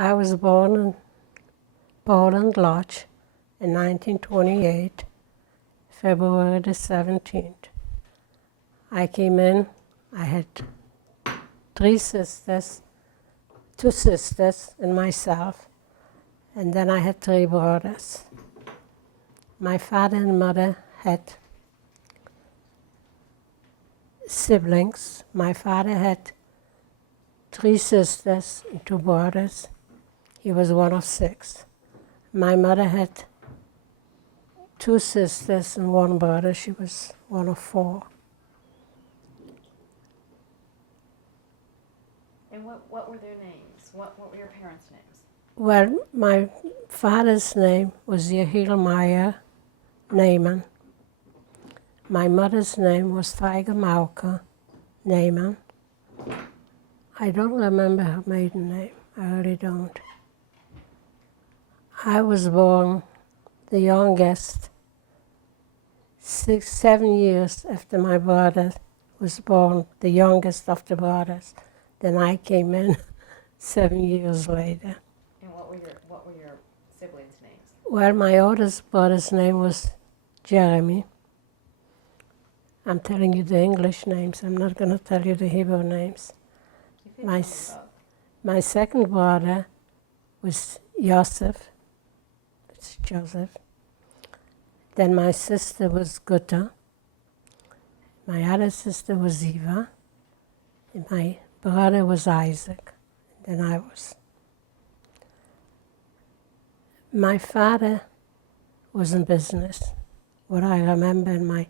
I was born in Poland Lodge in 1928, February the 17th. I came in, I had two sisters and myself, and then I had 3 brothers. My father and mother had siblings. My father had 3 sisters and 2 brothers. He was one of 6. My mother had 2 sisters and 1 brother. She was one of 4. And what were their names? What were your parents' names? Well, my father's name was Yehiel Meyer Neyman. My mother's name was Feige Mauke Neyman. I don't remember her maiden name. I really don't. I was born the youngest 7 years after my brother was born, the youngest of the brothers. Then I came in 7 years later. And what were your siblings' names? Well, my oldest brother's name was Jeremy. I'm telling you the English names. I'm not going to tell you the Hebrew names. My second brother was Joseph. It's Joseph. Then my sister was Gutta. My other sister was Eva. And my brother was Isaac. And then I was. My father was in business. What I remember, and my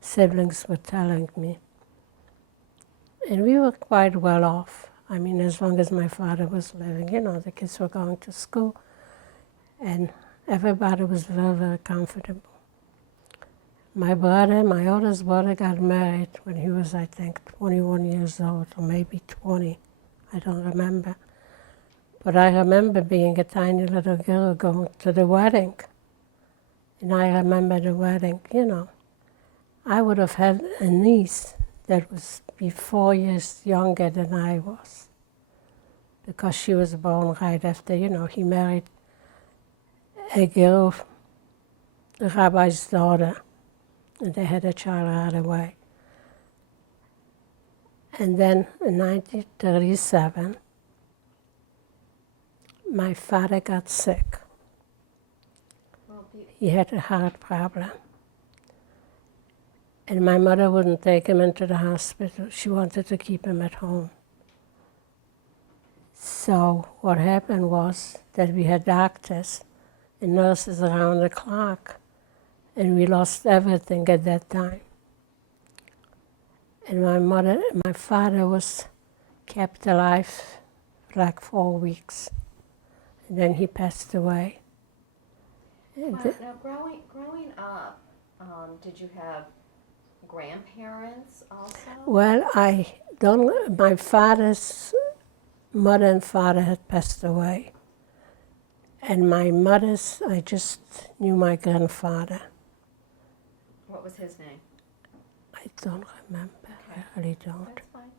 siblings were telling me. And we were quite well off. I mean, as long as my father was living, the kids were going to school, and everybody was very, very comfortable. My oldest brother got married when he was, I think, 21 years old, or maybe 20. I don't remember. But I remember being a tiny little girl going to the wedding. And I remember the wedding, I would have had a niece that was 4 years younger than I was, because she was born right after, he married a girl, the rabbi's daughter, and they had a child right away. And then in 1937, my father got sick. He had a heart problem. And my mother wouldn't take him into the hospital. She wanted to keep him at home. So what happened was that we had doctors and nurses around the clock, and we lost everything at that time. And my father was kept alive for like 4 weeks, and then he passed away. Now, growing up, did you have grandparents also? Well, my father's mother and father had passed away. And my mother's, I just knew my grandfather. What was his name? I don't remember. Okay. I really don't. That's fine.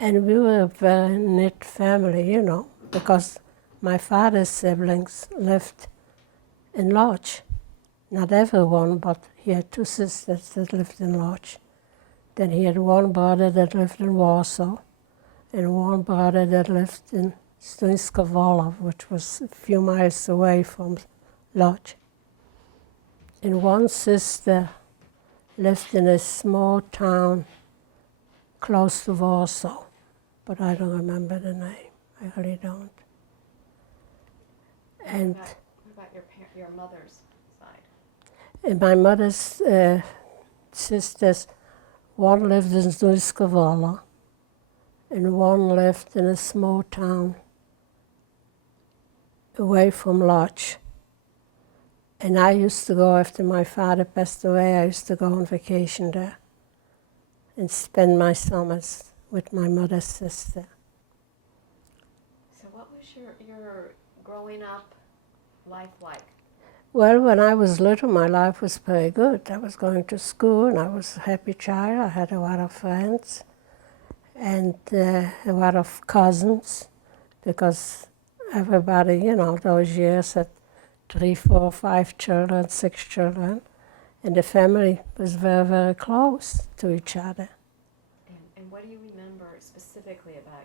And we were a very knit family, because my father's siblings lived in Lodge. Not everyone, but he had 2 sisters that lived in Lodge. Then he had 1 brother that lived in Warsaw, and 1 brother that lived in Stuńska Wola, which was a few miles away from Lodge. And 1 sister lived in a small town close to Warsaw, but I don't remember the name. I really don't. And what about your mother's side? And my mother's sisters, 1 lived in Stuńska Wola, and 1 lived in a small town away from Lodge. And I used to go, after my father passed away, I used to go on vacation there and spend my summers with my mother's sister. So what was your growing up life like? Well, when I was little, my life was very good. I was going to school, and I was a happy child. I had a lot of friends. and a lot of cousins, because everybody, those years had 3, 4, 5 children, 6 children, and the family was very, very close to each other. And what do you remember specifically about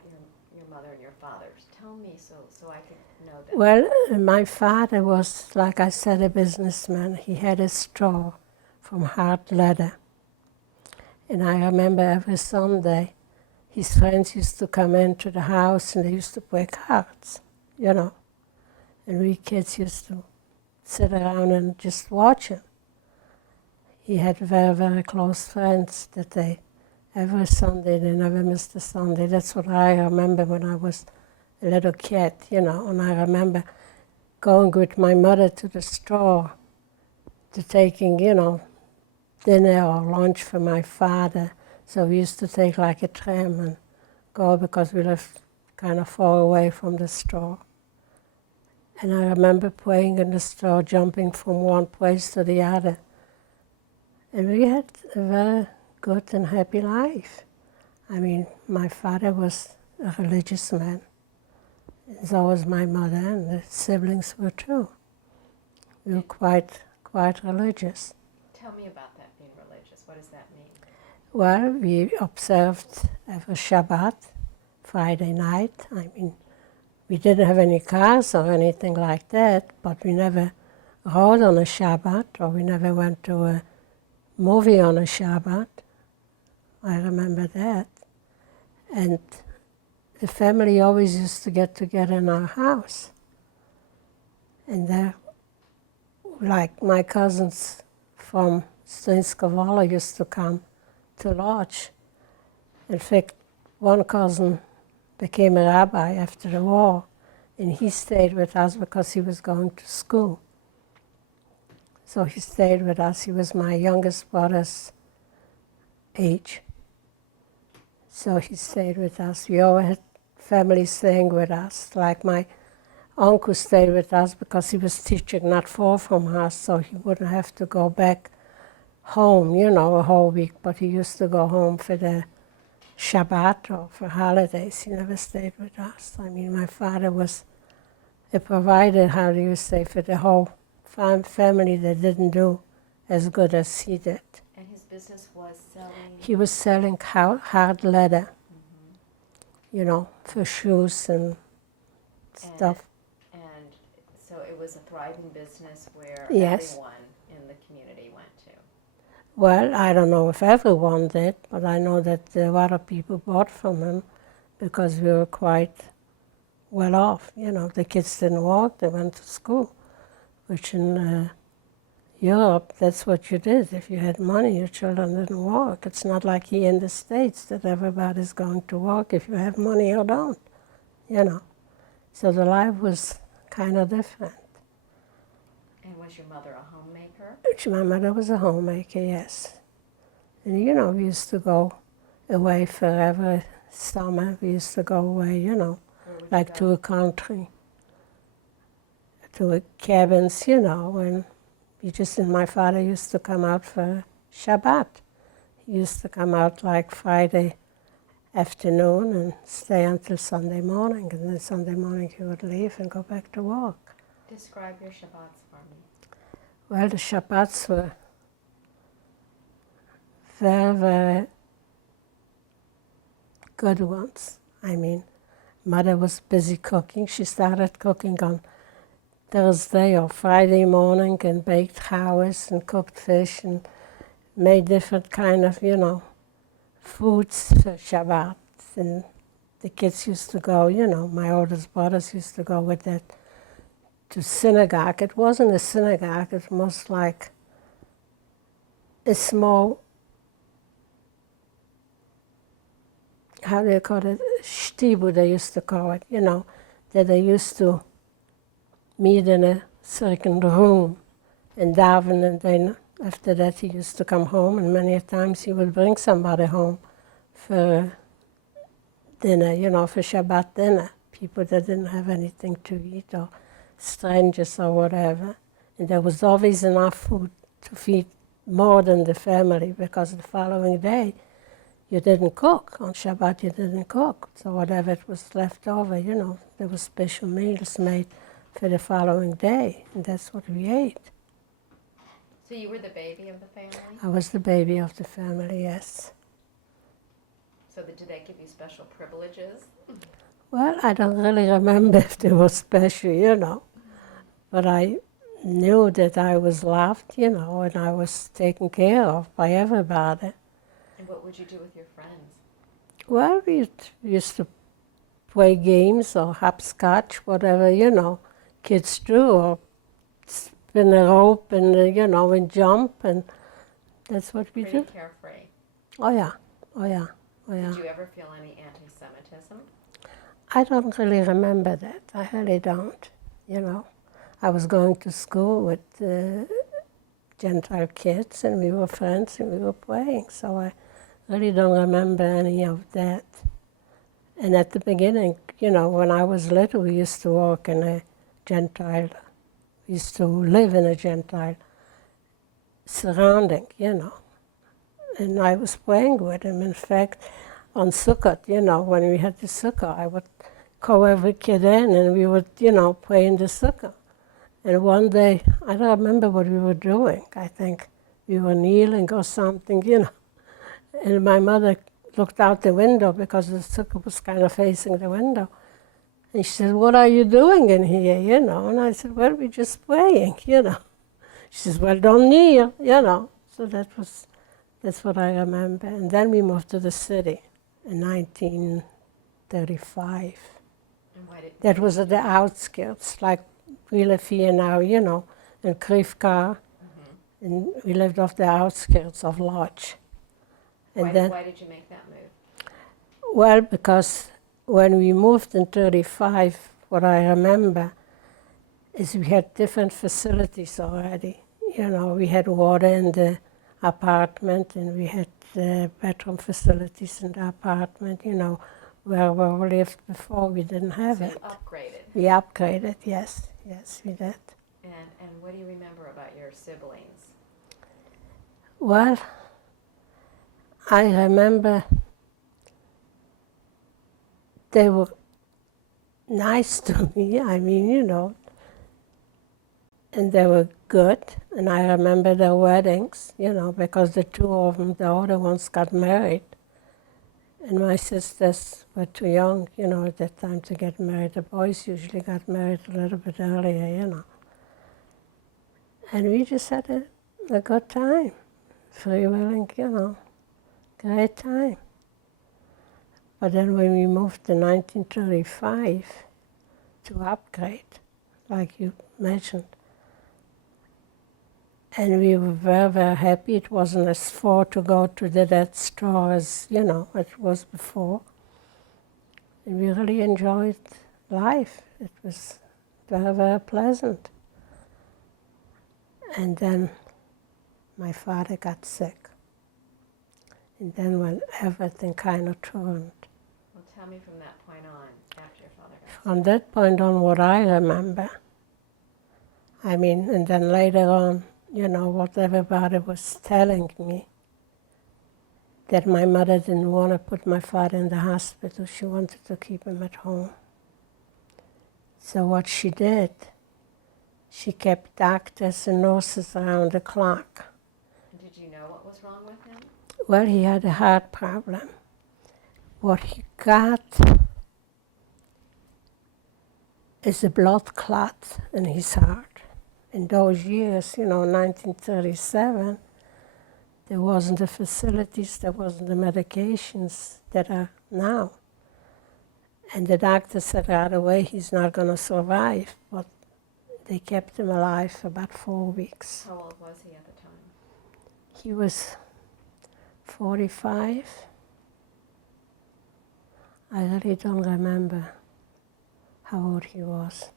your mother and your father? Tell me so I can know that. Well, my father was, like I said, a businessman. He had a store from hard leather. And I remember every Sunday, his friends used to come into the house and they used to play cards, And we kids used to sit around and just watch him. He had very, very close friends that every Sunday, they never missed a Sunday. That's what I remember when I was a little kid, and I remember going with my mother to the store to taking, dinner or lunch for my father. So we used to take like a tram and go because we lived kind of far away from the store. And I remember playing in the store, jumping from one place to the other. And we had a very good and happy life. I mean, my father was a religious man. So was my mother, and the siblings were too. We were quite religious. Tell me about that, being religious. What does that mean? Well, we observed every Shabbat, Friday night. I mean, we didn't have any cars or anything like that, but we never rode on a Shabbat, or we never went to a movie on a Shabbat. I remember that. And the family always used to get together in our house. And there, like my cousins from Stinskovala used to come to lodge. In fact, one cousin became a rabbi after the war, and he stayed with us because he was going to school. So he stayed with us. He was my youngest brother's age. So he stayed with us. We all had family staying with us. Like my uncle stayed with us because he was teaching not far from us, so he wouldn't have to go back home, a whole week. But he used to go home for the Shabbat or for holidays. He never stayed with us. I mean, my father was a provider, how do you say, for the whole family that didn't do as good as he did. And his business was selling? He was selling hard leather, for shoes and stuff. And so it was a thriving business where Yes. everyone in the community went to. Well, I don't know if everyone did, but I know that a lot of people bought from him because we were quite well off. The kids didn't work, they went to school, which in Europe, that's what you did. If you had money, your children didn't work. It's not like here in the States that everybody's going to work if you have money or don't, So the life was kind of different. And was your mother a homemaker? My mother was a homemaker, yes. And, we used to go away for every summer. We used to go away, like to a country, to a cabins, and my father used to come out for Shabbat. He used to come out like Friday afternoon and stay until Sunday morning. And then Sunday morning he would leave and go back to work. Describe your Shabbats for me. Well, the Shabbats were very, very good ones. I mean, Mother was busy cooking. She started cooking on Thursday or Friday morning and baked chawis and cooked fish and made different kind of, foods for Shabbat. And the kids used to go, my oldest brothers used to go with that to synagogue. It wasn't a synagogue, it was like a small, how do you call it, shtibu they used to call it, that they used to meet in a certain room and daven, and then after that he used to come home, and many times he would bring somebody home for dinner, for Shabbat dinner, people that didn't have anything to eat or strangers or whatever. And there was always enough food to feed more than the family, because the following day you didn't cook. On Shabbat you didn't cook. So whatever it was left over, there were special meals made for the following day. And that's what we ate. So you were the baby of the family? I was the baby of the family, yes. So did they give you special privileges? Well, I don't really remember if they were special, but I knew that I was loved, and I was taken care of by everybody. And what would you do with your friends? Well, we used to play games or hopscotch, whatever, kids do, or spin a rope and, and jump, and that's what we Pretty do. carefree. Oh, yeah. Oh, yeah. Oh, yeah. Did you ever feel any anti-Semitism? I don't really remember that. I really don't, I was going to school with Gentile kids, and we were friends, and we were playing, so I really don't remember any of that. And at the beginning, when I was little, we used to walk in a Gentile, we used to live in a Gentile surrounding, and I was playing with him. In fact, on Sukkot, when we had the Sukkot, I would call every kid in, and we would, play in the Sukkot. And one day, I don't remember what we were doing. I think we were kneeling or something, And my mother looked out the window because the sukkah was kind of facing the window. And she said, "What are you doing in here?" And I said, "Well, we're just playing." She says, "Well, don't kneel." So that's what I remember. And then we moved to the city in 1935. And why did That was at the outskirts, like we live here now, in Krivka. And we lived off the outskirts of Lodz. And why did you make that move? Well, because when we moved in 35, what I remember is we had different facilities already. We had water in the apartment, and we had bedroom facilities in the apartment, where we lived before. We didn't have it. So you upgraded. We upgraded, yes, we did. And what do you remember about your siblings? Well, I remember they were nice to me, and they were good. And I remember their weddings, because the two of them, the older ones, got married. And my sisters were too young, at that time to get married. The boys usually got married a little bit earlier, And we just had a good time, free willing, great time. But then when we moved in 1935 to upgrade, like you mentioned, and we were very, very happy. It wasn't as far to go to that store as, it was before. And we really enjoyed life. It was very, very pleasant. And then my father got sick. And then when everything kind of turned. Well, tell me from that point on, after your father got sick. From that point on, what I remember, and then later on, what everybody was telling me, that my mother didn't want to put my father in the hospital. She wanted to keep him at home. So what she did, she kept doctors and nurses around the clock. Did you know what was wrong with him? Well, he had a heart problem. What he got is a blood clot in his heart. In those years, 1937, there wasn't the facilities, there wasn't the medications that are now. And the doctor said right away he's not going to survive, but they kept him alive for about 4 weeks. How old was he at the time? He was 45. I really don't remember how old he was.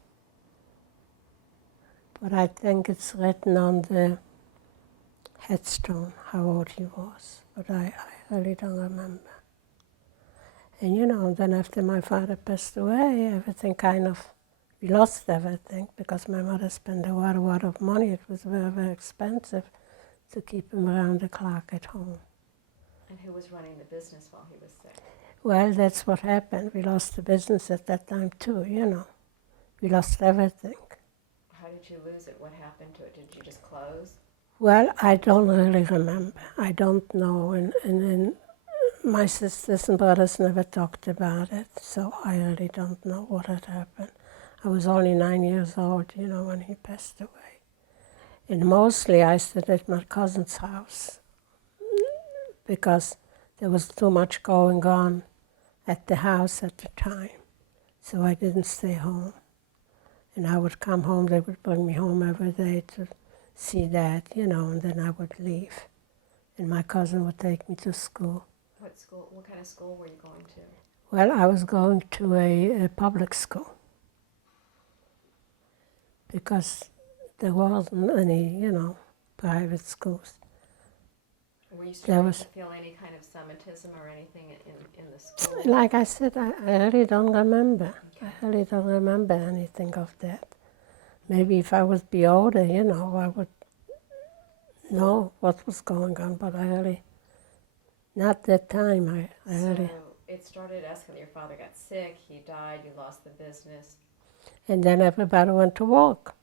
But I think it's written on the headstone how old he was. But I really don't remember. And then after my father passed away, everything we lost everything because my mother spent a lot of money. It was very, very expensive to keep him around the clock at home. And who who was running the business while he was sick? Well, that's what happened. We lost the business at that time too, you know. We lost everything. How did you lose it? What happened to it? Did you just close? Well, I don't really remember. I don't know. And my sisters and brothers never talked about it, so I really don't know what had happened. I was only 9 years old, you know, when he passed away. And mostly I stayed at my cousin's house because there was too much going on at the house at the time. So I didn't stay home. And I would come home, they would bring me home every day to see Dad, you know, and then I would leave. And my cousin would take me to school. What school? What kind of school were you going to? Well, I was going to a public school because there wasn't any, you know, private schools. Were you starting to feel any kind of Semitism or anything in the school? Like I said, I really don't remember. I really don't remember anything of that. Maybe if I would be older, you know, I would know what was going on, but I really, not that time, I really. So it started asking your father got sick, he died, you lost the business. And then everybody went to work.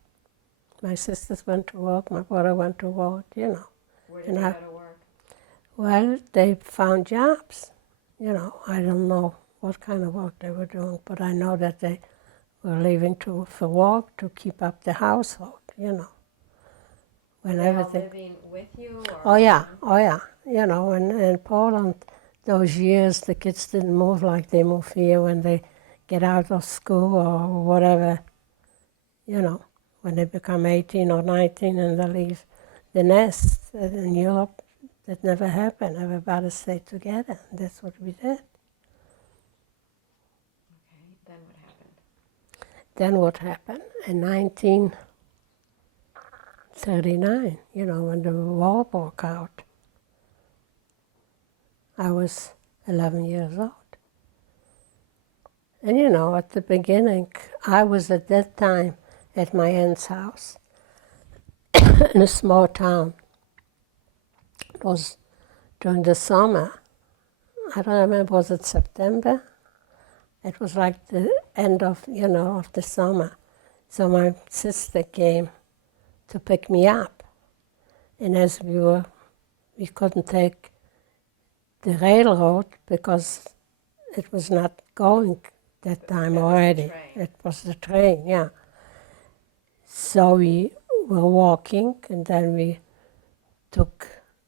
My sisters went to work, my brother went to work, you know. Where did they go to work? Well, they found jobs. You know, I don't know what kind of work they were doing, but I know that they were leaving for work to keep up the household, you know. When Were they everything. all living with you? Or Oh yeah. You know, in Poland, those years, the kids didn't move like they move here when they get out of school or whatever, you know, when they become 18 or 19 and they leave the nest. In Europe, that never happened. Everybody stayed together. That's what we did. Okay, then what happened? Then what happened? In 1939, you know, when the war broke out, I was 11 years old. And you know, at the beginning, I was at that time at my aunt's house in a small town. It was during the summer. I don't remember, was it September? It was like the end of, you know, of the summer. So my sister came to pick me up. And as we couldn't take the railroad because it was not going that time already. It was the train, yeah. So we were walking, and then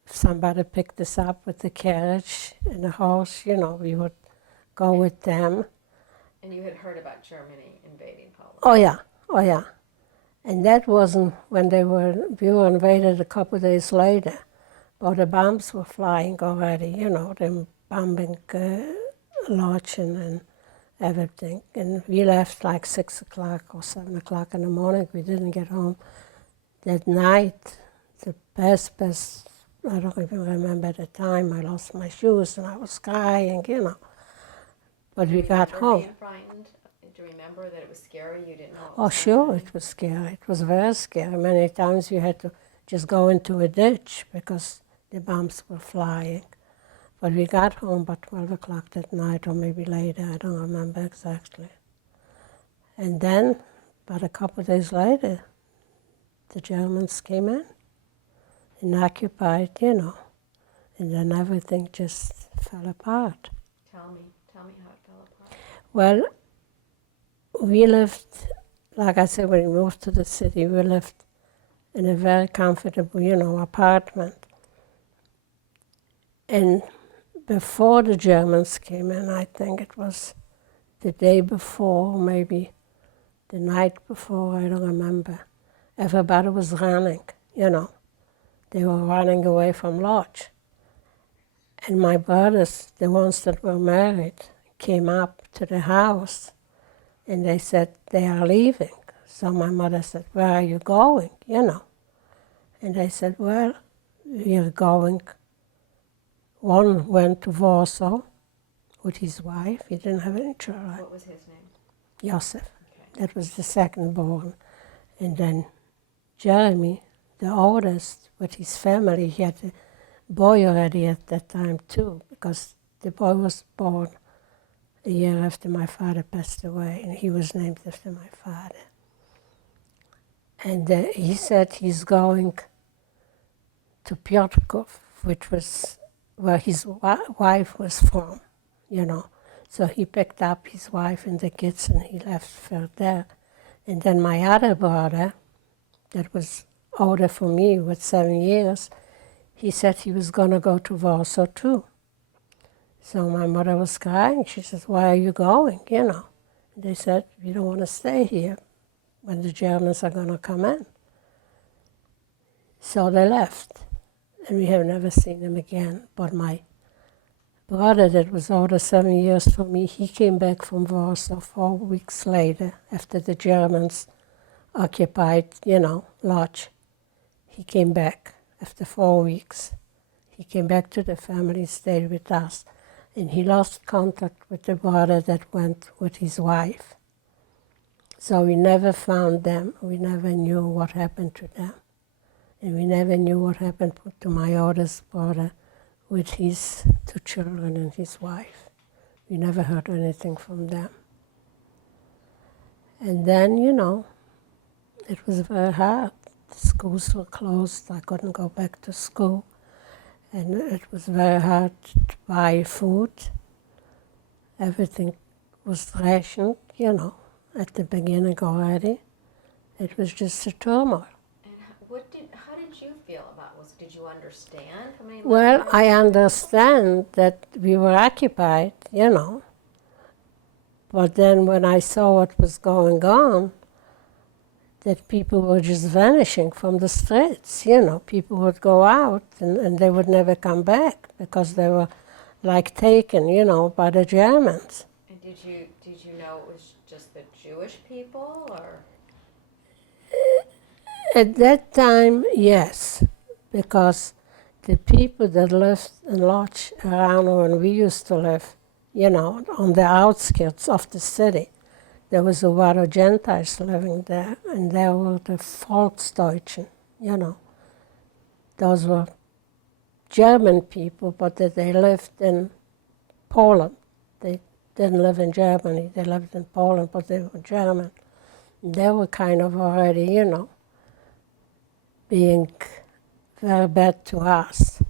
somebody picked us up with the carriage and the horse, you know, we would go with them. And you had heard about Germany invading Poland? Oh yeah. And that wasn't when we were invaded a couple of days later, but the bombs were flying already, you know, them bombing Lodz and everything. And we left like 6 o'clock or 7 o'clock in the morning. We didn't get home that night. The best, I don't even remember the time. I lost my shoes and I was crying, you know. But we got home. Being frightened? Do you remember that it was scary? You didn't know? Oh, sure, it was scary. It was very scary. Many times you had to just go into a ditch because the bombs were flying. But we got home by 12 o'clock that night, or maybe later, I don't remember exactly. And then, about a couple of days later, the Germans came in and occupied, you know, and then everything just fell apart. Tell me how it fell apart. Well, we lived, like I said, when we moved to the city, we lived in a very comfortable, you know, apartment. And before the Germans came in, I think it was the day before, maybe the night before, I don't remember, everybody was running, you know. They were running away from Lodz. And my brothers, the ones that were married, came up to the house and they said, they are leaving. So my mother said, where are you going, you know? And they said, well, we are going. One went to Warsaw with his wife. He didn't have any children. What was his name? Joseph. Okay. That was the second born. And then Jeremy, the oldest, with his family, he had a boy already at that time too, because the boy was born a year after my father passed away, and he was named after my father. And he said he's going to Piotrkov, which was where his wife was from, you know. So he picked up his wife and the kids and he left for there. And then my other brother, that was older for me with 7 years, he said he was going to go to Warsaw too. So my mother was crying. She says, why are you going, you know? And they said, we don't want to stay here when the Germans are going to come in. So they left, and we have never seen them again. But my brother, that was older 7 years from me, he came back from Warsaw 4 weeks later after the Germans occupied, you know, Lodz. He came back after 4 weeks. He came back to the family, stayed with us, and he lost contact with the brother that went with his wife. So we never found them. We never knew what happened to them. And we never knew what happened to my oldest brother with his 2 children and his wife. We never heard anything from them. And then, you know, it was very hard. The schools were closed. I couldn't go back to school. And it was very hard to buy food. Everything was rationed, you know, at the beginning already. It was just a turmoil. And how did you feel about it? Did you understand? Well, I understand that we were occupied, you know. But then when I saw what was going on, that people were just vanishing from the streets, you know. People would go out and they would never come back because they were like taken, you know, by the Germans. And did you know it was just the Jewish people, or? At that time, yes, because the people that lived in Lodz around when we used to live, you know, on the outskirts of the city, there was a lot of Gentiles living there, and they were the Volksdeutschen, you know. Those were German people, but they lived in Poland. They didn't live in Germany. They lived in Poland, but they were German. They were kind of already, you know, being very bad to us.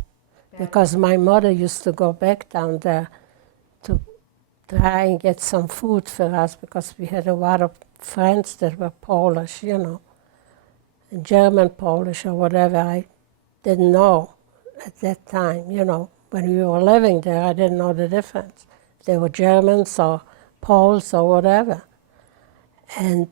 Because my mother used to go back down there to try and get some food for us, because we had a lot of friends that were Polish, you know, German Polish or whatever. I didn't know at that time, you know. When we were living there, I didn't know the difference. They were Germans or Poles or whatever. And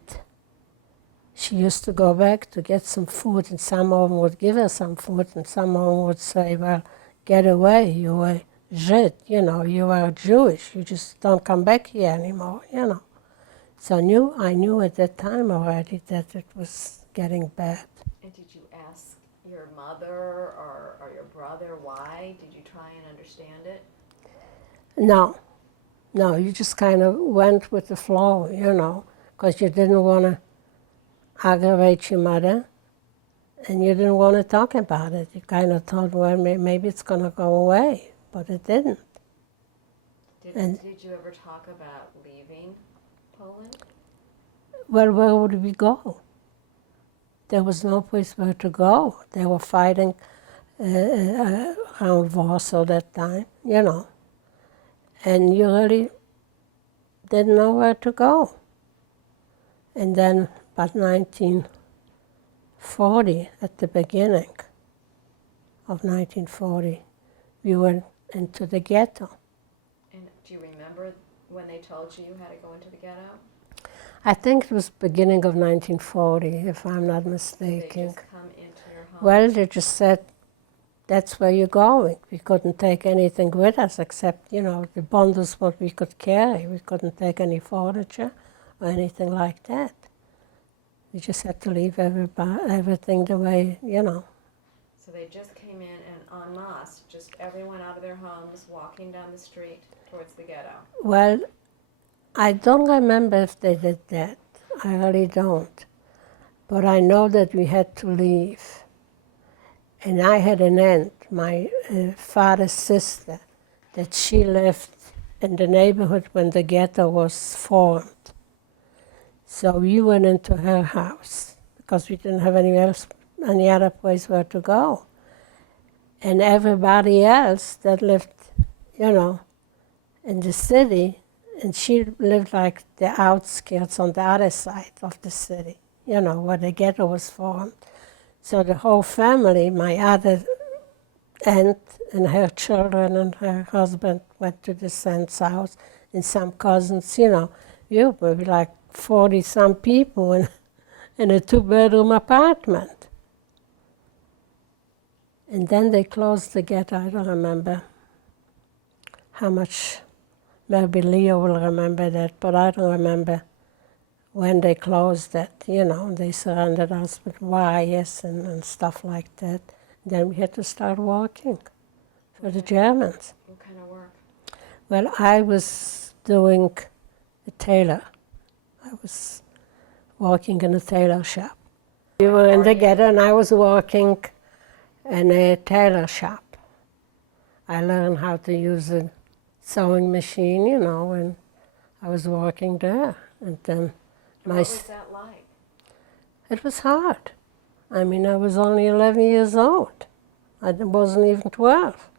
she used to go back to get some food, and some of them would give her some food, and some of them would say, well, get away, you are Žid, you know, you are Jewish, you just don't come back here anymore, you know. So I knew at that time already that it was getting bad. And did you ask your mother or your brother why? Did you try and understand it? No, you just kind of went with the flow, you know, because you didn't want to aggravate your mother, and you didn't want to talk about it. You kind of thought, well, maybe it's going to go away, but it didn't. Did you ever talk about leaving Poland? Well, where would we go? There was no place where to go. They were fighting around Warsaw that time, you know, and you really didn't know where to go. And then about 1940, at the beginning of 1940, we went into the ghetto. And do you remember when they told you you had to go into the ghetto? I think it was beginning of 1940, if I'm not mistaken. Did they just come into your home? Well, they just said, that's where you're going. We couldn't take anything with us except, you know, the bundles what we could carry. We couldn't take any furniture or anything like that. We just had to leave everything the way, you know. So they just came in and en masse, just everyone out of their homes, walking down the street towards the ghetto. Well, I don't remember if they did that. I really don't. But I know that we had to leave. And I had an aunt, my father's sister, that she lived in the neighborhood when the ghetto was formed. So we went into her house because we didn't have any other place where to go. And everybody else that lived, you know, in the city, and she lived like the outskirts on the other side of the city, you know, where the ghetto was formed. So the whole family, my other aunt and her children and her husband went to the aunt's house, and some cousins, you know, we were like 40-some people in a 2-bedroom apartment. And then they closed the ghetto. I don't remember how much. Maybe Leo will remember that, but I don't remember when they closed it. You know, they surrounded us with wires and stuff like that. Then we had to start working for the Germans. What kind of work? Well, I was doing a tailor. I was working in a tailor shop. We were in the ghetto, and I was working in a tailor shop. I learned how to use a sewing machine, you know, and I was working there. And then What was that like? it was hard. I mean, I was only 11 years old. I wasn't even 12.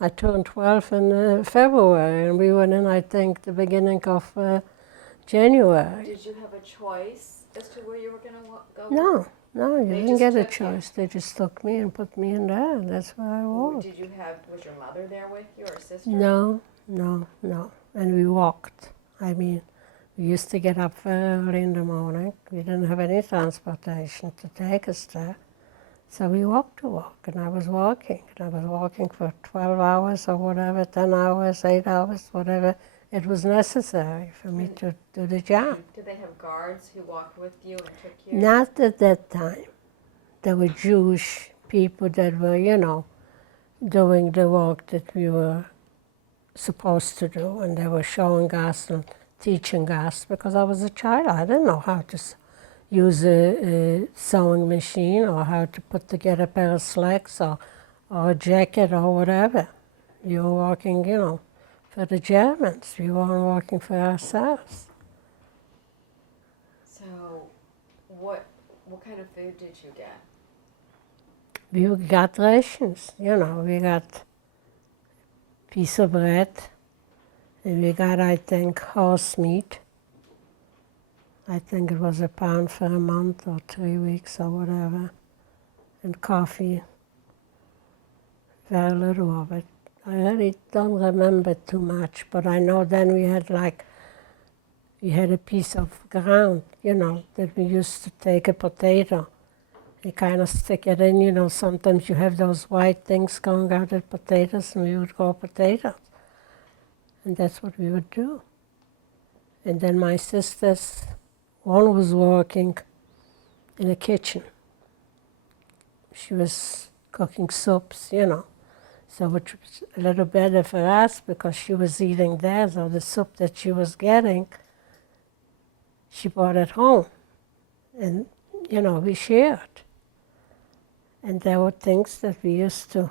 I turned 12 in February, and we went in, I think, the beginning of January. Did you have a choice as to where you were going to go? No, you They didn't just get a took you? choice. They just took me and put me in there, and that's where I worked. Was your mother there with you or a sister? No. And we walked. I mean, we used to get up very early in the morning. We didn't have any transportation to take us there. So we walked to work, and I was walking. And I was walking for 12 hours or whatever, 10 hours, 8 hours, whatever it was necessary for me to do the job. Did they have guards who walked with you and took you? Not at that time. There were Jewish people that were, you know, doing the work that we were supposed to do, and they were showing us and teaching us, because I was a child. I didn't know how to use a sewing machine or how to put together a pair of slacks or a jacket or whatever. You were working, you know, for the Germans. We weren't working for ourselves. So, what kind of food did you get? We got rations, you know. We got a piece of bread, and we got, I think, horse meat. I think it was £1 for a month or 3 weeks or whatever, and coffee. Very little of it. I really don't remember too much, but I know then we had a piece of ground, you know, that we used to take a potato. You kind of stick it in, you know, sometimes you have those white things going out of potatoes, and we would grow potatoes. And that's what we would do. And then my sisters, one was working in the kitchen. She was cooking soups, you know. So which was a little better for us because she was eating there, so the soup that she was getting, she brought it home. And, you know, we shared. And there were things that we used to,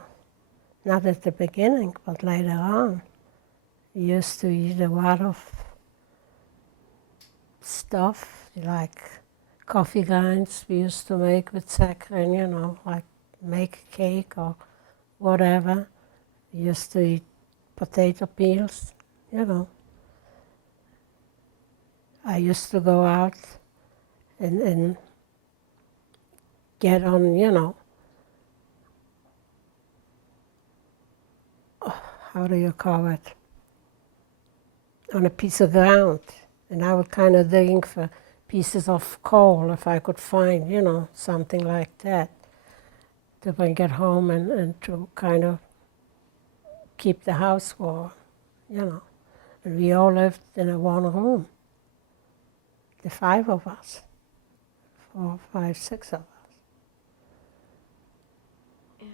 not at the beginning, but later on, we used to eat a lot of stuff, like coffee grinds we used to make with saccharin, you know, like make a cake or whatever. We used to eat potato peels, you know. I used to go out and get on, you know, how do you call it, on a piece of ground. And I was kind of digging for pieces of coal if I could find, you know, something like that to bring it home and to kind of keep the house warm, you know. And we all lived in a one room, the 5 of us, 4, 5, 6 of us. And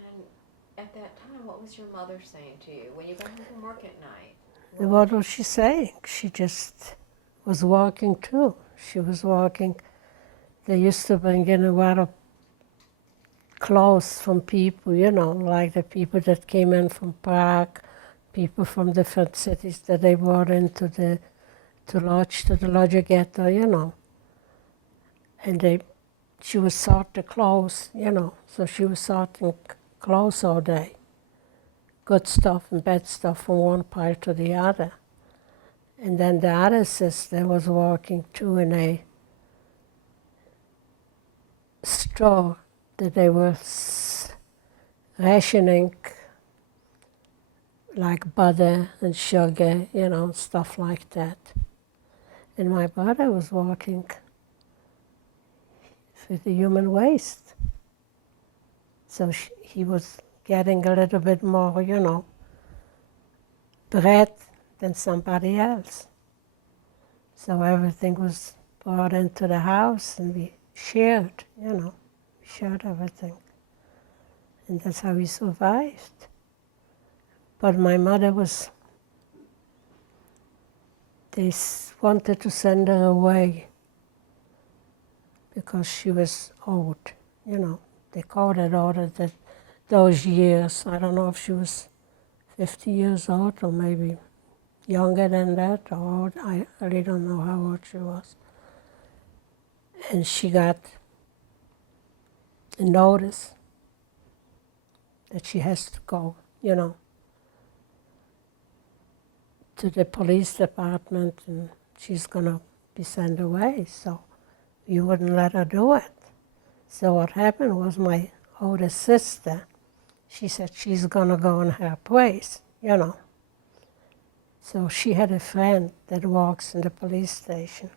at that time, what was your mother saying to you when you got home from work at night? What was she saying? She just was working too. She was working. They used to bring in a lot of clothes from people, you know, like the people that came in from Prague people from different cities that they brought into the lodge ghetto, you know. And she was sorting clothes, you know, so she was sorting clothes all day. Good stuff and bad stuff from one pile to the other. And then the other sister was working too in a store that they were rationing like butter and sugar, you know, stuff like that. And my brother was working for the human waste. So he was getting a little bit more, you know, bread than somebody else. So everything was brought into the house and we shared, you know, we shared everything. And that's how we survived. But my mother they wanted to send her away because she was old, you know. They called it older that those years. I don't know if she was 50 years old or maybe younger than that or old. I really don't know how old she was. And she got a notice that she has to go, you know, to the police department and she's gonna be sent away. So we wouldn't let her do it. So what happened was my older sister, she said she's gonna go in her place, you know. So she had a friend that works in the police station.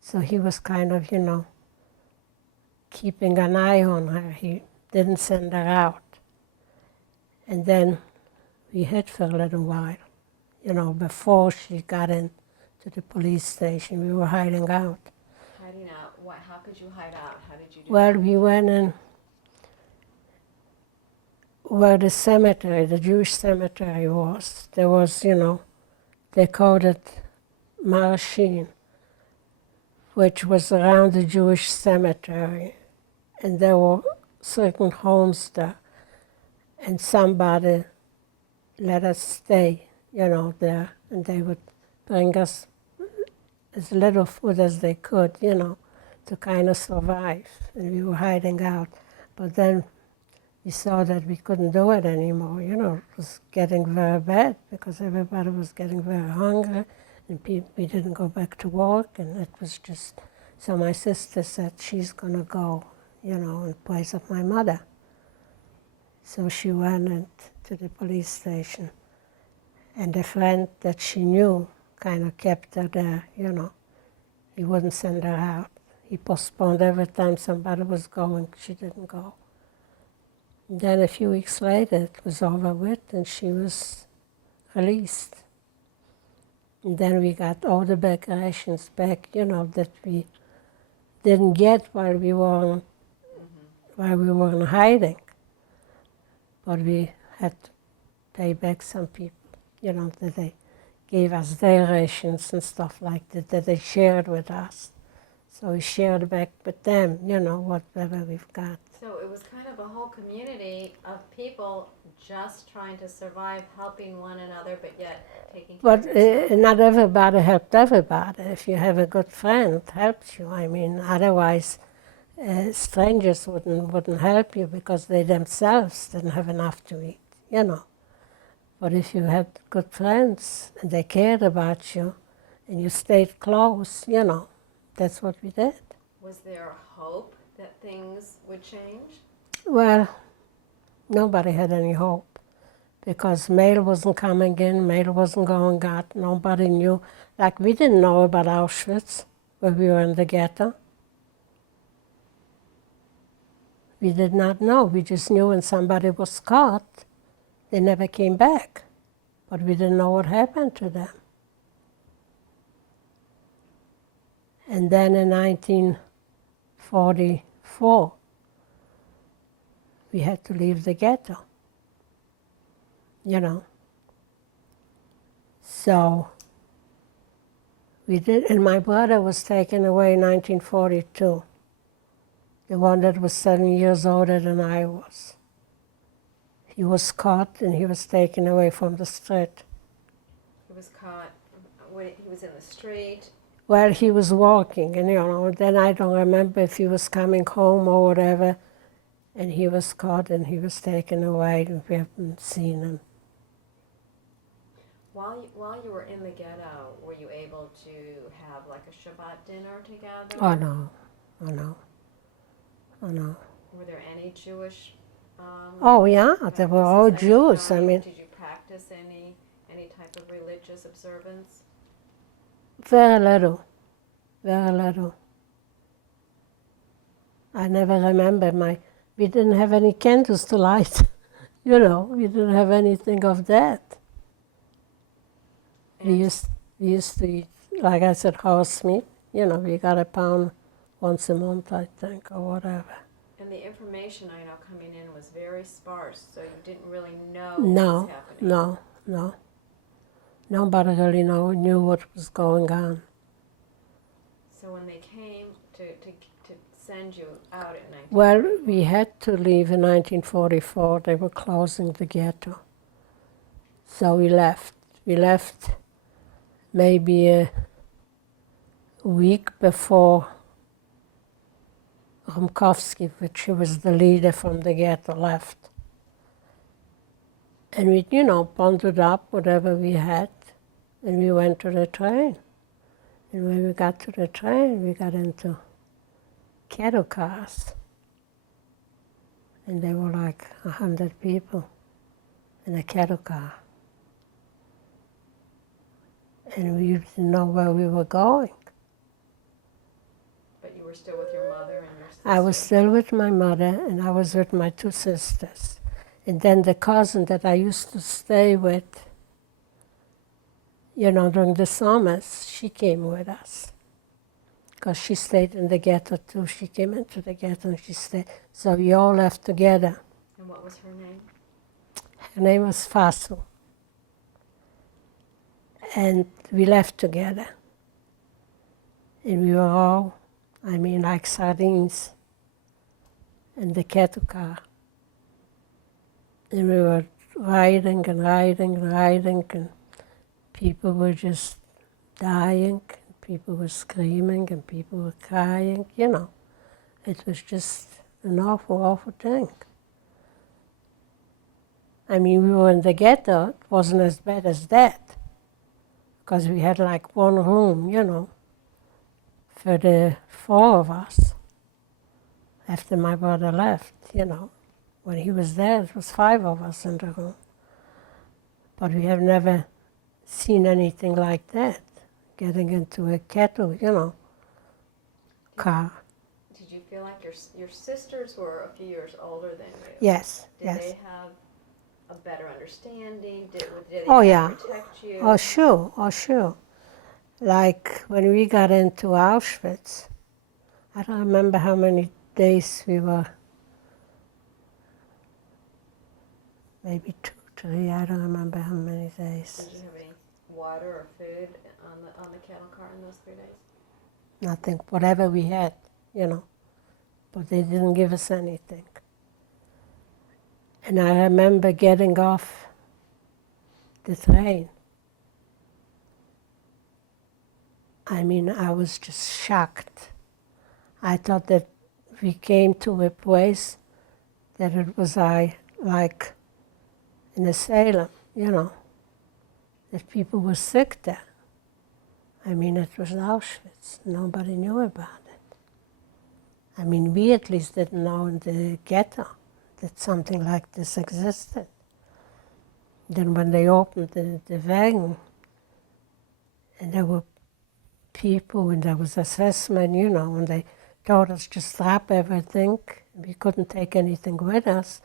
So he was kind of, you know, keeping an eye on her. He didn't send her out. And then we hid for a little while, you know, before she got into the police station. We were hiding out. Hiding out? What? How could you hide out? How did you do Well, that? we went in where the cemetery, the Jewish cemetery was. There was, you know, they called it Marci, which was around the Jewish cemetery. And there were certain homes there. And somebody let us stay, you know, there. And they would bring us as little food as they could, you know, to kind of survive. And we were hiding out. But then we saw that we couldn't do it anymore, you know. It was getting very bad because everybody was getting very hungry and we didn't go back to work, and it was just, so my sister said she's gonna go, you know, in place of my mother. So she went into the police station, and a friend that she knew kind of kept her there, you know. He wouldn't send her out. He postponed every time somebody was going, she didn't go. And then a few weeks later, it was over with, and she was released. And then we got all the back rations back, you know, that we didn't get while we were in hiding. But we had to pay back some people, you know, that they gave us their rations and stuff like that they shared with us. So we shared back with them, you know, whatever we've got. So it was kind of a whole community of people just trying to survive, helping one another, but yet taking care of yourself. But not everybody helped everybody. If you have a good friend, helps you. I mean, otherwise, strangers wouldn't help you because they themselves didn't have enough to eat, you know. But if you had good friends and they cared about you and you stayed close, you know, that's what we did. Was there hope that things would change? Well, nobody had any hope because mail wasn't coming in, mail wasn't going out, nobody knew. Like, we didn't know about Auschwitz when we were in the ghetto. We did not know. We just knew when somebody was caught, they never came back. But we didn't know what happened to them. And then in 1944, we had to leave the ghetto, you know. So we did, and my brother was taken away in 1942, the one that was 7 years older than I was. He was caught and he was taken away from the street. He was caught when he was in the street. Well, he was walking, and then I don't remember if he was coming home or whatever, and he was caught and he was taken away, and we haven't seen him. While you were in the ghetto, were you able to have like a Shabbat dinner together? Oh no, oh no, oh no. Were there any Jewish? Oh yeah, they were all practices? Jews. I mean, did you practice any type of religious observance? very little, very little. I never remember we didn't have any candles to light. We didn't have anything of that. We used to eat, like I said, horse meat. We got a pound once a month, I think, or whatever. And the information I know coming in was very sparse, so you didn't really know No, what was happening. no. Nobody really knew what was going on. So when they came to send you out at 1944. Well, we had to leave in 1944. They were closing the ghetto. So we left. We left maybe a week before Rumkowski, which was the leader from the ghetto, left. And we, bundled up whatever we had, and we went to the train. And when we got to the train, we got into cattle cars. And there were like 100 people in a cattle car. And we didn't know where we were going. But you were still with your mother and your sister? I was still with my mother, and I was with my two sisters. And then the cousin that I used to stay with, during the summers, she came with us. Because she stayed in the ghetto too. She came into the ghetto and she stayed. So we all left together. And what was her name? Her name was Fasu. And we left together. And we were all, like sardines in the cattle car. And we were riding and riding and riding, and people were just dying, and people were screaming, and people were crying, It was just an awful, awful thing. We were in the ghetto. It wasn't as bad as that, because we had like one room, for the four of us. After my brother left, When he was there, it was 5 of us in the room. But we have never seen anything like that, getting into a cattle, car. Did you feel like your sisters were a few years older than you? Yes, Did they have a better understanding? Did they protect you? Oh, sure. Like when we got into Auschwitz, I don't remember how many days we were. Maybe 2, 3, I don't remember how many days. Did you have any water or food on the cattle car in those 3 days? Nothing, whatever we had, But they didn't give us anything. And I remember getting off the train. I was just shocked. I thought that we came to a place that it was like in Salem, that people were sick there. It was Auschwitz. Nobody knew about it. We at least didn't know in the ghetto that something like this existed. Then when they opened the wagon, and there were people, and there was assessment, and they told us just drop everything. We couldn't take anything with us.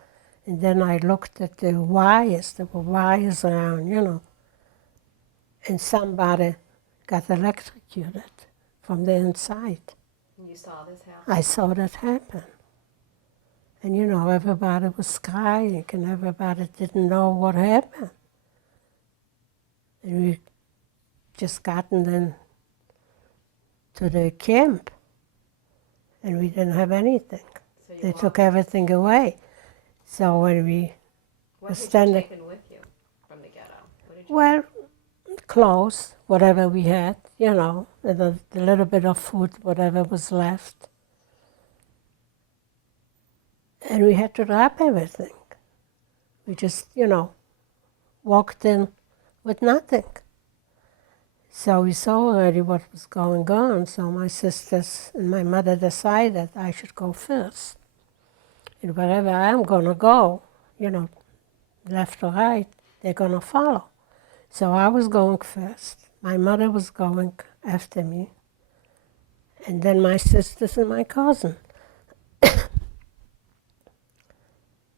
And then I looked at the wires. There were wires around, And somebody got electrocuted from the inside. And you saw this happen? I saw that happen. And everybody was crying, and everybody didn't know what happened. And we just gotten in to the camp, and we didn't have anything. So they took everything away. So when we What had standing. you taken with you from the ghetto? What did you Well, clothes, whatever we had, you know, and the little bit of food, whatever was left. And we had to wrap everything. We just, you know, walked in with nothing. So we saw already what was going on, so my sisters and my mother decided I should go first. And wherever I'm going to go, you know, left or right, they're going to follow. So I was going first. My mother was going after me. And then my sisters and my cousin.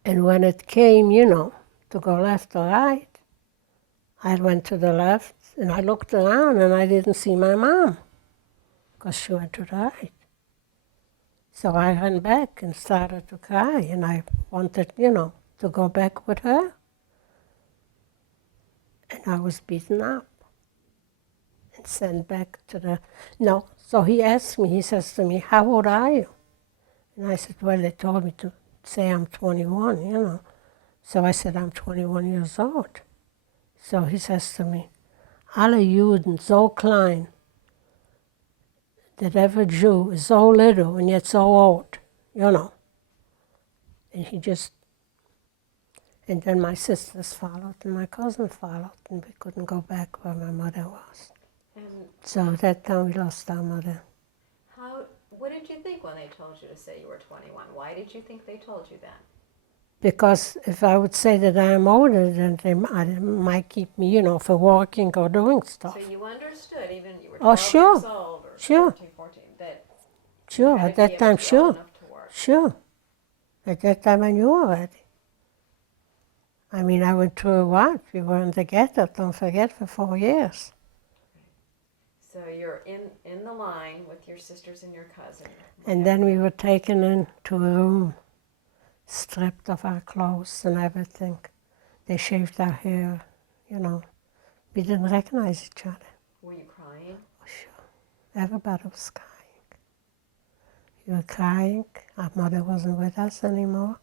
And when it came, you know, to go left or right, I went to the left and I looked around and I didn't see my mom because she went to the right. So I ran back and started to cry and I wanted, you know, to go back with her. And I was beaten up and sent back to the... No, so he asked me, he says to me, how old are you? And I said, well, they told me to say I'm 21, you know. So I said, I'm 21 years old. So he says to me, alle Juden so klein, that every Jew is so little and yet so old, you know. And he just... And then my sisters followed and my cousin followed and we couldn't go back where my mother was. And So at that time we lost our mother. what did you think when they told you to say you were 21? Why did you think they told you that? Because if I would say that I'm older, then they might keep me, you know, for walking or doing stuff. So you understood, even you were 12 Oh, sure. years old or Sure. 13, 14, that Sure, you had at to that be able time, to be sure. old enough to work. Sure. At that time I knew already. I mean, I went through a lot. We were in the ghetto, don't forget, for 4 years. So you're in the line with your sisters and your cousin. And then we were taken into a room, stripped of our clothes and everything. They shaved our hair, you know. We didn't recognize each other. Were you crying? Oh, sure. Everybody was crying. We were crying. Our mother wasn't with us anymore.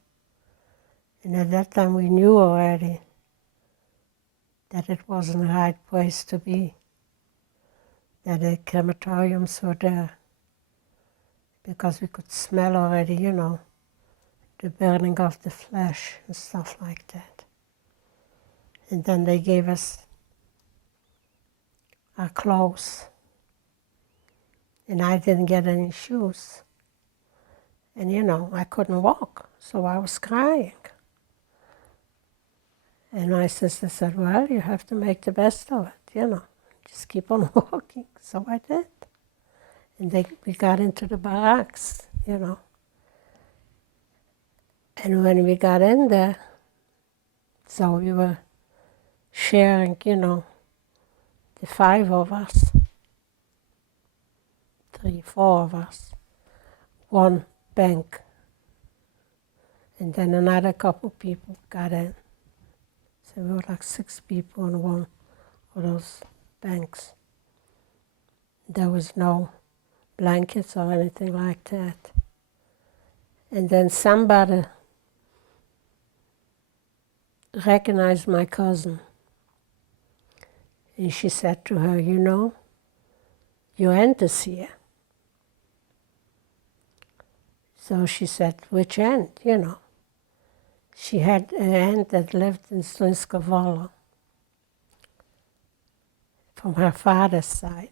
And at that time we knew already that it wasn't the right place to be, that the crematoriums were there, because we could smell already, you know, the burning of the flesh and stuff like that. And then they gave us our clothes, and I didn't get any shoes. And you know, I couldn't walk, so I was crying. And my sister said, well, you have to make the best of it, you know, just keep on walking. So I did. And we got into the barracks, you know. And when we got in there, so we were sharing, you know, the 5 of us, 3, 4 of us, one bank. And then another couple people got in. So we were like 6 people in one of those banks. There was no blankets or anything like that. And then somebody recognized my cousin. And she said to her, you know, your aunt is here. So she said, which aunt, you know? She had an aunt that lived in Slinska from her father's side.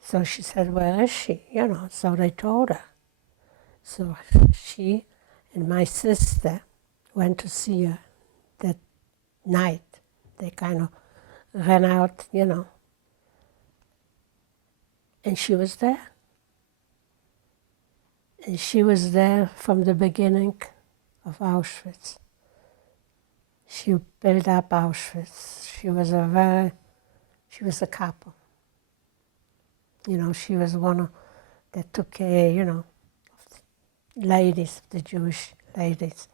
So she said, where is she? You know, so they told her. So she and my sister went to see her that night. They kind of ran out, you know. And she was there. And she was there from the beginning of Auschwitz. She built up Auschwitz. She was a couple. You know, she was one that took care, you know, of the ladies, the Jewish ladies.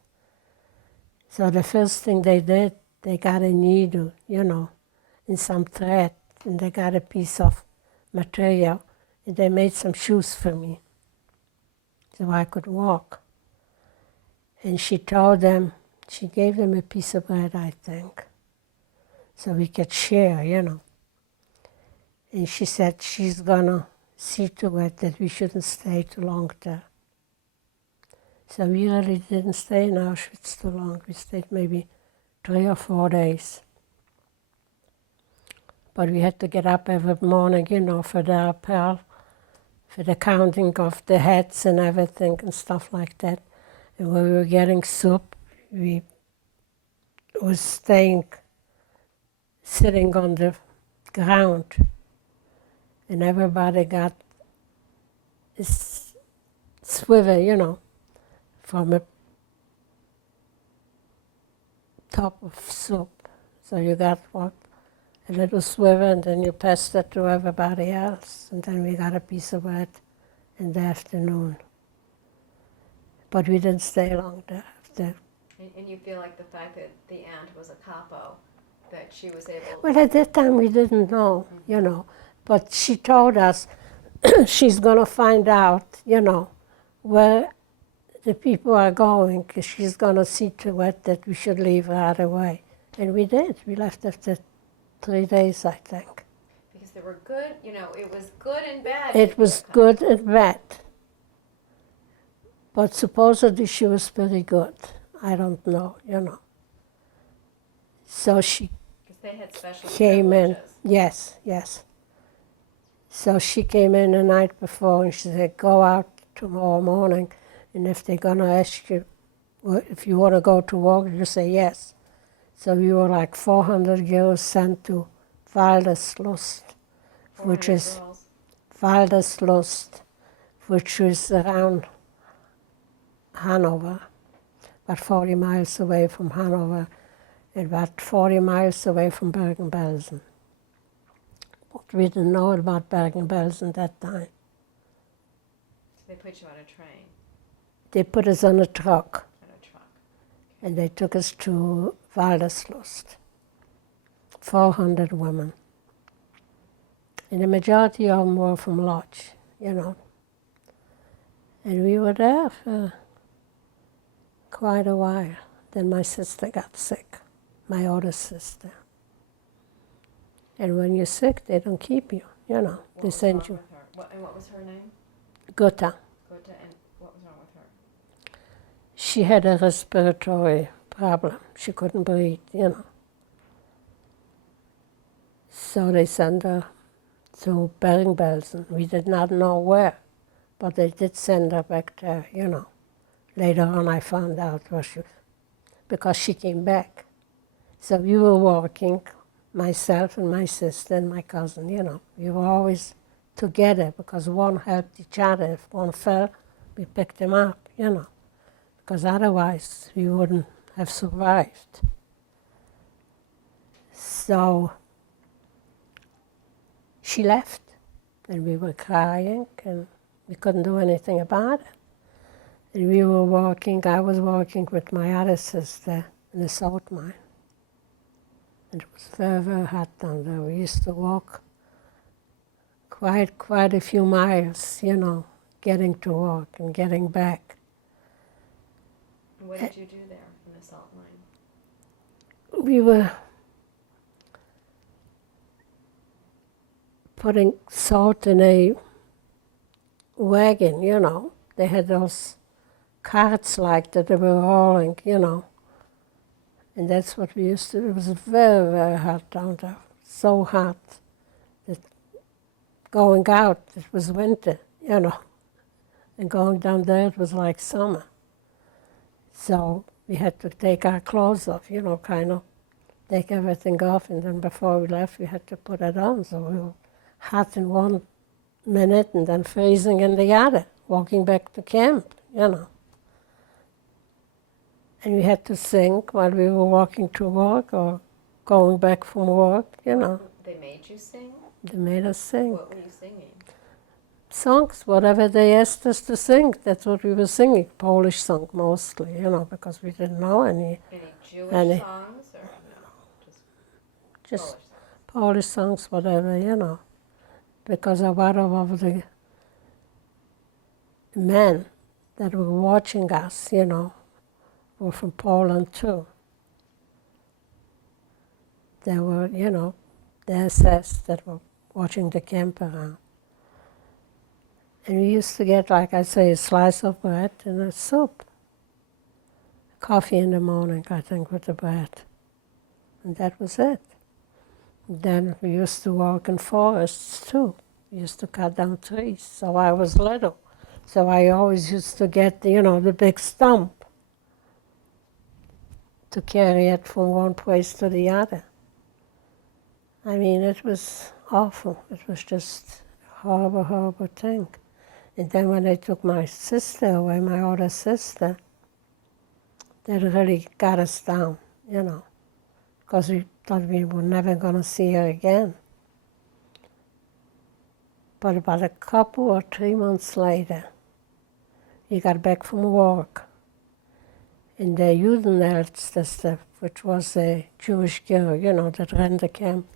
So the first thing they did, they got a needle, you know, and some thread, and they got a piece of material, and they made some shoes for me so I could walk. And she told them, She gave them a piece of bread, I think, so we could share, And she said she's gonna see to it that we shouldn't stay too long there. So we really didn't stay in Auschwitz too long. We stayed maybe 3 or 4 days. But we had to get up every morning, for the appel, for the counting of the heads and everything and stuff like that. And when we were getting soup, we was sitting on the ground, and everybody got a swivel, from a top of soup. So you got a little swivel, and then you passed it to everybody else, and then we got a piece of bread in the afternoon. But we didn't stay long there. And you feel like the fact that the aunt was a capo, that she was able... Well, at that time we didn't know, But she told us she's going to find out, where the people are going, 'cause she's going to see to it that we should leave right away. And we did. We left after 3 days, I think. Because there were good, it was good and bad. It was good and bad. But supposedly she was pretty good. I don't know, So she Because they had special came in. privileges. Yes. So she came in the night before and she said, go out tomorrow morning, and if they're going to ask you if you want to go to work, you say yes. So we were like 400 girls sent to Waldeslust, which is Waldeslust, which is around Hanover, about 40 miles away from Hanover, and about 40 miles away from Bergen-Belsen. But we didn't know about Bergen-Belsen that time. So they put you on a train? They put us on a truck. On a truck. And they took us to Waldeslust. 400 women. And the majority of them were from Lodz, And we were there for quite a while. Then my sister got sick, my older sister. And when you're sick, they don't keep you, They send you. And what was her name? Gutta. Gutta, and what was wrong with her? She had a respiratory problem. She couldn't breathe, So they sent her to Bergen-Belsen. We did not know where, but they did send her back there, Later on I found out because she came back. So we were working, myself and my sister and my cousin, We were always together because one helped each other. If one fell, we picked him up, Because otherwise we wouldn't have survived. So she left, and we were crying, and we couldn't do anything about it. And I was working with my other sister in the salt mine. And it was very, very hot down there. We used to walk quite a few miles, getting to work and getting back. And what did you do there in the salt mine? We were putting salt in a wagon, They had those carts like that they were hauling, And that's what we used to do. It was very, very hot down there. So hot that going out, it was winter, And going down there, it was like summer. So we had to take our clothes off, kind of take everything off. And then before we left, we had to put it on. So we were hot in one minute and then freezing in the other, walking back to camp, And we had to sing while we were walking to work or going back from work, They made you sing? They made us sing. What were you singing? Songs, whatever they asked us to sing, that's what we were singing. Polish song mostly, because we didn't know any. Any Jewish songs or no? Just Polish songs, whatever, Because a lot of the men that were watching us, were were from Poland too. They were, the SS that were watching the camp around. And we used to get, like I say, a slice of bread and a soup. Coffee in the morning, I think, with the bread. And that was it. Then we used to work in forests too. We used to cut down trees. So I was little. So I always used to get, the big stump to carry it from one place to the other. I mean, it was awful. It was just a horrible, horrible thing. And then when they took my sister away, my older sister, that really got us down, because we thought we were never going to see her again. But about a couple or 3 months later, we got back from work. And the Judenälteste, which was a Jewish girl, that ran the camp,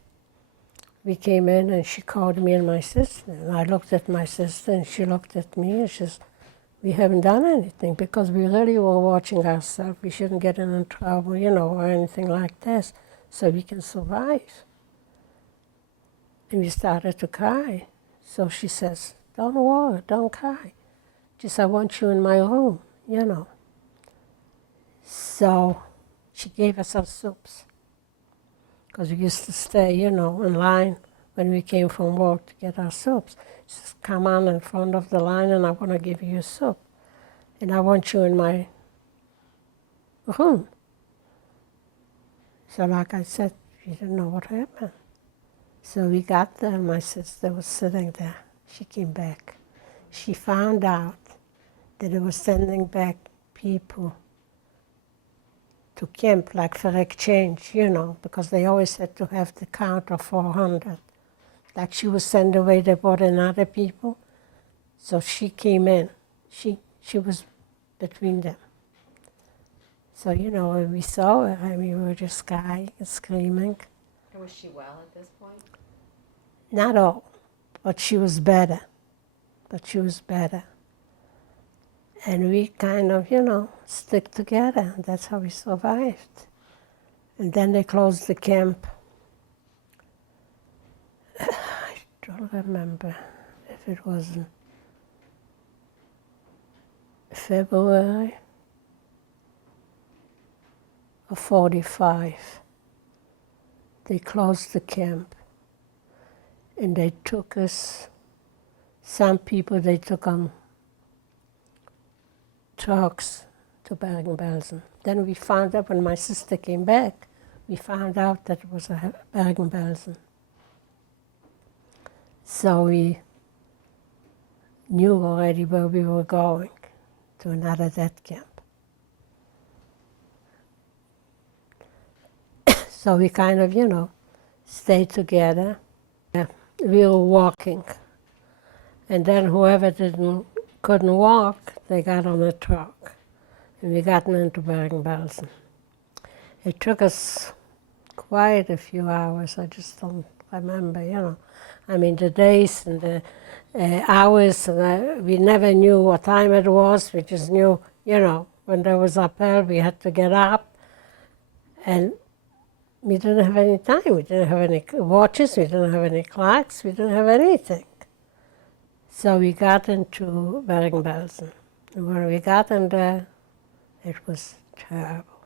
we came in and she called me and my sister. And I looked at my sister and she looked at me and she says, we haven't done anything because we really were watching ourselves. We shouldn't get in trouble, or anything like this, so we can survive. And we started to cry. So she says, don't worry, don't cry. Just I want you in my room, So she gave us our soups. Because we used to stay, in line when we came from work to get our soups. She says, come on in front of the line and I want to give you soup. And I want you in my room. So like I said, we didn't know what happened. So we got there and my sister was sitting there. She came back. She found out that they were sending back people to camp, like for exchange, because they always had to have the count of 400. Like she was sent away, they brought in other people. So she came in. She was between them. So, when we saw her, we were just crying and screaming. And was she well at this point? Not all, but she was better. And we kind of, stick together. That's how we survived. And then they closed the camp. I don't remember if it was in February of 45. They closed the camp. And they took us, some people they took on trucks to Bergen-Belsen. Then we found out, when my sister came back, we found out that it was a Bergen-Belsen. So we knew already where we were going, to another death camp. So we kind of, stayed together. We were walking. And then whoever couldn't walk, they got on a truck. And we got into Bergen-Belsen. It took us quite a few hours. I just don't remember, I mean, the days and the hours, and we never knew what time it was. We just knew, when there was appel, we had to get up. And we didn't have any time. We didn't have any watches. We didn't have any clocks. We didn't have anything. So we got into Bergen-Belsen. And when we got in there, it was terrible.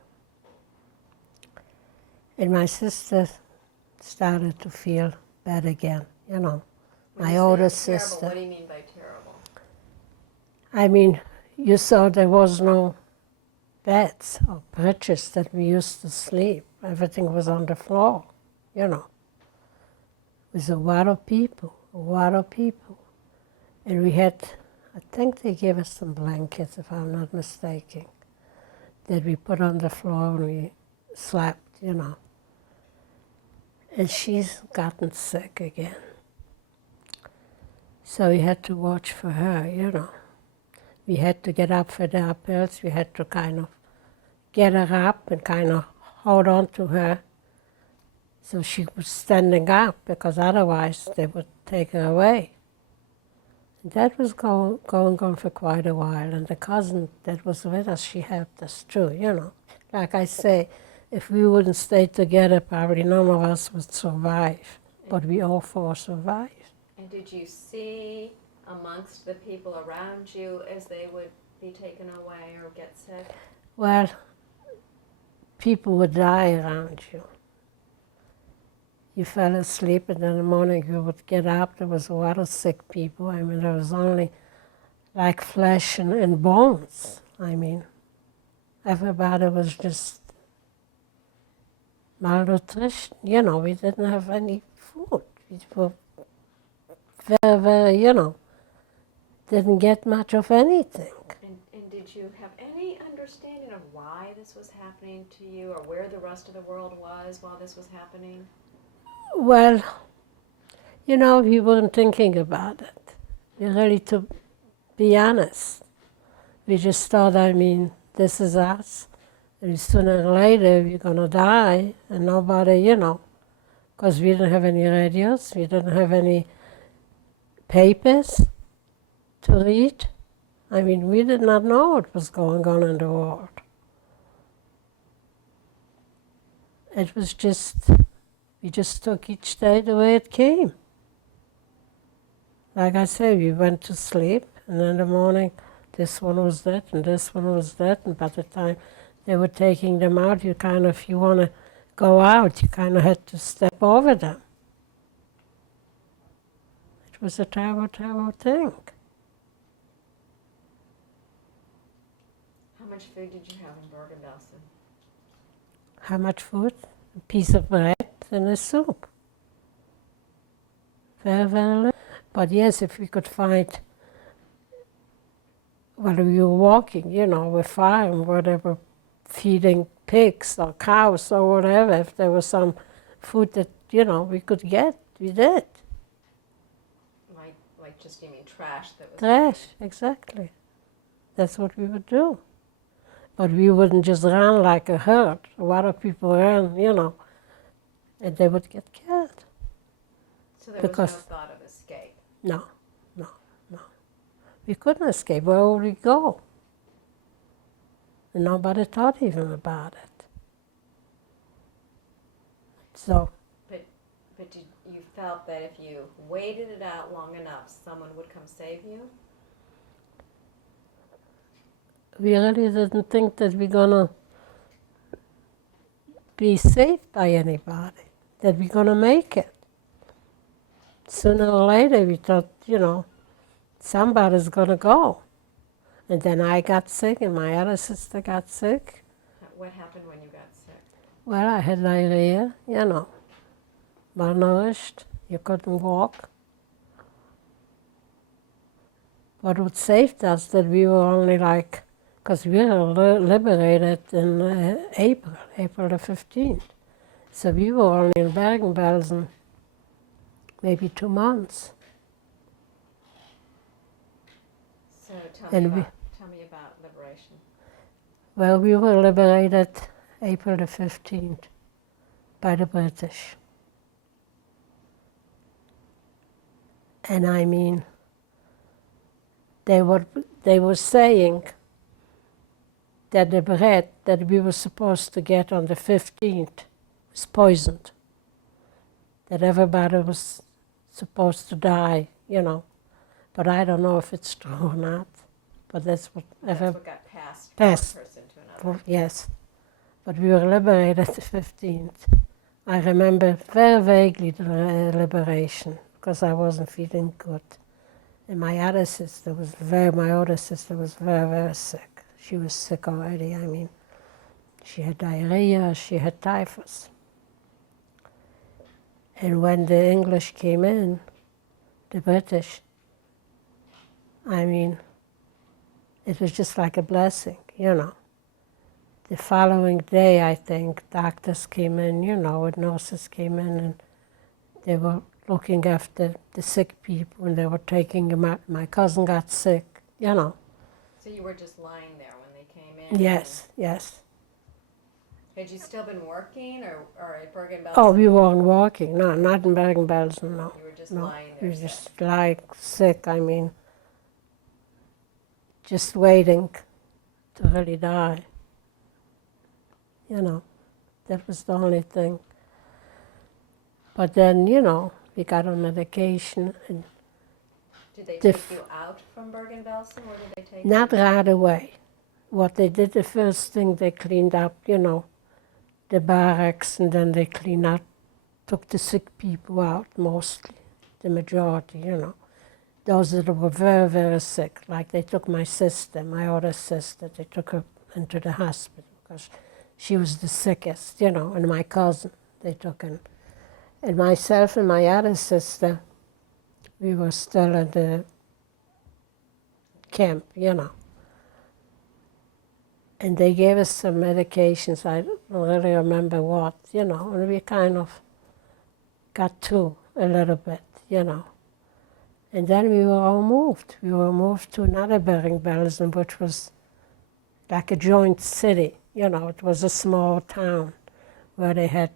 And my sister started to feel bad again, my older sister. What do you mean by terrible? I mean, you saw there was no beds or bridges that we used to sleep. Everything was on the floor, It was a lot of people. And we had, I think they gave us some blankets, if I'm not mistaken, that we put on the floor and we slept, And she's gotten sick again. So we had to watch for her, We had to get up for the appels. We had to kind of get her up and kind of hold on to her so she was standing up, because otherwise they would take her away. That was going on for quite a while, and the cousin that was with us, she helped us too, you know. Like I say, if we wouldn't stay together, probably none of us would survive, but we all four survived. And did you see amongst the people around you as they would be taken away or get sick? Well, people would die around you. You fell asleep, and in the morning you would get up. There was a lot of sick people. I mean, there was only like flesh and bones. I mean, everybody was just malnutrition. You know, we didn't have any food. We were very, very, you know, didn't get much of anything. And did you have any understanding of why this was happening to you or where the rest of the world was while this was happening? Well, you know, we weren't thinking about it. We really, to be honest, we just thought, I mean, this is us. And sooner or later, we're going to die, and nobody, you know, because we didn't have any radios, we didn't have any papers to read. I mean, we did not know what was going on in the world. It was just, we just took each day the way it came. Like I say, we went to sleep, and in the morning, this one was that, and this one was that, and by the time they were taking them out, you kind of, if you want to go out, you kind of had to step over them. It was a terrible, terrible thing. How much food did you have in Bergen-Belsen? How much food? A piece of bread and a soup. Very, very little. But yes, if we could find, while we were walking, you know, with fire and whatever, feeding pigs or cows or whatever, if there was some food that, you know, we could get, we did. Like just, you mean trash that was... Trash, exactly. That's what we would do. But we wouldn't just run like a herd. A lot of people ran, you know, and they would get killed. So there was no thought of escape? No, no, no. We couldn't escape. Where would we go? And nobody thought even about it. So. But you felt that if you waited it out long enough, someone would come save you? We really didn't think that we're gonna be saved by anybody, that we're gonna make it. Sooner or later, we thought, you know, somebody's gonna go. And then I got sick, and my other sister got sick. What happened when you got sick? Well, I had diarrhea, you know, malnourished, you couldn't walk. But what saved us that we were only like, because we were liberated in April the 15th. So we were only in Bergen-Belsen maybe 2 months. So tell me about liberation. Well, we were liberated April the 15th by the British. And I mean, they were saying that the bread that we were supposed to get on the 15th was poisoned. That everybody was supposed to die, you know. But I don't know if it's true or not. But that's what got passed from one person to another. Yes. But we were liberated the 15th. I remember very vaguely the liberation, because I wasn't feeling good. And my older sister was very, very sick. She was sick already. I mean, she had diarrhea, she had typhus. And when the English came in, the British, I mean, it was just like a blessing, you know. The following day, I think, doctors came in, you know, and nurses came in, and they were looking after the sick people, and they were taking them out. My cousin got sick, you know. So you were just lying there when they came in? Yes, yes. Had you still been working, or at Bergen-Belsen? Oh, we weren't walking. No, not in Bergen-Belsen, no. You were just no. lying there We were sick. just like sick, I mean. just waiting to really die. You know, that was the only thing. But then, you know, we got on medication. And Did they take you out from Bergen-Belsen, or did they take not you? right away. What they did, the first thing, they cleaned up, you know, the barracks, and then they cleaned out, took the sick people out mostly, the majority, you know. Those that were very, very sick, like they took my sister, my older sister, they took her into the hospital because she was the sickest, you know, and my cousin, they took in. And myself and my other sister, we were still at the camp, you know. And they gave us some medications, I don't really remember what, you know, and we kind of got through a little bit, you know. And then we were all moved. We were moved to another Bergen-Belsen, which was like a joint city, you know. It was a small town where they had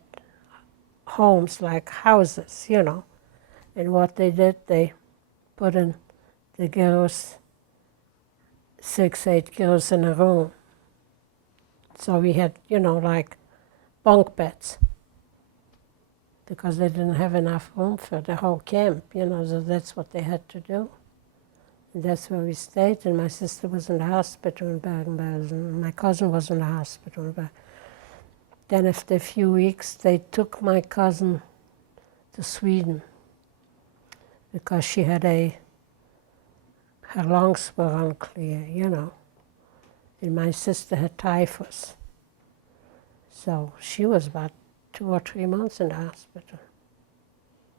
homes like houses, you know. And what they did, they put in the girls, 6, 8 girls in a room. So we had, you know, like bunk beds because they didn't have enough room for the whole camp, you know, so that's what they had to do. And that's where we stayed, and my sister was in the hospital in Bergen-Belsen, and my cousin was in the hospital. But then after a few weeks, they took my cousin to Sweden because she had her lungs were unclear, you know. And my sister had typhus. So she was about 2 or 3 months in the hospital.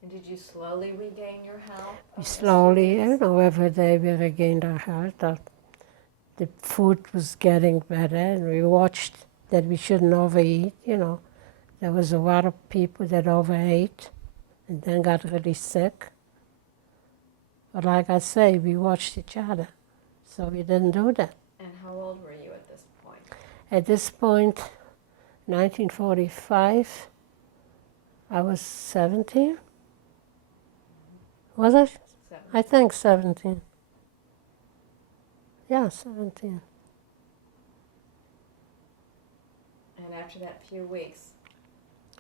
And did you slowly regain your health? We slowly, you know, every day we regained our health. The food was getting better, and we watched that we shouldn't overeat, you know. There was a lot of people that overate and then got really sick. But like I say, we watched each other, so we didn't do that. And how old were you at this point? At this point, 1945, I was 17. Was I? 7. I think 17. Yeah, 17. And after that few weeks,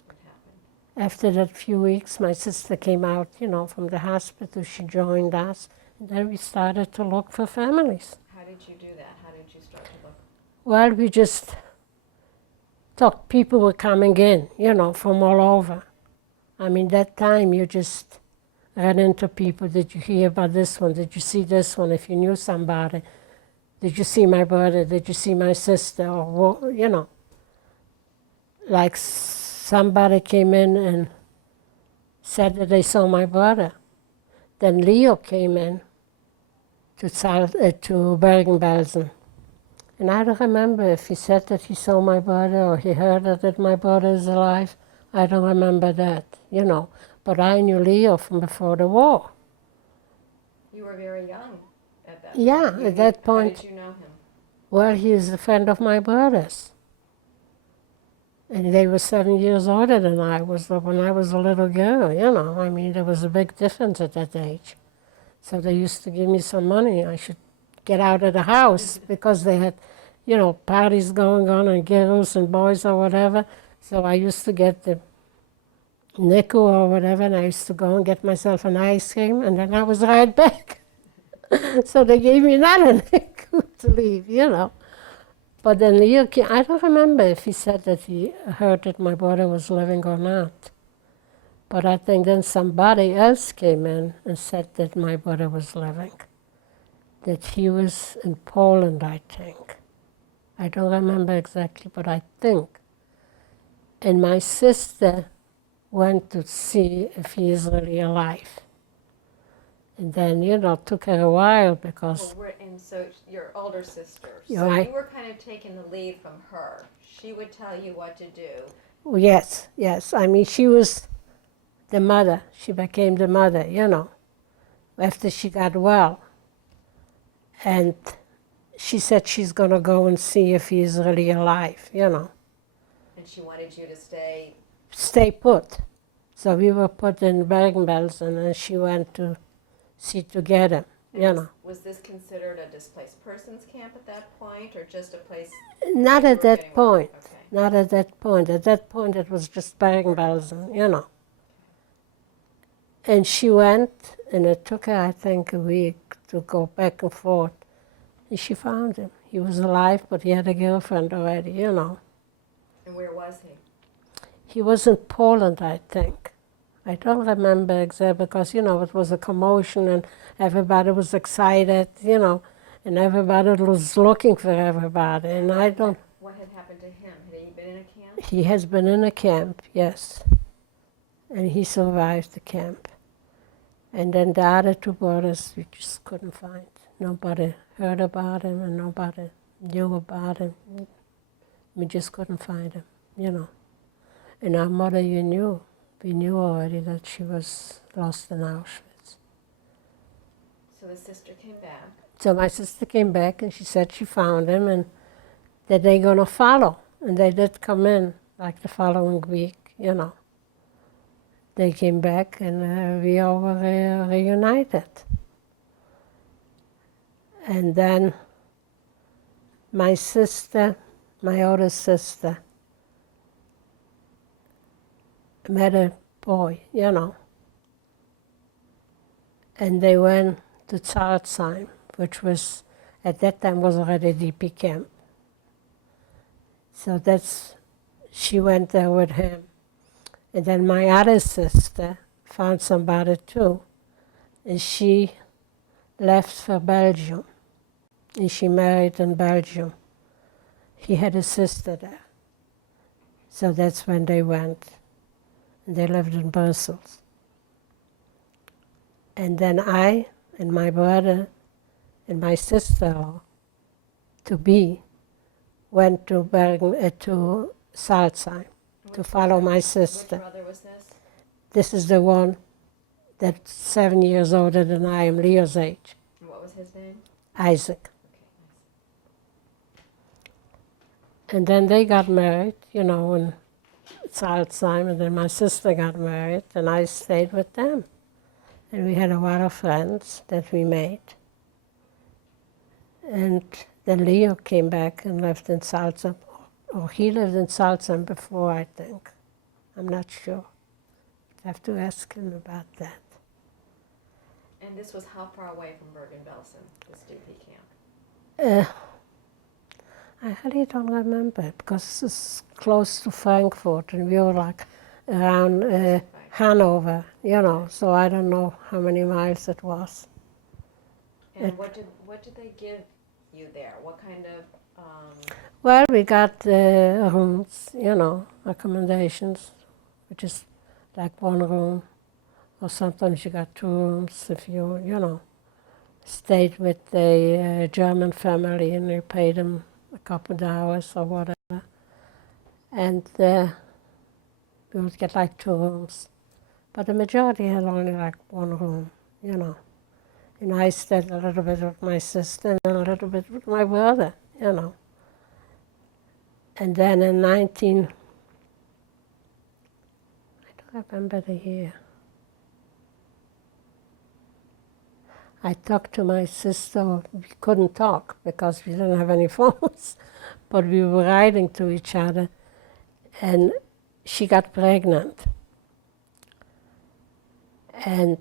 what happened? After that few weeks, my sister came out, you know, from the hospital. She joined us, and then we started to look for families. How did you do that? How did you start to look? Well, we just thought people were coming in, you know, from all over. I mean, that time you just ran into people. Did you hear about this one? Did you see this one? If you knew somebody, did you see my brother? Did you see my sister? Or, you know, like somebody came in and said that they saw my brother. Then Leo came in to Bergen-Belsen. And I don't remember if he said that he saw my brother or he heard that my brother is alive. I don't remember that, you know. But I knew Leo from before the war. You were very young at that Yeah, point. at that point. How did you know him? Well, he is a friend of my brother's. And they were 7 years older than I was when I was a little girl, you know. I mean, there was a big difference at that age. So they used to give me some money. I should get out of the house because they had, you know, parties going on and girls and boys or whatever. So I used to get the nickel or whatever, and I used to go and get myself an ice cream, and then I was right back. So they gave me another nickel to leave, you know. But then Leo came, I don't remember if he said that he heard that my brother was living or not. But I think then somebody else came in and said that my brother was living. That he was in Poland, I think. I don't remember exactly, but I think. And my sister went to see if he is really alive. And then, you know, it took her a while because... And so your older sister, Yeah, so you were kind of taking the lead from her. She would tell you what to do. Well, yes. I mean, she was the mother. She became the mother, you know, after she got well. And she said she's going to go and see if he's really alive, you know. And she wanted you to stay? Stay put. So we were put in Bergen-Belsen, and she went to see to get him, you know. Was this considered a displaced persons camp at that point, or just a place? Not people at were that getting point. Okay. Not at that point. At that point, it was just Bergen-Belsen, you know. And she went, and it took her, I think, a week to go back and forth. And she found him. He was alive, but he had a girlfriend already, you know. And where was he? He was in Poland, I think. I don't remember exactly because, you know, it was a commotion and everybody was excited, you know, and everybody was looking for everybody. And I don't. What had happened to him? Had he been in a camp? He has been in a camp, yes. And he survived the camp. And then the other two brothers we just couldn't find. Nobody heard about him and nobody knew about him. We just couldn't find him, you know. And our mother, we knew already that she was lost in Auschwitz. So the sister came back. So my sister came back and she said she found him and that they're going to follow. And they did come in like the following week, you know. They came back and we all were reunited. And then my sister, my older sister, met a boy, you know. And they went to Pforzheim, which was, at that time was already a DP camp. So she went there with him. And then my other sister found somebody too. And she left for Belgium. And she married in Belgium. He had a sister there. So that's when they went. And they lived in Brussels. And then I and my brother and my sister-in-law to be went to to Salzheim to follow my sister. Which brother was this? This is the one that's 7 years older than I am, Leo's age. And what was his name? Isaac. Okay, nice. And then they got married, you know, in Salzheim, and then my sister got married, and I stayed with them. And we had a lot of friends that we made. And then Leo came back and lived in Salzheim. Or he lived in Salzheim before, I think. I'm not sure. I have to ask him about that. And this was how far away from Bergen-Belsen, this DP camp? I really don't remember because this is close to Frankfurt and we were like around Hanover, you know, so I don't know how many miles it was. And what did they give you there? What kind of Well, we got rooms, you know, accommodations, which is like one room, or sometimes you got two rooms if you know, stayed with a German family and you paid them a couple of hours or whatever. And we would get like two rooms. But the majority had only like one room, you know. And I stayed a little bit with my sister and a little bit with my brother, you know. And then in I don't remember the year. I talked to my sister. We couldn't talk because we didn't have any phones, but we were writing to each other. And she got pregnant. And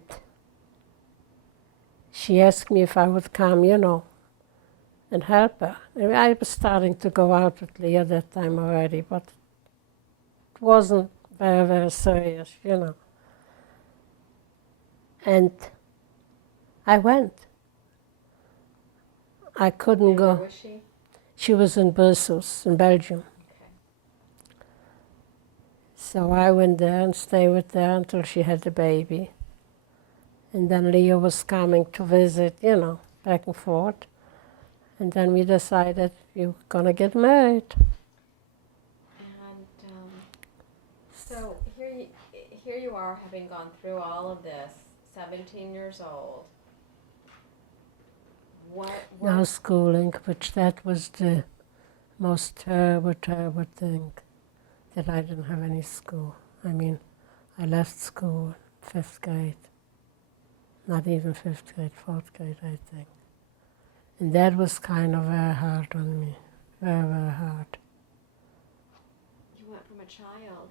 she asked me if I would come, you know, and help her. And I was starting to go out with Leah that time already, but it wasn't very, very serious, you know. And I went. I couldn't go. Where was she? She was in Brussels, in Belgium. Okay. So I went there and stayed with her until she had the baby. And then Leo was coming to visit, you know, back and forth. And then we decided we were going to get married. And so here you are, having gone through all of this, 17 years old. No schooling, which that was the most terrible, terrible thing, that I didn't have any school. I mean, I left school in 5th grade. not even 5th grade, 4th grade, I think. And that was kind of very hard on me, very, very hard. You went from a child,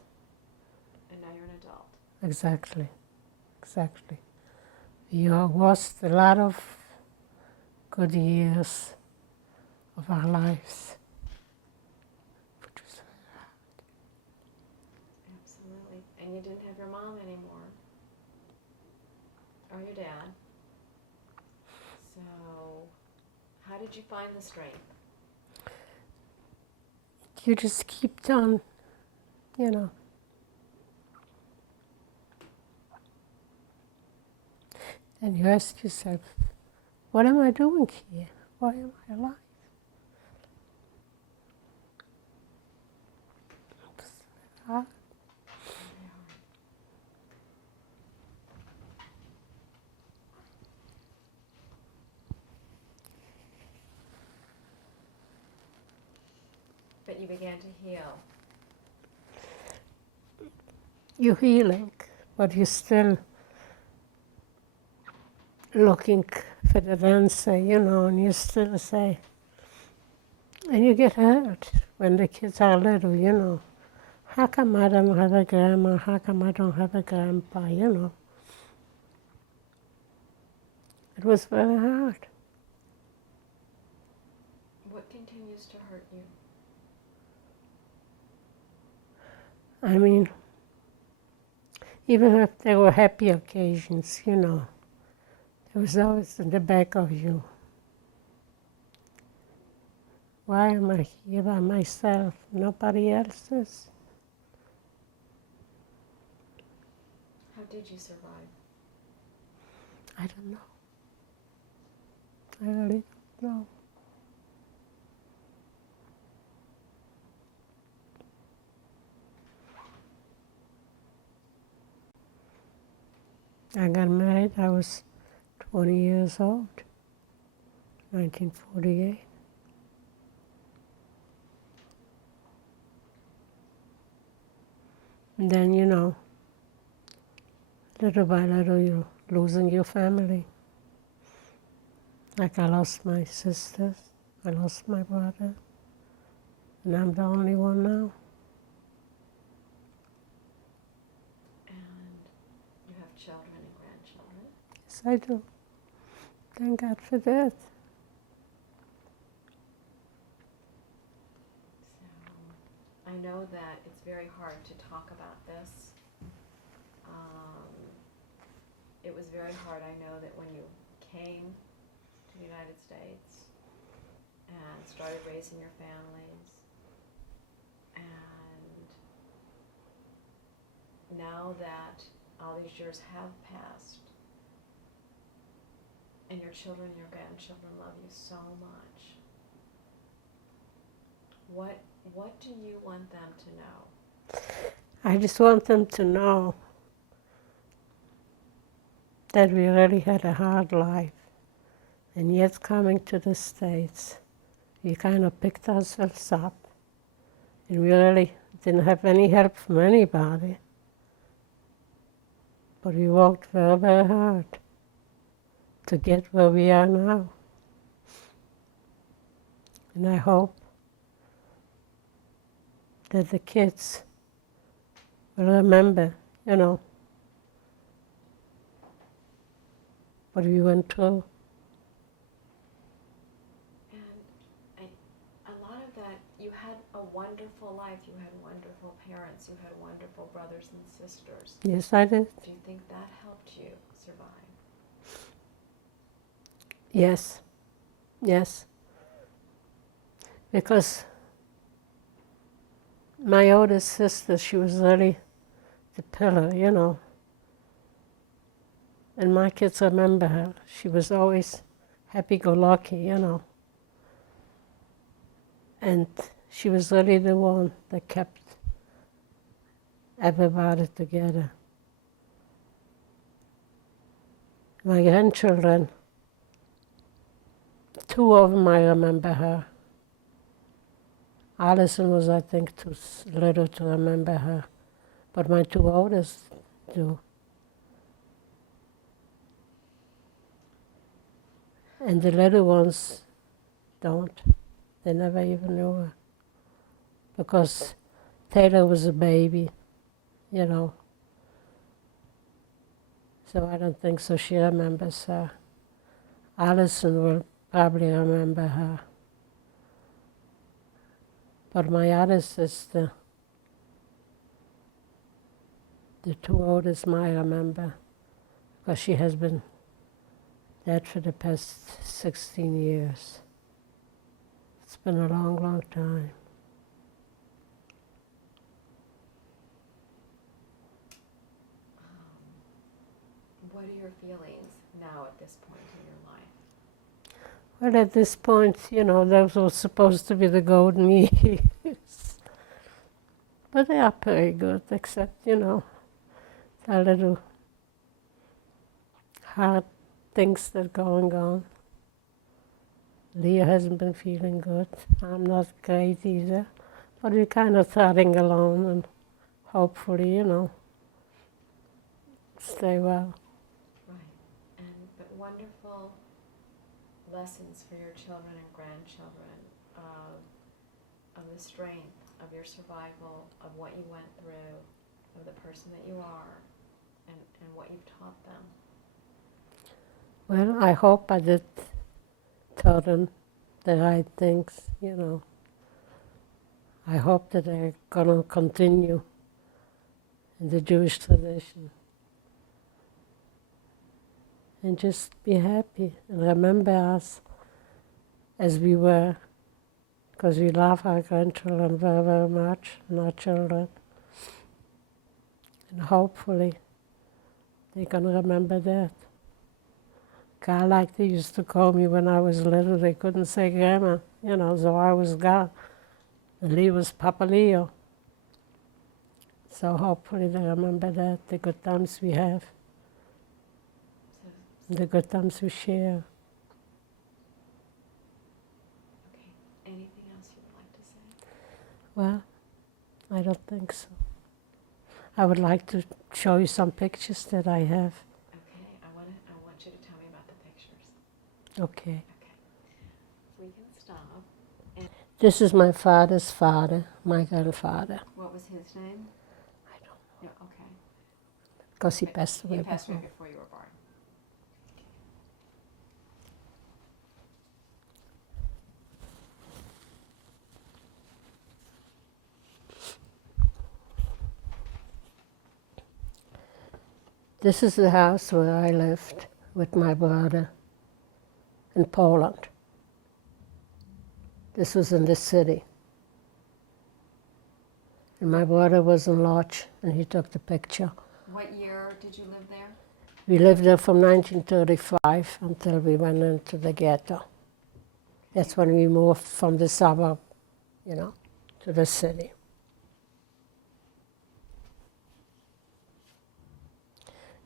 and now you're an adult. Exactly, exactly. You lost a lot of good years of our lives, which was very hard. Absolutely. And you didn't have your mom anymore, or your dad. So, how did you find the strength? You just keep on, you know. And you ask yourself, what am I doing here? Why am I alive? It's hard. But you began to heal. You're healing, but you're still looking for the answer, you know, and you still say, and you get hurt when the kids are little, you know. How come I don't have a grandma? How come I don't have a grandpa, you know? It was very hard. What continues to hurt you? I mean, even if there were happy occasions, you know, it was always in the back of you. Why am I here by myself? Nobody else is. How did you survive? I don't know. I really don't know. I got married, I was 20 years old, 1948. And then, you know, little by little, you're losing your family. Like I lost my sisters, I lost my brother, and I'm the only one now. And you have children and grandchildren. Yes, I do. Thank God for that. So, I know that it's very hard to talk about this. It was very hard, I know, that when you came to the United States and started raising your families, and now that all these years have passed, and your children and your grandchildren love you so much, what do you want them to know? I just want them to know that we really had a hard life. And yet coming to the States, we kind of picked ourselves up. And we really didn't have any help from anybody. But we worked very, very hard to get where we are now. And I hope that the kids will remember, you know, what we went through. And a lot of that, you had a wonderful life, you had wonderful parents, you had wonderful brothers and sisters. Yes, I did. Do you think that helped you survive? Yes, yes. Because my oldest sister, she was really the pillar, you know. And my kids remember her. She was always happy-go-lucky, you know. And she was really the one that kept everybody together. My grandchildren, 2 of them I remember her. Allison was, I think, too little to remember her. But my 2 oldest do. And the little ones don't. They never even knew her. Because Taylor was a baby, you know. So I don't think so she remembers her. Allison will probably remember her. But my other sister, the two oldest, might remember, because she has been dead for the past 16 years. It's been a long, long time. What are your feelings now at this point in your life? Well, at this point, you know, those were supposed to be the golden years. But they are pretty good, except, you know, a little hard things that are going on. Leah hasn't been feeling good. I'm not great either. But we're kind of trotting along and hopefully, you know, stay well. Right. But wonderful lessons for your children and grandchildren of the strength of your survival, of what you went through, of the person that you are, and what you've taught them. Well, I hope I did tell them the right things, you know. I hope that they're going to continue in the Jewish tradition. And just be happy and remember us as we were, because we love our grandchildren very, very much, and our children. And hopefully they're going to remember that. God, like they used to call me when I was little, they couldn't say Grandma, you know, so I was God. And Lee was Papa Leo. So hopefully they remember that, the good times we have, the good times we share. Okay. Anything else you would like to say? Well, I don't think so. I would like to show you some pictures that I have. Okay. I want you to tell me about the pictures. Okay. Okay. We can stop. This is my father's father, my grandfather, What was his name? I don't know, Yeah, okay. because he passed away He passed away before. before you were born. This is the house where I lived with my brother in Poland. This was in the city. And my brother was in Lodge, and he took the picture. What year did you live there? We lived there from 1935 until we went into the ghetto. That's when we moved from the suburb, you know, to the city.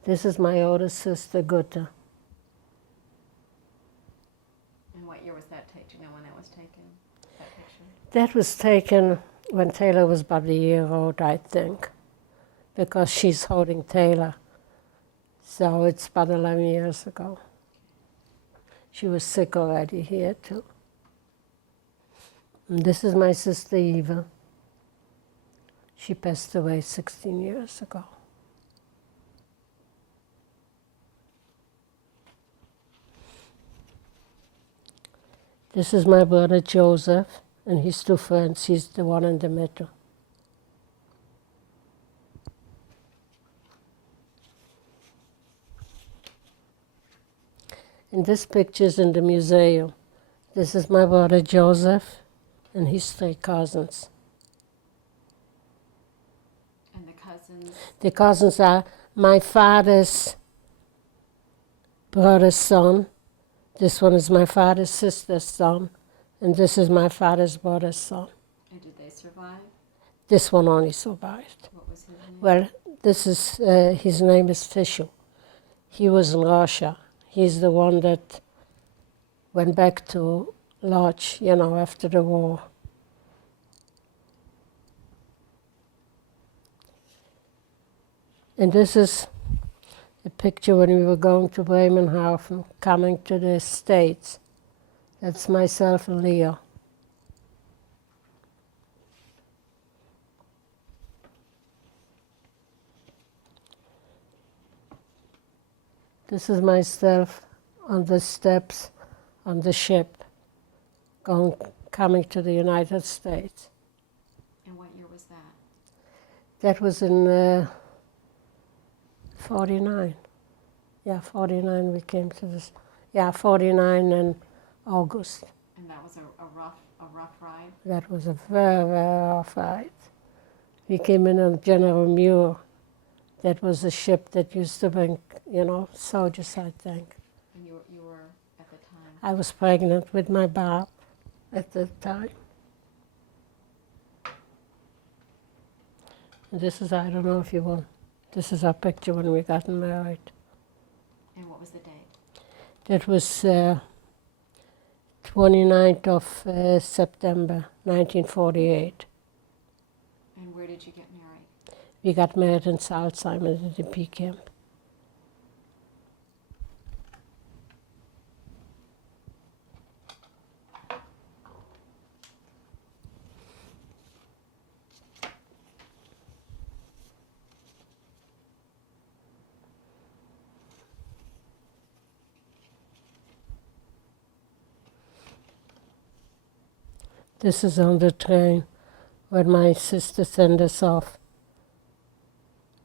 This is my older sister, Gutta. And what year was that taken? Do you know when that was taken? That picture? That was taken when Taylor was about a year old, I think, because she's holding Taylor. So it's about 11 years ago. She was sick already here, too. And this is my sister, Eva. She passed away 16 years ago. This is my brother, Joseph, and his two friends. He's the one in the middle. And this picture's in the museum. This is my brother, Joseph, and his three cousins. And the cousins? The cousins are my father's brother's son. This one is my father's sister's son. And this is my father's brother's son. And did they survive? This one only survived. What was his name? Well, this is, his name is Fischer. He was in Russia. He's the one that went back to Lodge, you know, after the war. And this is a picture when we were going to Bremerhaven, coming to the States. That's myself and Leo. This is myself on the steps on the ship, coming to the United States. And what year was that? That was in 49. Yeah, 49 we came to this. Yeah, 49 in August. And that was a rough ride? That was a very, very rough ride. We came in on General Muir. That was a ship that used to bring, soldiers, I think. And you were at the time? I was pregnant with my Bob at the time. And this is, I don't know if you want, this is our picture when we got married. And what was the date? That was 29th of September, 1948. And where did you get married? We got married in Salzheim at the DP camp. This is on the train where my sister sent us off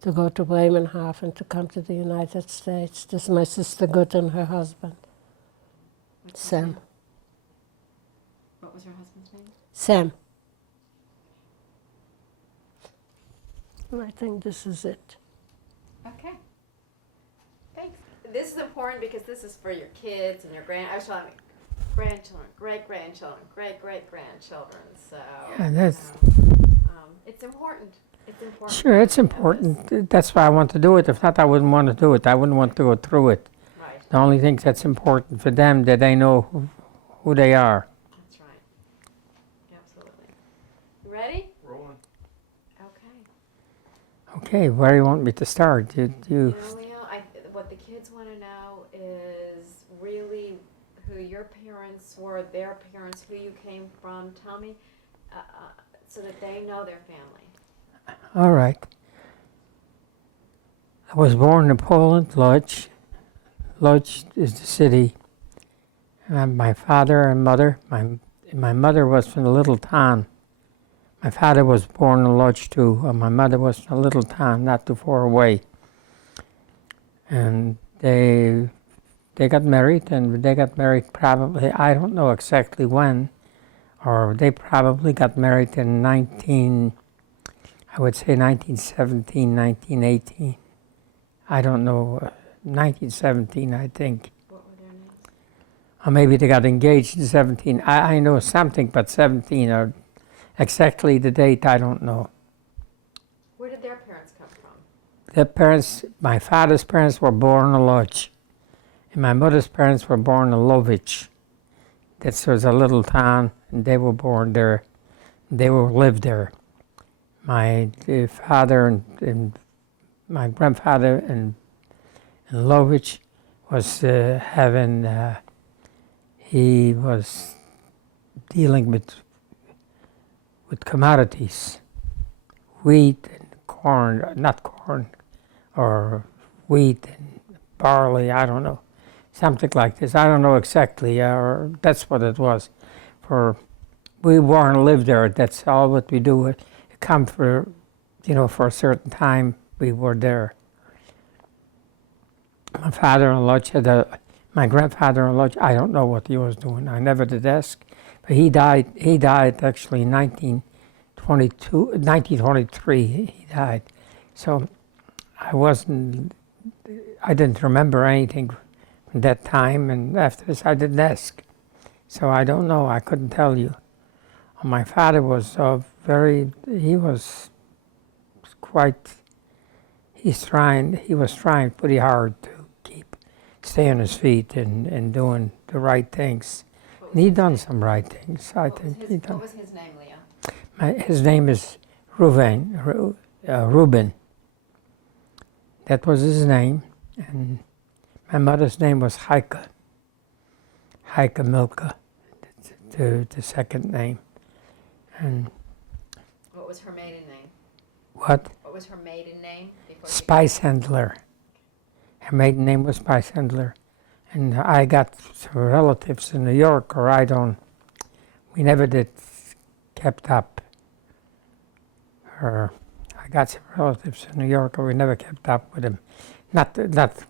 to go to Bremerhaven to come to the United States. This is my sister Gut and her husband, What's his Sam. name? What was her husband's name? Sam. And I think this is it. Okay. Thanks. This is important because this is for your kids and your grandchildren, great-grandchildren, great-great-grandchildren. So Yeah, that's it's important. It's important. sure. It's important. That's why I want to do it. If not, I wouldn't want to do it. I wouldn't want to go through it. Right. The only thing that's important for them that they know who they are. That's right. Absolutely. You ready? Rolling. Okay. Okay, where do you want me to start? You know, Leo, what the kids want to know is really who your parents were, their parents, who you came from. Tell me, so that they know their family. All right. I was born in Poland, Lodz. Lodz is the city. And my father and mother, my mother was from a little town. My father was born in Lodz too, and my mother was from a little town not too far away. And they got married, and they got married probably, I don't know exactly when, or they probably got married in 1917, 1918. I don't know, 1917, I think. What were their names? Or maybe they got engaged in 17. I know something, but 17, or exactly the date, I don't know. Where did their parents come from? Their parents, my father's parents were born in Lodz, and my mother's parents were born in Lovich. That was a little town, and they were born there. They lived there. My father and my grandfather in Lovich was he was dealing with commodities, wheat and corn, not corn, or wheat and barley, I don't know, something like this. I don't know exactly, or that's what it was. We born and lived there, that's all what we do. Come for, for a certain time, we were there. My father-in-law my grandfather-in-law, I don't know what he was doing. I never did ask, but he died actually in 1923, he died. So I didn't remember anything from that time, and after this I didn't ask. So I don't know, I couldn't tell you. My father was he was trying pretty hard to stay on his feet and doing the right things. And he done some right things, I think. What was his name, Leo? His name is Reuben. That was his name. And my mother's name was Heike Milke, the second name. And What was her maiden name? what? What was her maiden name? Before Spice Handler. Her maiden name was Spice Handler. And I got some relatives in New York, or we never did kept up. I got some relatives in New York, or we never kept up with them. Not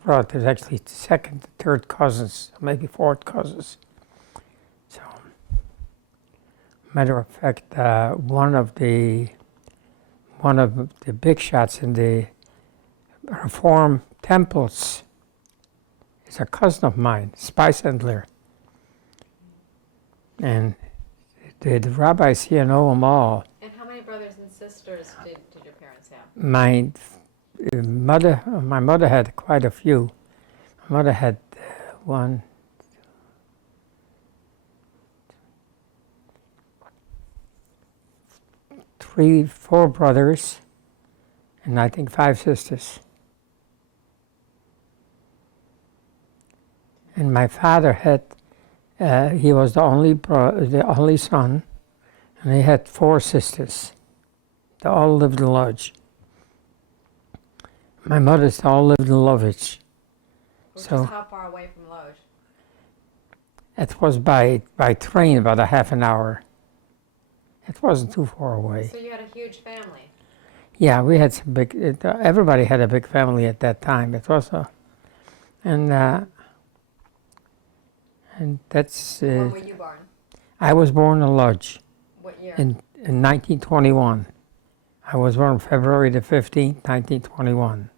relatives, actually second, third cousins, maybe fourth cousins. So, matter of fact, one of the big shots in the Reform temples is a cousin of mine, Spice Handler. And the rabbis here know them all. And how many brothers and sisters did your parents have? My mother had quite a few. My mother had four brothers, and I think 5 sisters. And my father had, he was the only son, and he had 4 sisters. They all lived in Lodge. My mother's all lived in Lovitch. Which So is how far away from Loge? it was by train about a half an hour. It wasn't too far away. So you had a huge family. Yeah, we had some everybody had a big family at that time. It was and that's. When were you born? I was born in Lodge What year? in 1921. I was born February the 15th, 1921.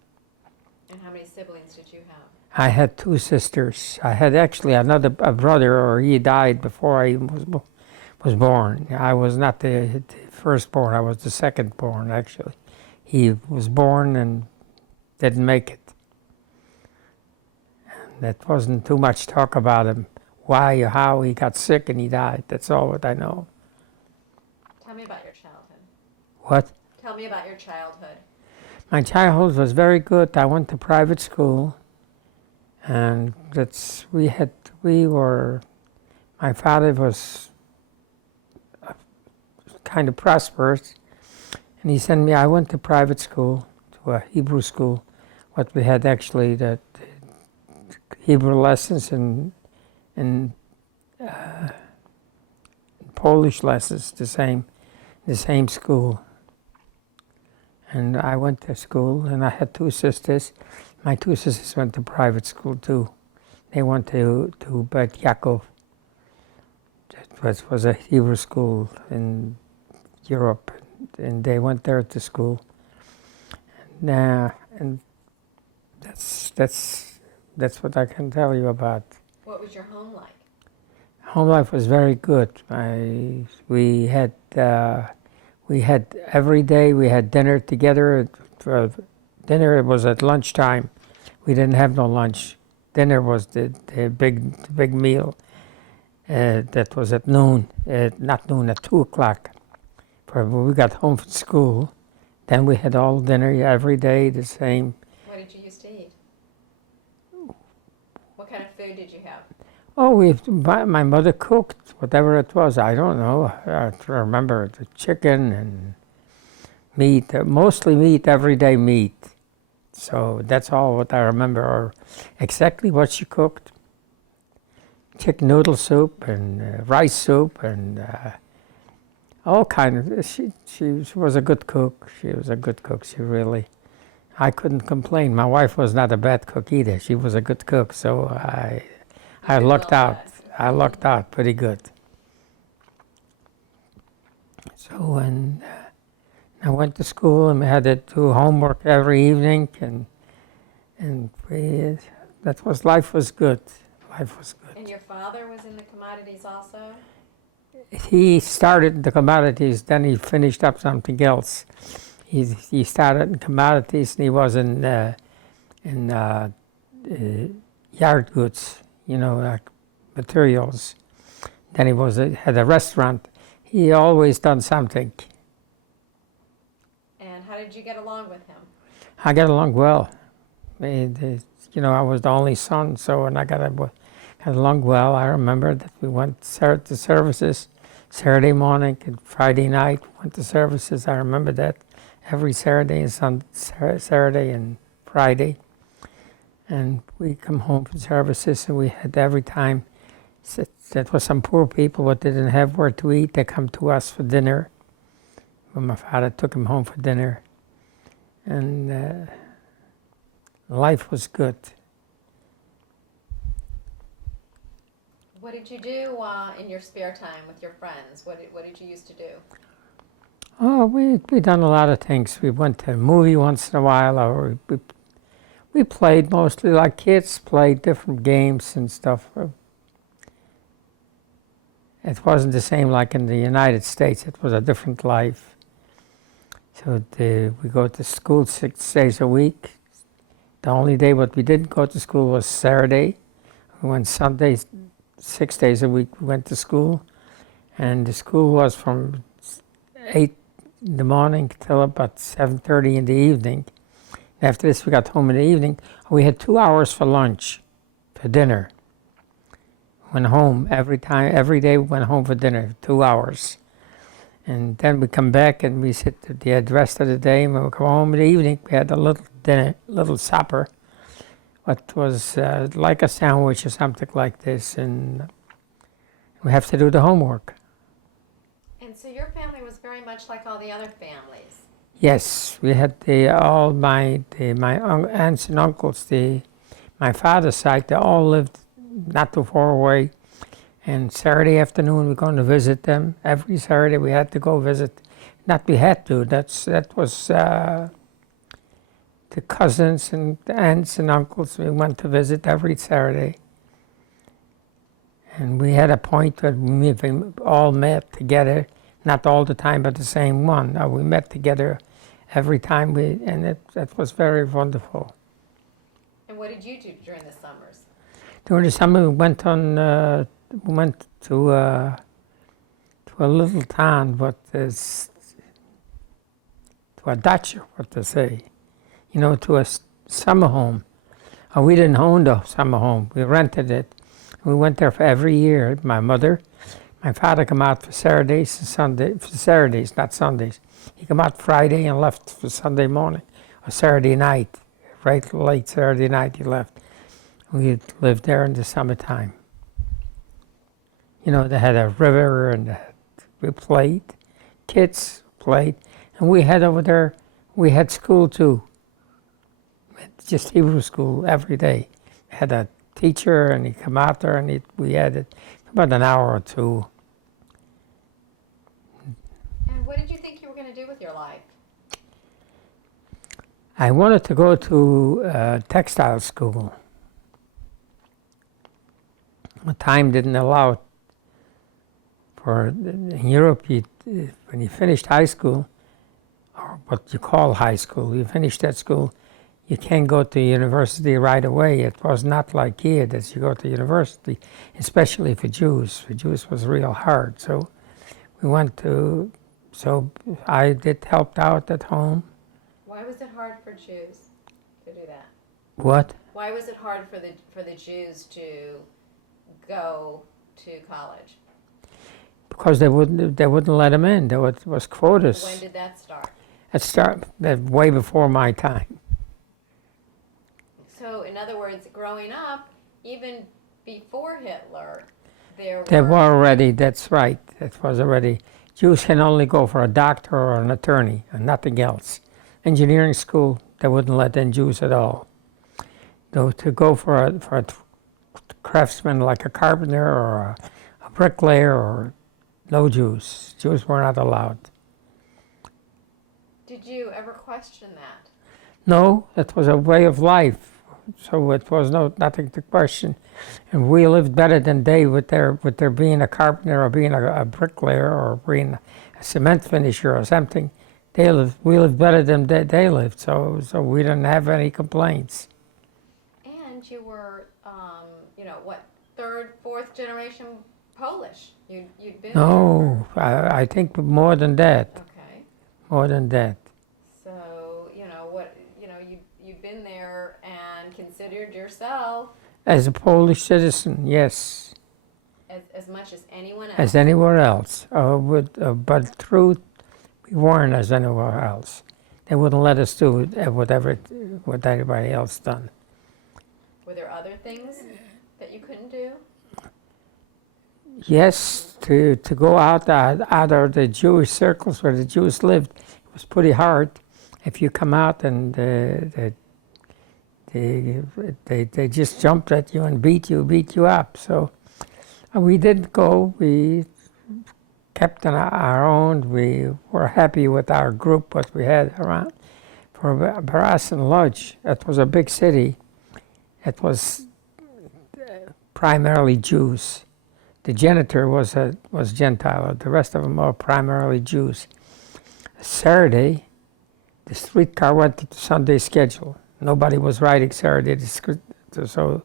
And how many siblings did you have? I had 2 sisters. I had actually a brother, or he died before I was born. I was not the firstborn. I was the secondborn, actually. He was born and didn't make it. And that wasn't too much talk about him. Why or how he got sick and he died. That's all what I know. Tell me about your childhood. What? Tell me about your childhood. My childhood was very good. I went to private school, and my father was kind of prosperous, and he sent me. I went to private school, to a Hebrew school. What we had actually the Hebrew lessons and Polish lessons, the same school. And I went to school, and I had 2 sisters. My 2 sisters went to private school too. They went to Bet Yaakov. That was a Hebrew school in Europe, and they went there to school. And that's what I can tell you about. What was your home like? Home life was very good. We had every day we had dinner together. Dinner was at lunchtime. We didn't have no lunch. Dinner was the big meal. That was at noon. Not noon, at 2 o'clock. When we got home from school, then we had all dinner every day the same. What did you used to eat? What kind of food did you have? Oh, my mother cooked whatever it was. I don't know. I remember the chicken and meat, mostly meat, everyday meat. So that's all what I remember, or exactly what she cooked. Chicken noodle soup and rice soup and all kind of. She was a good cook. She was a good cook. I couldn't complain. My wife was not a bad cook either. She was a good cook. So I lucked out. I lucked out pretty good. So when I went to school and we had to do homework every evening, and life was good. Life was good. And your father was in the commodities also? He started the commodities, then he finished up something else. He started in commodities, and he was in yard goods, like materials. Then he had a restaurant. He always done something. And how did you get along with him? I get along well. I was the only son, so and I got along well. I remember that we went to services Saturday morning and Friday night. Went to services. I remember that every Saturday and Saturday and Friday. And we come home from services, and we had every time. That was some poor people that didn't have where to eat. They come to us for dinner. When my father took them home for dinner, and life was good. What did you do in your spare time with your friends? What did you used to do? Oh, we done a lot of things. We went to a movie once in a while, or we played mostly like kids, played different games and stuff. It wasn't the same like in the United States. It was a different life. So we go to school 6 days a week. The only day what we didn't go to school was Saturday. We went Sundays, 6 days a week we went to school. And the school was from 8 in the morning till about 7:30 in the evening. After this we got home in the evening. We had 2 hours for lunch, for dinner. Went home every day we went home for dinner, 2 hours. And then we come back and we sit the rest of the day, and when we come home in the evening, we had a little dinner, little supper, what was like a sandwich or something like this, and we have to do the homework. And so your family was very much like all the other families. Yes, we had all my aunts and uncles, my father's side, they all lived not too far away. And Saturday afternoon, we're going to visit them. Every Saturday, we had to go visit. Not we had to. That was the cousins and the aunts and uncles. We went to visit every Saturday. And we had a point where we all met together. Not all the time, but the same one. We met together every time and that was very wonderful. And what did you do during the summers? During the summer, we went to a little town, but is to a dacha, what to say, to a summer home. We didn't own the summer home; we rented it. We went there for every year. My father come out for Saturdays and Sundays. For Saturdays, not Sundays. He come out Friday and left for Sunday morning or Saturday night. Right late Saturday night, he left. We lived there in the summertime. They had a river and we played. Kids played. And we had over there, we had school too. Just Hebrew school every day. We had a teacher and he'd come out there and we had it about an hour or two. And what did you think you were going to do with your life? I wanted to go to textile school. The time didn't allow it. In Europe, when you finished high school, or what you call high school, you finished that school, you can't go to university right away. It was not like here that you go to university, especially for Jews. For Jews was real hard. So I helped out at home. Why was it hard for Jews to do that? What? Why was it hard for the Jews to go to college? Because they wouldn't let them in. There was quotas. When did that start? It started way before my time. So, in other words, growing up, even before Hitler, They were already, that's right. That was already, Jews can only go for a doctor or an attorney and nothing else. Engineering school, they wouldn't let in Jews at all. Though to go for a craftsman like a carpenter or a bricklayer or no Jews. Jews were not allowed. Did you ever question that? No, that was a way of life. So it was nothing to question. And we lived better than they with their being a carpenter or being a bricklayer or being a cement finisher or something. We lived better than they lived, so we didn't have any complaints. And you were, what, third, fourth generation Polish? You'd been No, I think more than that. Okay. More than that. So, you'd been there, and considered yourself As a Polish citizen, yes, as much as anyone else. as anywhere else. But truth, we weren't as anywhere else. They wouldn't let us do what everybody else done. Were there other things that you couldn't do? Yes, to go out of the Jewish circles where the Jews lived, it was pretty hard. If you come out and they just jumped at you and beat you up. So we didn't go. We kept on our own. We were happy with our group, what we had around. For Brass and Lodge, it was a big city. It was primarily Jews. The janitor was Gentile. The rest of them were primarily Jews. Saturday, the streetcar went to the Sunday schedule. Nobody was riding Saturday. So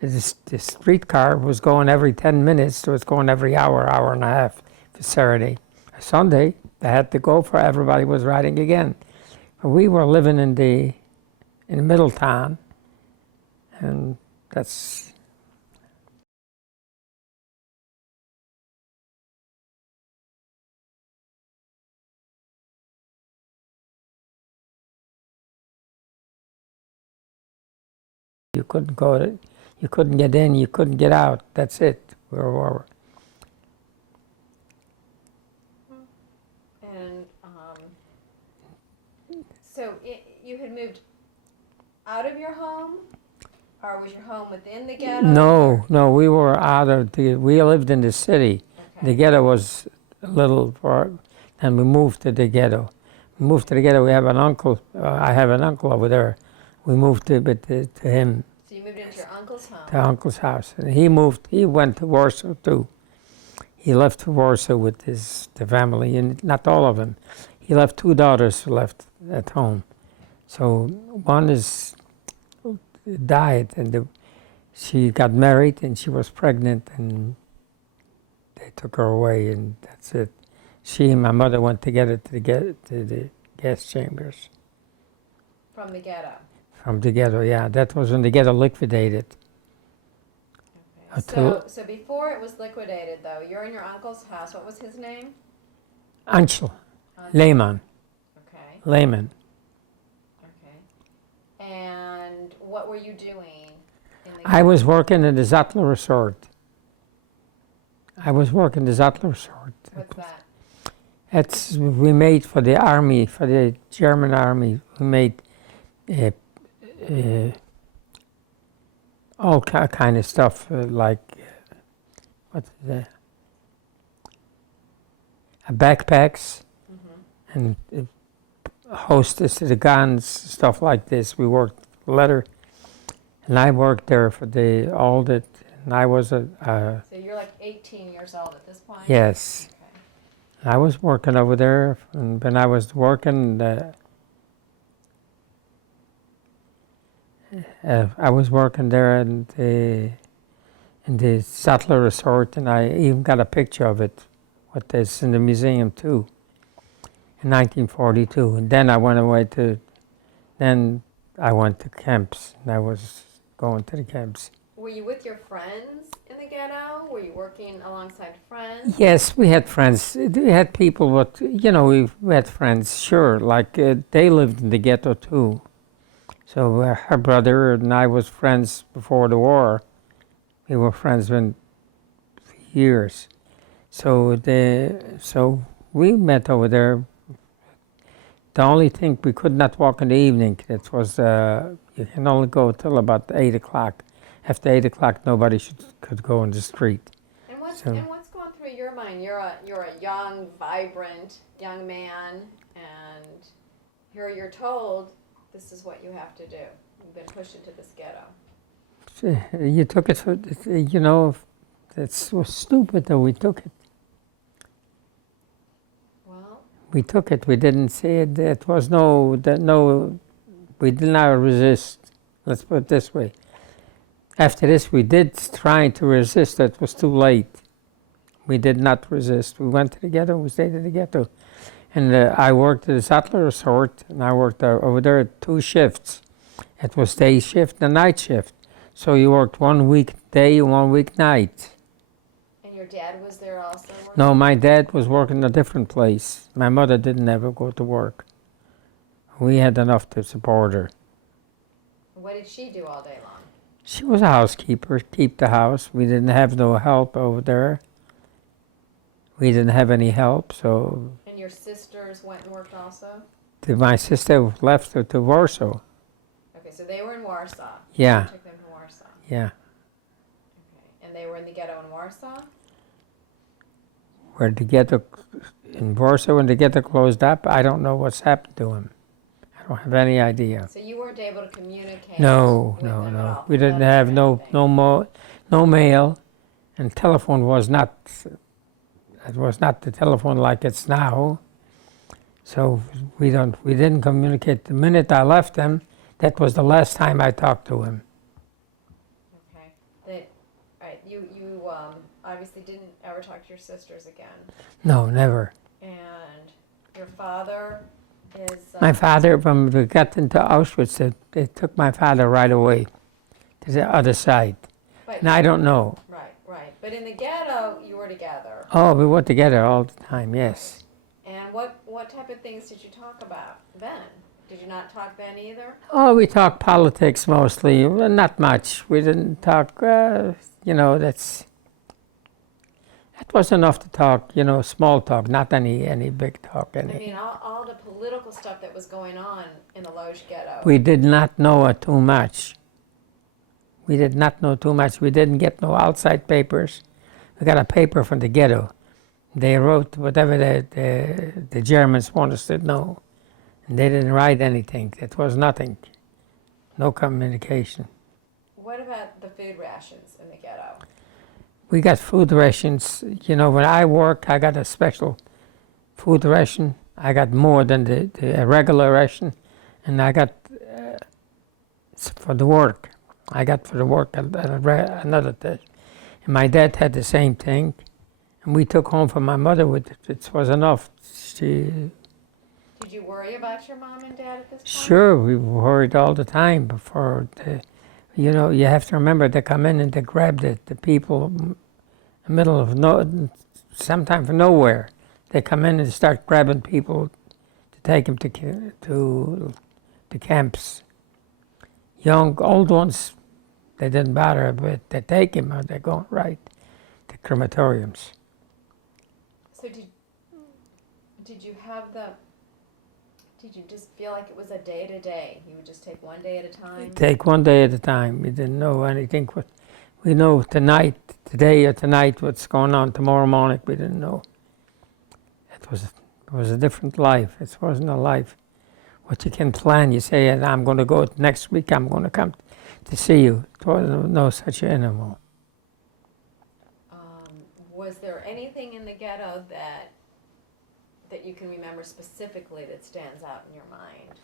the streetcar was going every 10 minutes, so it's going every hour and a half for Saturday. Sunday, they had to go for everybody was riding again. But we were living in the middle town, and that's... You couldn't go, you couldn't get in, you couldn't get out. That's it. We were over. And so you had moved out of your home, or was your home within the ghetto? No, we were out of we lived in the city. Okay. The ghetto was a little far, and we moved to the ghetto. We moved to the ghetto. We have an uncle. I have an uncle over there. We moved to him. So you moved into your uncle's home? To uncle's house. And he went to Warsaw too. He left for Warsaw with the family, and not all of them. He left 2 daughters left at home. So one died, and she got married, and she was pregnant, and they took her away, and that's it. She and my mother went together to the gas chambers. From the ghetto? From the ghetto, yeah. That was when the ghetto liquidated. Okay. So before it was liquidated, though, you're in your uncle's house. What was his name? Angel Lehman. Okay. Lehman. Okay. And what were you doing in the I was working in the Zattler Resort. What's that? We made for the army, for the German army. We made all kind of stuff like backpacks and hostess to the guns, stuff like this. We worked leather, and I worked there for all that. And I was So you're like 18 years old at this point? yes. Okay. I was working over there, and when I was working, I was working there in the Sattler Resort, and I even got a picture of it, what is in the museum too, in 1942. And then I went to camps, and I was going to the camps. Were you with your friends in the ghetto? Were you working alongside friends? Yes, we had friends. We had people, but we had friends, sure. Like they lived in the ghetto too. So her brother and I was friends before the war. We were friends for years. So we met over there. The only thing, we could not walk in the evening. It was you can only go till about 8 o'clock. After 8 o'clock, nobody could go in the street. And what's going through your mind? You're a young, vibrant young man, and here you're told this is what you have to do. You've been pushed into this ghetto. You took it for, it's so stupid that we took it. Well, We took it. We didn't see it. It was we did not resist. Let's put it this way. After this, we did try to resist. It was too late. We did not resist. We went to the ghetto. We stayed in the ghetto. And I worked at the Sattler Resort, and I worked over there 2 shifts. It was day shift and night shift. So you worked 1 week day and 1 week night. And your dad was there also working? No, my dad was working a different place. My mother didn't ever go to work. We had enough to support her. What did she do all day long? She was a housekeeper, keep the house. We didn't have no help over there. We didn't have any help, so And your sisters went and worked also? my sister left her to Warsaw. Okay, so they were in Warsaw. Yeah. You took them to Warsaw. Yeah. Okay. And they were in the ghetto in Warsaw? Where the ghetto, in Warsaw, when the ghetto closed up, I don't know what's happened to him. I don't have any idea. So you weren't able to communicate No, with no, them at no. all? We didn't Letters have or no anything? no mail, and telephone was not. It was not the telephone like it's now. So we didn't communicate. The minute I left him, that was the last time I talked to him. Okay. All right, you obviously didn't ever talk to your sisters again. No, never. And your father is... My father, when we got into Auschwitz, they took my father right away to the other side. But, And I don't know. right. But in the ghetto, you were together. Oh, we were together all the time, yes. And what type of things did you talk about then? Did you not talk then either? Oh, we talked politics mostly, well, not much. We didn't talk, that was enough to talk, small talk, not any big talk. I mean, all the political stuff that was going on in the Lodz ghetto. We did not know it too much. We did not know too much. We didn't get no outside papers. We got a paper from the ghetto. They wrote whatever the Germans wanted us to know. And they didn't write anything. It was nothing. No communication. What about the food rations in the ghetto? We got food rations. When I worked, I got a special food ration. I got more than the regular ration. And I got for the work. I got for the work another dish. And my dad had the same thing. And we took home for my mother with it. It was enough. Did you worry about your mom and dad at this point? Sure, we worried all the time before you have to remember they come in and they grab the people in the middle of sometime from nowhere. They come in and start grabbing people to take them to the camps. Young, old ones, they didn't bother, but they take him or they're going right to crematoriums. So did you have did you just feel like it was a day to day? You would just take one day at a time? Take one day at a time. We didn't know anything. We know today or tonight, what's going on tomorrow morning. We didn't know. It was a different life. It wasn't a life what you can plan. You say, and I'm going to go next week. I'm going to come to see you. It wasn't no such animal. Was there anything in the ghetto that you can remember specifically that stands out in your mind?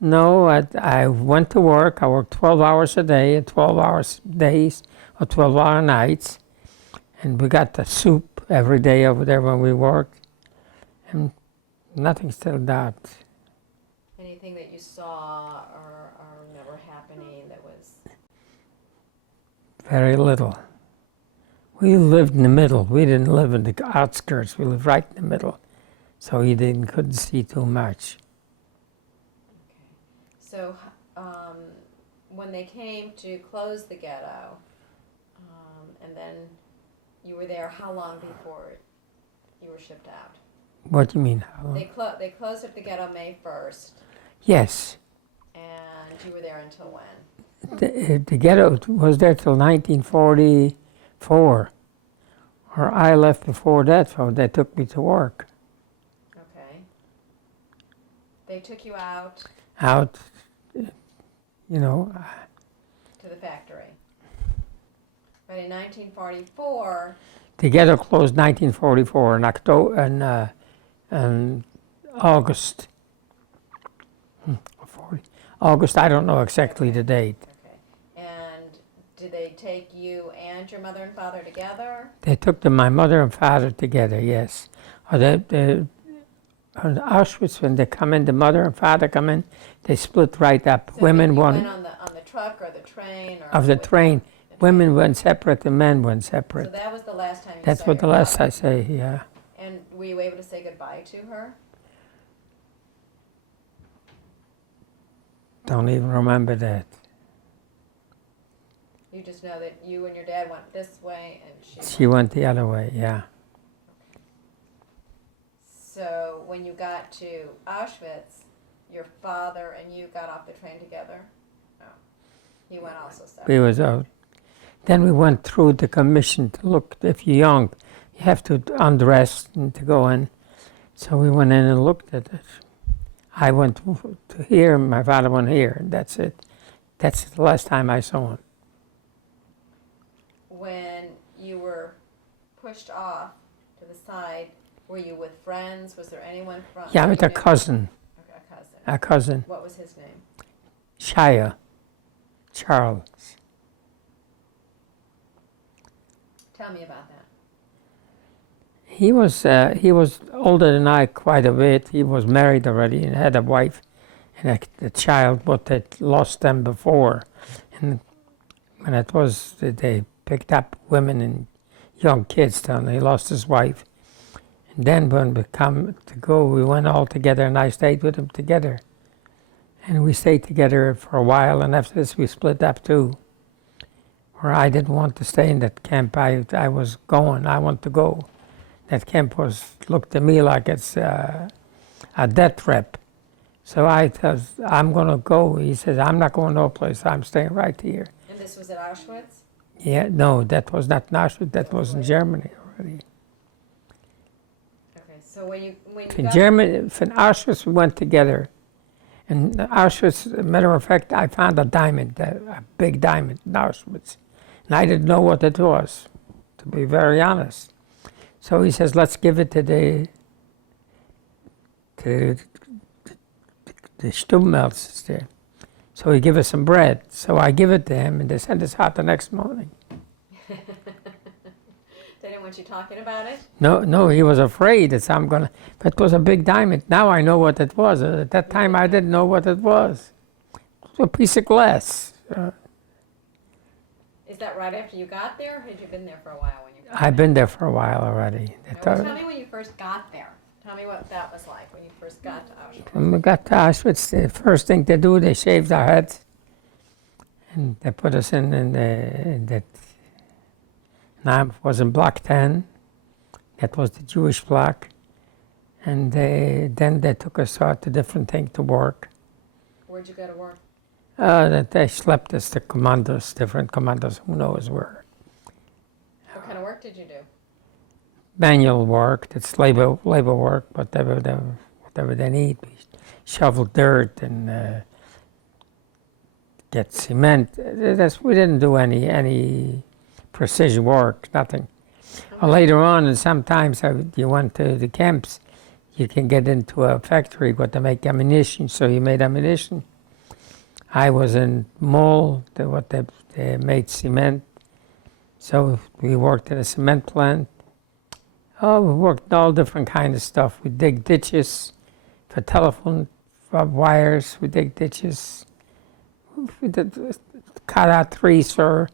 No, I went to work. I worked 12 hours a day, 12 hours days, or 12-hour nights. And we got the soup every day over there when we worked. And nothing stood out. Anything that you saw or remember happening that was... Very little. We lived in the middle. We didn't live in the outskirts. We lived right in the middle. So you couldn't see too much. So when they came to close the ghetto, and then you were there, how long before you were shipped out? What do you mean? How long? They closed up the ghetto May 1st, Yes. and you were there until when? The ghetto was there till 1944. Or I left before that, so they took me to work. Okay. They took you out Out, to the factory. But in 1944, the ghetto closed 1944 in August. August, I don't know exactly the date. okay. And did they take you and your mother and father together? They took my mother and father together, yes. On Auschwitz, when they come in, the mother and father come in, they split right up. So Women you went went on the truck or the train or of the with train. them? The Women went separate, the men went So separate. that was the last time you That's saw what your the last mother. I say, yeah. And were you able to say goodbye to her? Don't even remember that. You just know that you and your dad went this way and She went the other way, yeah. So when you got to Auschwitz, your father and you got off the train together? No. He went also separate. We was out. Then we went through the commission to look, if you're young, you have to undress and to go in. So we went in and looked at it. I went to here, my father went here, and that's it. That's the last time I saw him. When you were pushed off to the side, were you with friends? Was there anyone from? Yeah, with you a knew? cousin, Okay, a cousin. a cousin, What was his name? Shia, Charles. Tell me about that. He was older than I quite a bit. He was married already and had a wife and a child, but they lost them before. And when it was, they picked up women and young kids down. He lost his wife. And then when we come to go, we went all together and I stayed with him together. And we stayed together for a while, and after this we split up too. Where I didn't want to stay in that camp. I was going, I want to go. That camp looked to me like it's a death trap. So I said, I'm going to go. He says, I'm not going no place. I'm staying right here. And this was at Auschwitz? Yeah, no, that was not in Auschwitz. That was in Germany already. Okay, so when you In got Germany, from Auschwitz, we went together. And Auschwitz, matter of fact, I found a diamond, a big diamond in Auschwitz. And I didn't know what it was, to be very honest. So he says, let's give it to the Stummels there. So he gave us some bread. So I give it to him, and they sent us out the next morning. They didn't want you talking about it? No, he was afraid that I'm gonna. But it was a big diamond. Now I know what it was. At that time, I didn't know what it was. It was a piece of glass. Is that right after you got there, or had you been there for a while when you got I've been there for a while already. there? Well, tell me when you first got there. Tell me what that was like when you first got to Auschwitz. When we got to Auschwitz, the first thing they do, they shaved our heads, and they put us in that. Now was in Block 10. That was the Jewish block, and then they took us out to different things to work. Where'd you go to work? They slept us to commandos, different commandos, who knows where. What kind of work did you do? Manual work, that's labor work, whatever they need. We shovel dirt and get cement. We didn't do any precision work, nothing. Later on, and sometimes you went to the camps, you can get into a factory where they make ammunition, so you made ammunition. I was in Mole, they made cement, so we worked at a cement plant. Oh, we worked all different kinds of stuff. We dig ditches for telephone for wires. We dig ditches. We did cut out trees for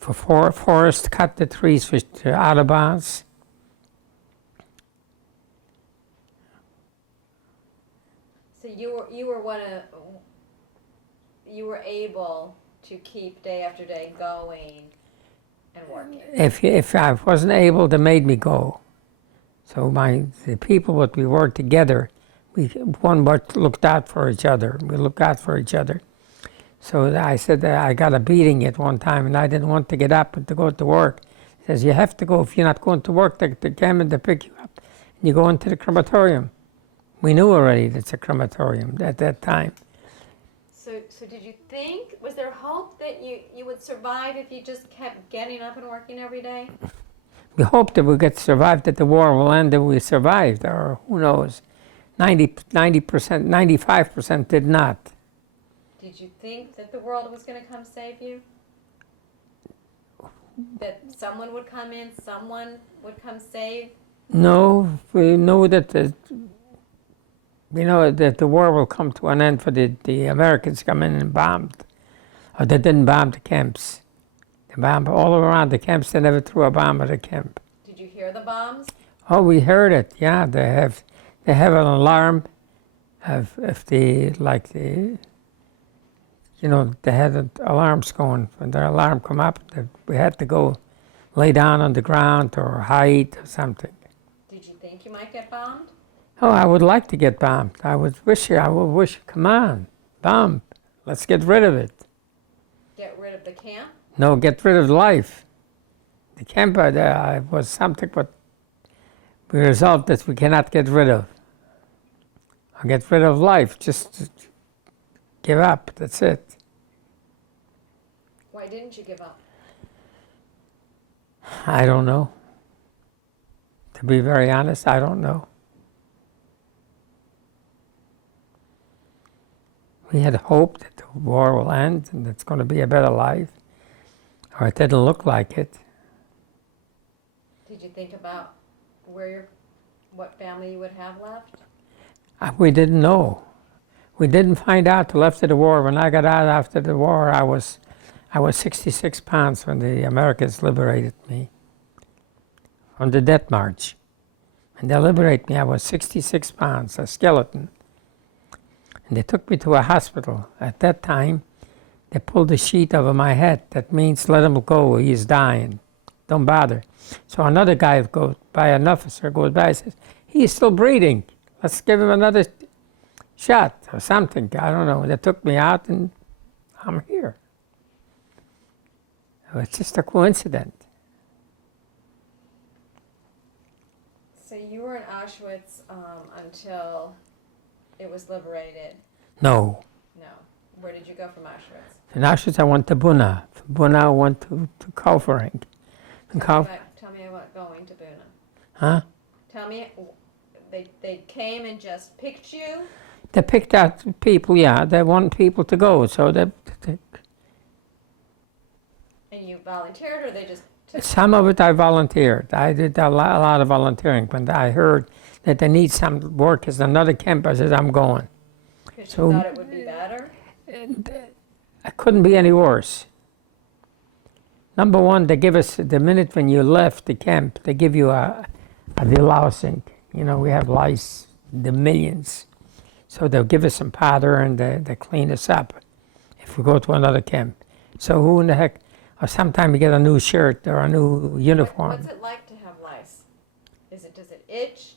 forest. Cut the trees for autobahns. So you were able to keep day after day going and working. If I wasn't able, they made me go. So the people that we worked together, one looked out for each other. We looked out for each other. So I said that I got a beating at one time, and I didn't want to get up and to go to work. He says, you have to go. If you're not going to work, they come and they pick you up, and you go into the crematorium. We knew already that it's a crematorium at that time. So did you think, was there hope that you would survive if you just kept getting up and working every day? We hoped that we could survive, that the war will end, and we survived, or who knows. 90%, 95% did not. Did you think that the world was going to come save you? That someone would come in, someone would come save No, we know that the war will come to an end for the Americans come in and bombed. Or they didn't bomb the camps. They bombed all around the camps. They never threw a bomb at a camp. Did you hear the bombs? Oh, we heard it. Yeah, they have an alarm. If they they had alarms going. When their alarm come up, we had to go lay down on the ground or hide or something. Did you think you might get bombed? Oh, I would like to get bombed. I would wish, come on, bomb. Let's get rid of it. Get rid of the camp? No, get rid of life. The camp was something but we resolved that we cannot get rid of. Or get rid of life, just give up, that's it. Why didn't you give up? I don't know. To be very honest, I don't know. We had hoped that the war will end and it's going to be a better life, or it didn't look like it. Did you think about what family you would have left? We didn't know. We didn't find out till after the war. When I got out after the war, I was 66 pounds when the Americans liberated me on the Death March. When they liberated me, I was 66 pounds, a skeleton. And they took me to a hospital. At that time, they pulled the sheet over my head. That means let him go, he's dying. Don't bother. So another guy goes by, an officer goes by and says, he's still breathing. Let's give him another shot or something. I don't know. They took me out and I'm here. It's just a coincidence. So you were in Auschwitz until it was liberated? No. No. Where did you go from Auschwitz? From Auschwitz, I went to Buna. From Buna, I went to Kaufering. Tell me about going to Buna. Huh? Tell me, they came and just picked you? They picked out people, yeah. They want people to go, so they And you volunteered, or they just took some of it I volunteered. I did a lot of volunteering. When I heard that they need some work as another camp, I said, I'm going. because So- you thought it would be better? It couldn't be any worse. Number one, they give us, the minute when you left the camp, they give you a delousing. You know, we have lice, the millions. So they'll give us some powder and they clean us up if we go to another camp. So who in the heck, or sometimes you get a new shirt or a new uniform. What's it like to have lice? Does it itch?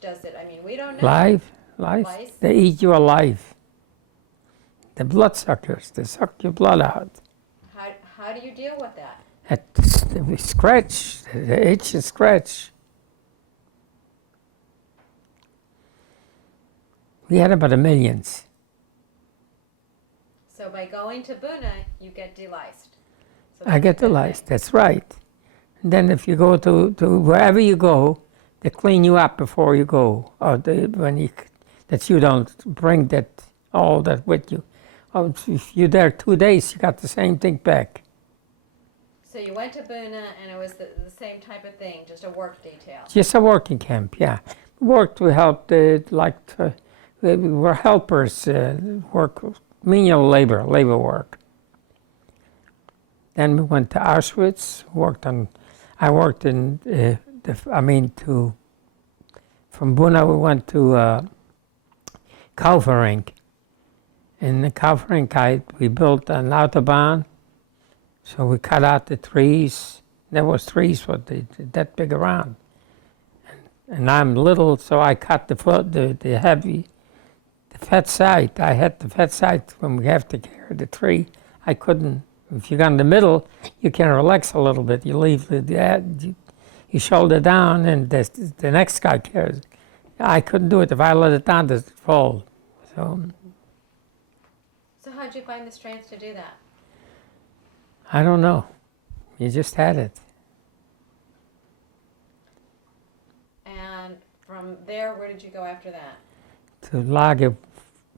We don't know. Live? Lice? They eat you alive. The bloodsuckers, they suck your blood out. How do you deal with that? We scratch, the itch and scratch. We had about 1 million. So by going to Buna, you get deliced. So I get that's a good deliced, thing. that's right. And then if you go to wherever you go, they clean you up before you go. Or that you don't bring all that with you. Oh, if you're there 2 days, you got the same thing back. So you went to Buna, and it was the same type of thing, just a work detail. Just a working camp, yeah. We helped, we were helpers, work, menial labor work. Then we went to Auschwitz, I worked in, from Buna we went to Kaufering. In the Kaufering, we built an autobahn, so we cut out the trees. There was trees that big around. And I'm little, so I cut the fat side. I had the fat side when we have to carry the tree. I couldn't. If you got in the middle, you can relax a little bit. You leave you shoulder down, and the next guy carries. I couldn't do it. If I let it down, it'd fall. So how'd you find the strength to do that? I don't know. You just had it. And from there, where did you go after that? To Lager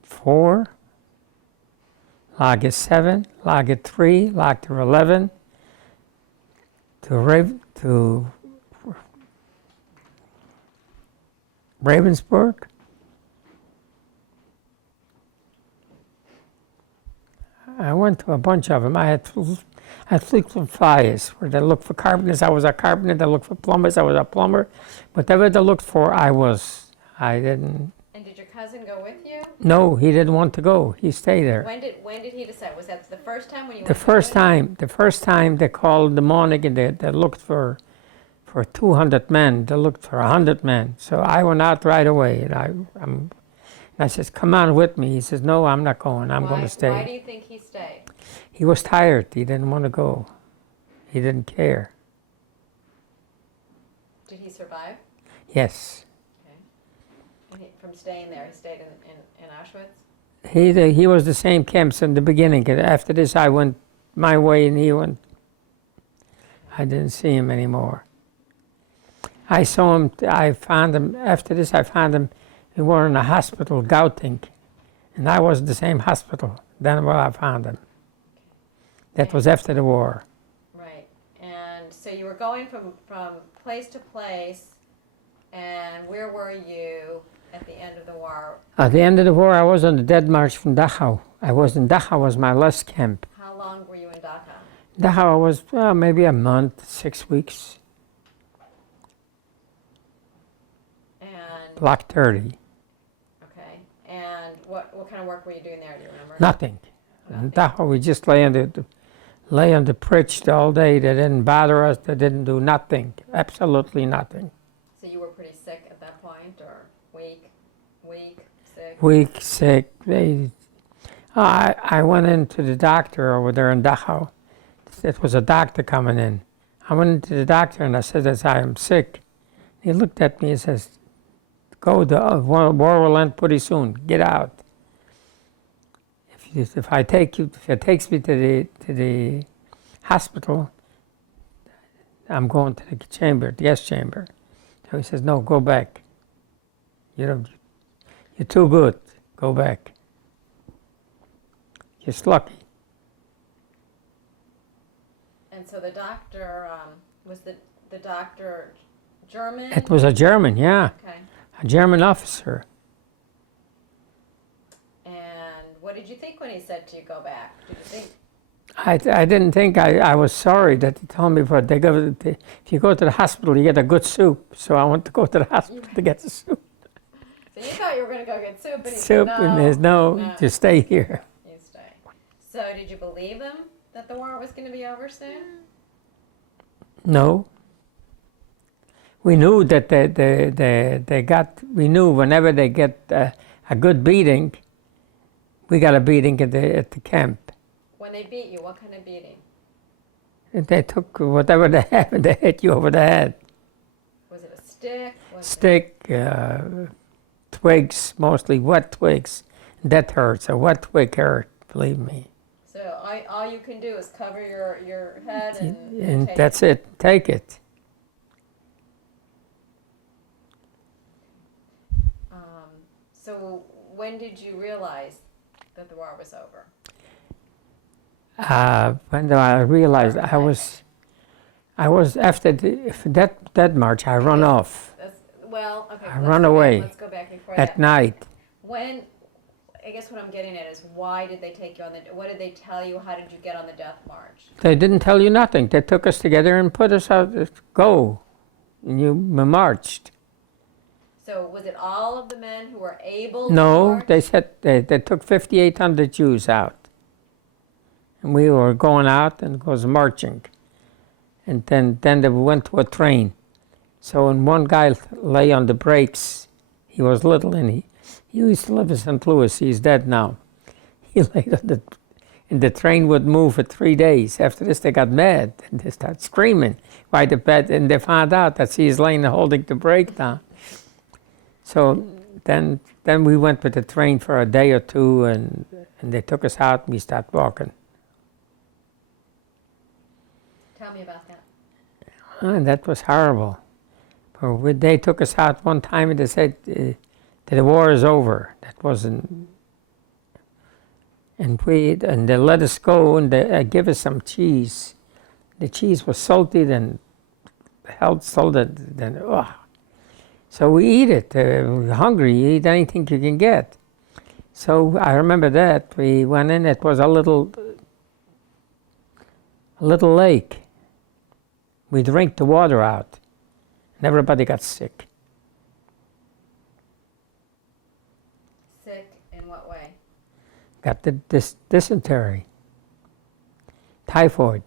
4, Lager 7, Lager 3, Lager 11, to Ravensburg? I went to a bunch of them. I had frequent flyers where they looked for carpenters. I was a carpenter. They looked for plumbers. I was a plumber. Whatever they looked for, I was. I didn't. And did your cousin go with you? No, he didn't want to go. He stayed there. When did he decide? Was that the first time when you The went? first time they called in the morning and they looked for 200 men. They looked for 100 men. So I went out right away and I says, come on with me. He says, no, I'm not going. I'm going to stay. Why do you think he stayed? He was tired. He didn't want to go. He didn't care. Did he survive? Yes. Okay. And from staying there, he stayed in Auschwitz? He was the same camps in the beginning. After this, I went my way and he went. I didn't see him anymore. I saw him, I found him, after this I found him, we were in a hospital, Gauting, and I was in the same hospital. Then where I found him. That was after the war. Right. And so you were going from place to place, and where were you at the end of the war? At the end of the war, I was on the Dead March from Dachau. I was in Dachau, was my last camp. How long were you in Dachau? Dachau was maybe a month, 6 weeks. And Block 30. okay. And what kind of work were you doing there? Do you remember? Nothing. In Dachau, we just lay on the bridge all day. They didn't bother us. They didn't do nothing. Absolutely nothing. So you were pretty sick at that point, or weak, sick? Weak, sick. I went into the doctor over there in Dachau. It was a doctor coming in. I went into the doctor and I said, I am sick. He looked at me and says, go, the war will end pretty soon. Get out. If it takes me to the hospital, I'm going to the chamber, the gas chamber. So he says, no, go back. You're too good. Go back. Just lucky. And so the doctor, was the doctor German? It was a German, yeah. Okay. A German officer. And what did you think when he said to you, go back? Did you think? I didn't think. I was sorry that he told me, but if you go to the hospital, you get a good soup. So I went to go to the hospital to get the soup. So you thought you were going to go get soup, and he Soup, said, and there's no, just stay here. You stay. So did you believe him that the war was going to be over soon? No. We knew that we knew whenever they get a good beating, we got a beating at the camp. When they beat you, what kind of beating? They took whatever they had and they hit you over the head. Was it a stick? Stick, twigs, mostly wet twigs. That hurts. A wet twig hurt, believe me. So all you can do is cover your head And take that's it. Take it. So when did you realize that the war was over? When I realized I was after that march, I run off Okay. I run away Let's go back before at that. night. When, I guess what I'm getting at is why did they take you on what did they tell you? How did you get on the death march? They didn't tell you nothing. They took us together and put us out. Go, and we marched. So was it all of the men who were able to No, march? they said they took 5,800 Jews out. And we were going out and was marching. And then they went to a train. So when one guy lay on the brakes, he was little and he used to live in St. Louis. He's dead now. He laid on and the train would move for 3 days. After this, they got mad and they started screaming. Why the bed? And they found out that he's laying holding the brake down. So then we went with the train for a day or two, and they took us out and we started walking. Tell me about that. And that was horrible. But they took us out one time and they said that the war is over. That wasn't. And they let us go and they give us some cheese. The cheese was salty and held salted. Then So we eat it. We're hungry, you eat anything you can get. So I remember that. We went in, it was a little lake. We drank the water out, and everybody got sick. Sick in what way? Got the dysentery, typhoid.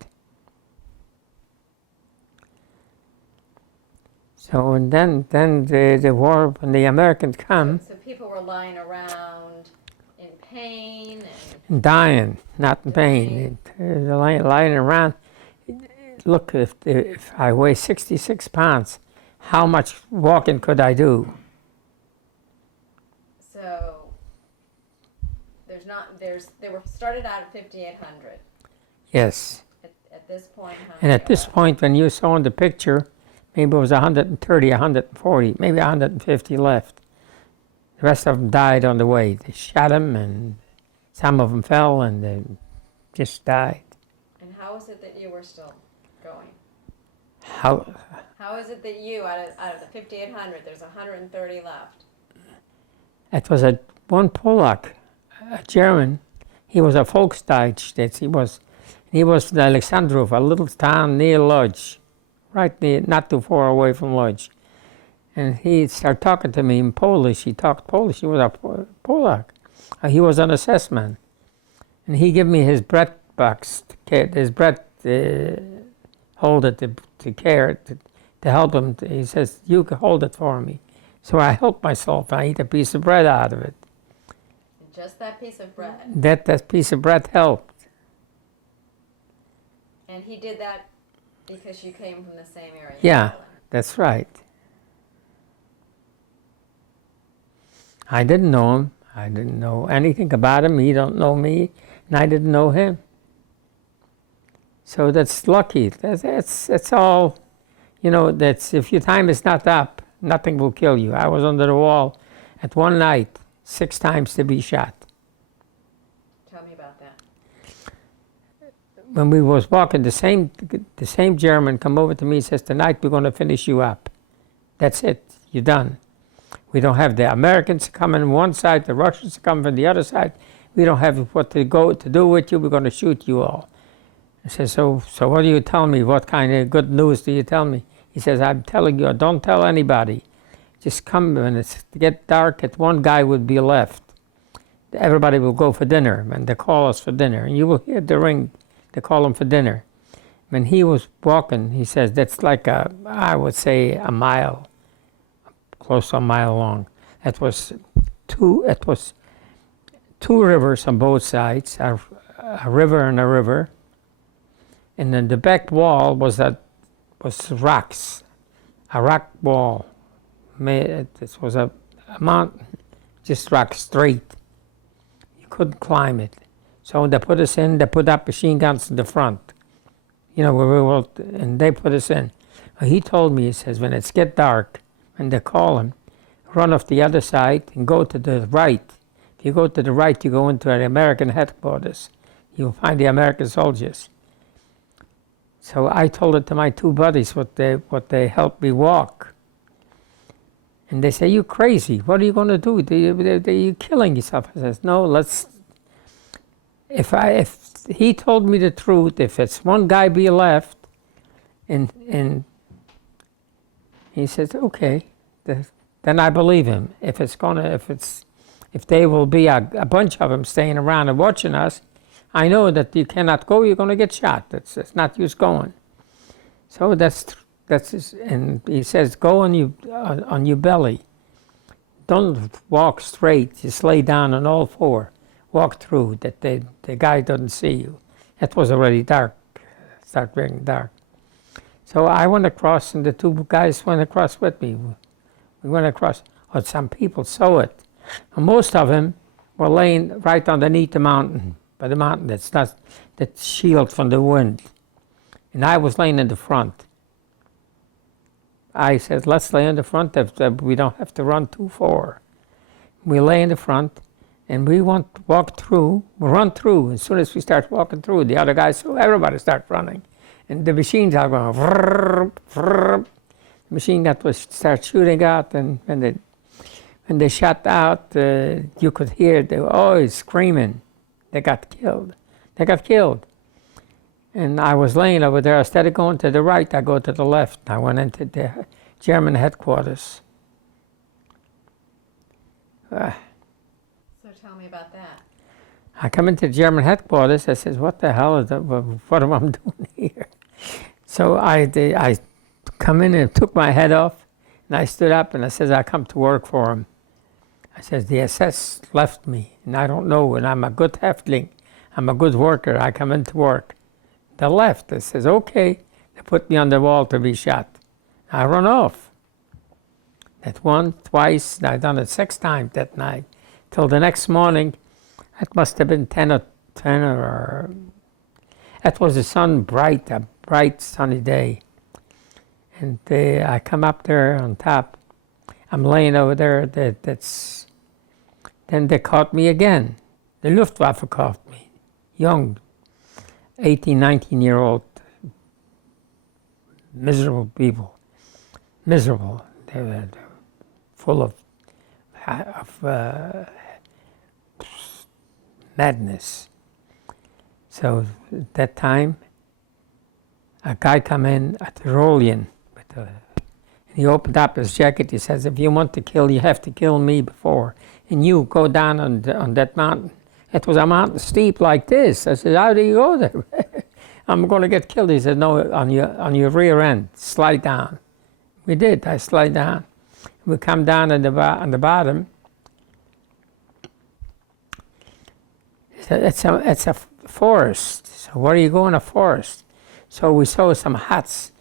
So and then the war, when the Americans come, So people were lying around in pain and dying, not in pain. They're lying around. Look, if I weigh 66 pounds, how much walking could I do? so they were started out at 5,800. Yes. At this point, how And many at this are point, when you saw in the picture, maybe it was 130, 140, maybe 150 left. The rest of them died on the way. They shot them, and some of them fell, and they just died. left? And how is it that you were still going? How? How is it that you, out of the 5,800, there's 130 left? It was one Polak, a German. He was a Volksdeutsch. He was from Alexandrov, a little town near Lodz, right near, not too far away from Lodz. And he started talking to me in Polish. He talked Polish. He was a Polak. He was an assessment. And he gave me his bread box, his bread holder to care, to help him. He says, you can hold it for me. So I helped myself. I ate a piece of bread out of it. Just that piece of bread. That piece of bread helped. And he did that because you came from the same area. Yeah, that's right. I didn't know him. I didn't know anything about him. He don't know me, and I didn't know him. So that's lucky. That's all. You know, that's if your time is not up, nothing will kill you. I was under the wall at one night, 6 times to be shot. Tell me about that. When we was walking, the same German come over to me and says, tonight we're going to finish you up. That's it. You're done. We don't have the Americans coming on one side, the Russians coming from the other side. We don't have what to do with you. We're going to shoot you all. I said, so what do you tell me? What kind of good news do you tell me? He says, I'm telling you, don't tell anybody. Just come when it's get dark, at one guy would be left. Everybody will go for dinner, and they call us for dinner. And you will hear the ring, they call him for dinner. When he was walking, he says, that's like I would say a mile, close to a mile long. It was two rivers on both sides, a river and a river. And then the back wall was rocks, a rock wall. This was a mountain, just rock straight. You couldn't climb it. So they put us in, they put up machine guns in the front. You know, where we were, and they put us in. He told me, he says, when it's get dark, when they call him, run off the other side and go to the right. If you go to the right, you go into the American headquarters. You'll find the American soldiers. So I told it to my 2 buddies, what they helped me walk. And they say, you crazy, what are you going to do? You're killing yourself. I says, no, if he told me the truth, if it's one guy be left, and he says, okay, then I believe him. If they will be a bunch of them staying around and watching us, I know that you cannot go, you're going to get shot. It's not use going. So that's and he says, go on your belly. Don't walk straight, just lay down on all 4. Walk through, that the guy doesn't see you. It was already dark, start getting dark. So I went across, and the 2 guys went across with me. We went across, but some people saw it. And most of them were laying right underneath the mountain. By the mountain that's shield from the wind. And I was laying in the front. I said, let's lay in the front if we don't have to run too far. We lay in the front, and we run through. As soon as we start walking through, the other guys, so everybody starts running. And the machines are going, vrrr, vrrr. The machine gun was start shooting out, and when they shot out, you could hear the always screaming. They got killed. They got killed. And I was laying over there. Instead of going to the right, I go to the left. I went into the German headquarters. So tell me about that. I come into the German headquarters. I says, "What the hell is that? What am I doing here?" So I come in and took my head off, and I stood up and I says, "I come to work for him." I says, "The SS left me, and I don't know, and I'm a good Häftling. I'm a good worker. I come into work." They left. I says, "Okay." They put me on the wall to be shot. I run off. That one, twice, I done it 6 times that night. Till the next morning, it must have been 10 or it was a bright sunny day. And I come up there on top. I'm laying over there. Then they caught me again. The Luftwaffe caught me. Young, 18, 19-year-old, miserable people. Miserable. They were full of madness. So at that time, a guy come in at the Rollion. He opened up his jacket. He says, "If you want to kill, you have to kill me before. And you go down on that mountain." It was a mountain steep like this. I said, "How do you go there?" "I'm going to get killed." He said, "No, on your rear end, slide down." We did. I slide down. We come down on the bottom. It's a forest. So where are you going? A forest. So we saw some huts.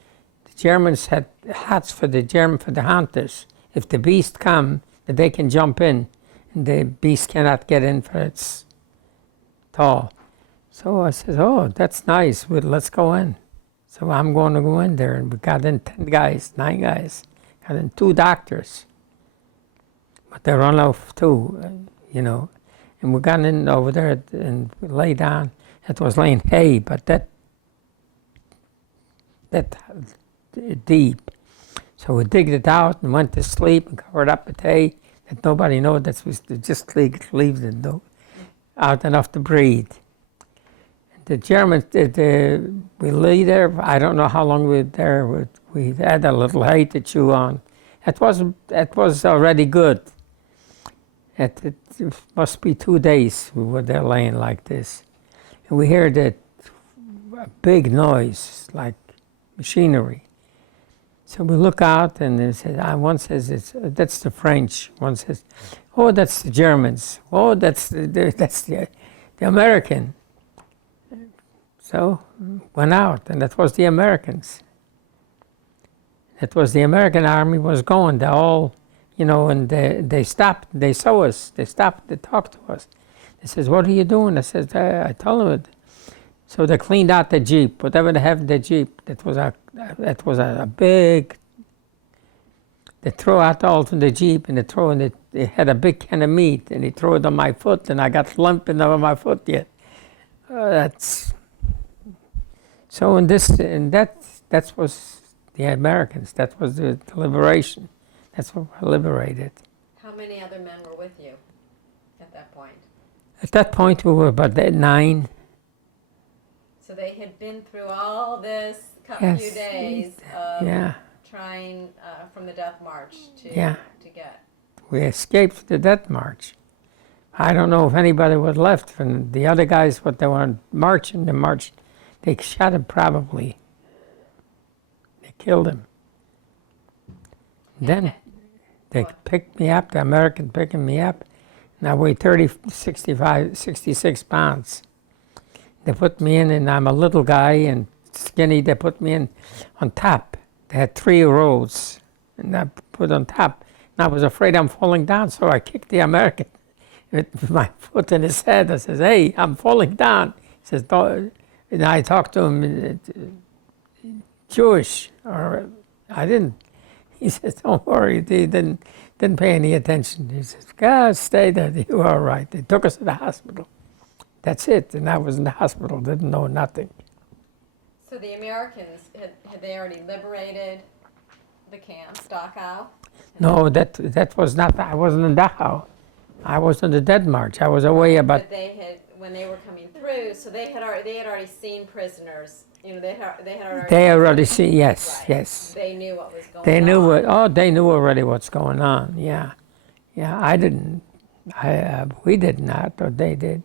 The Germans had huts for the hunters. If the beast come, that they can jump in, and the beast cannot get in for its tall. So I said, "Oh, that's nice. Well, let's go in." So I'm going to go in there, and we got in 9 guys, got in 2 doctors, but they run off too, And we got in over there and we lay down. It was laying hay, but that deep. So we digged it out and went to sleep and covered up with hay that nobody knows that we just leave it out enough to breathe. The Germans, we lay there. I don't know how long we were there. We had a little hay to chew on. It was already good. It must be 2 days we were there laying like this. And we heard a big noise, like machinery. So we look out, and they said, one says, "That's the French." One says, "Oh, that's the Germans." "Oh, that's the American." So went out, and that was the Americans. It was the American army was going. They all, and they stopped. They saw us. They stopped. They talked to us. They says, "What are you doing?" I said, "I told them it." So they cleaned out the Jeep. Whatever they have in the Jeep, that was a big. They throw out all to the Jeep, and they had a big can of meat, and they threw it on my foot, and I got lumping over my foot yet. That's. So that was the Americans. That was the liberation. That's what we liberated. How many other men were with you at that point? At that point, we were about 9. So they had been through all this Yes. few days of trying from the death march to get. We escaped the death march. I don't know if anybody was left. From the other guys, what they were marching, they shot him probably. They killed him. Then they picked me up, the American picking me up, and I weighed 66 pounds. They put me in, and I'm a little guy and skinny. They put me in on top. They had 3 rows, and I put on top. And I was afraid I'm falling down, so I kicked the American with my foot in his head. I says, "Hey, I'm falling down." He says, "Don't." And I talked to him, Jewish, or I didn't. He says, "Don't worry." He didn't pay any attention. He says, "God, stay there. You're all right." They took us to the hospital. That's it. And I was in the hospital, didn't know nothing. So the Americans, had they already liberated the camps, Dachau? No, that was not. I wasn't in Dachau. I was on the Dead March. I was away about. But they had, when they were coming through, so they had already seen prisoners. You know, they had already. They already see. Yes, Right. yes. They knew what was going They on. knew what. Oh, they knew already what's going on. Yeah, yeah. I didn't. We did not, or they did.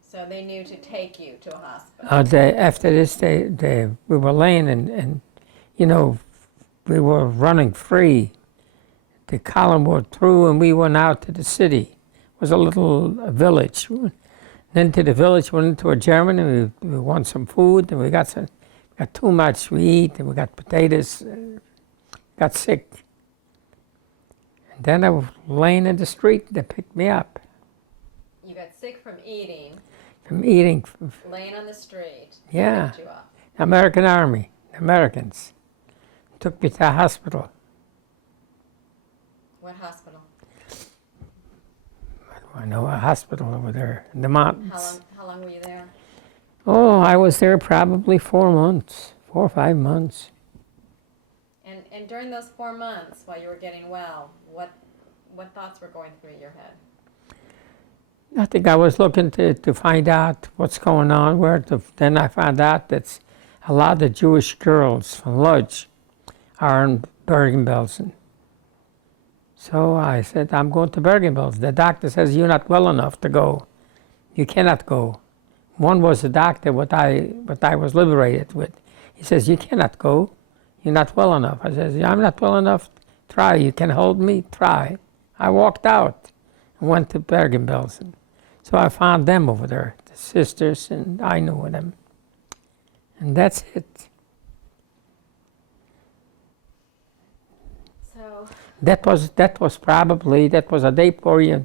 So they knew to take you to a hospital. After this, we were laying and you know, we were running free. The column went through and we went out to the city. It was a little village. Then to the village, went into a German and we want some food and we got too much to eat and we got potatoes, got sick. And then I was laying in the street, they picked me up. You got sick from eating, laying on the street. Yeah. Picked you up. American Army, Americans, took me to the hospital. What hospital? I know a hospital over there in the mountains. How long were you there? Oh, I was there probably 4 months, 4 or 5 months. And during those 4 months, while you were getting well, what thoughts were going through your head? I think I was looking to find out what's going on. Then I found out that a lot of Jewish girls from Lodz are in Bergen-Belsen. So I said, I'm going to Bergen-Belsen. The doctor says, you're not well enough to go. You cannot go. One was the doctor, what I was liberated with. He says, you cannot go. You're not well enough. I says, yeah, I'm not well enough. Try. You can hold me? Try. I walked out and went to Bergen-Belsen. So I found them over there, the sisters, and I knew them. And that's it. So That was a day before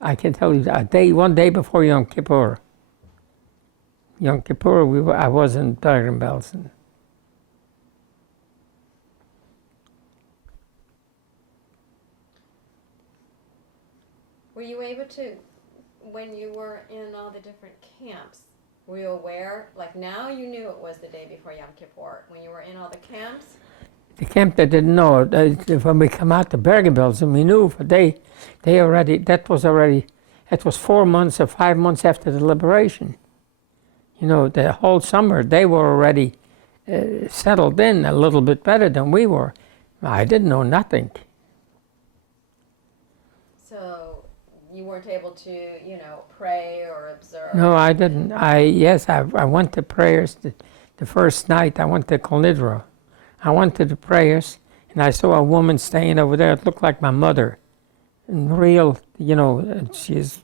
I can tell you, one day before Yom Kippur. Yom Kippur, I was in Bergen-Belsen. were you able to, when you were in all the different camps, were you aware, like now you knew it was the day before Yom Kippur, when you were in all the camps? The camp they didn't know. When we come out to Bergen-Belsen, we knew, but it was 4 months or 5 months after the liberation. You know, the whole summer they were already settled in a little bit better than we were. I didn't know nothing. So you weren't able to, pray or observe? No, I didn't. I went to prayers the first night. I went to Kolnidra. I went to the prayers, and I saw a woman staying over there. It looked like my mother. And real, she's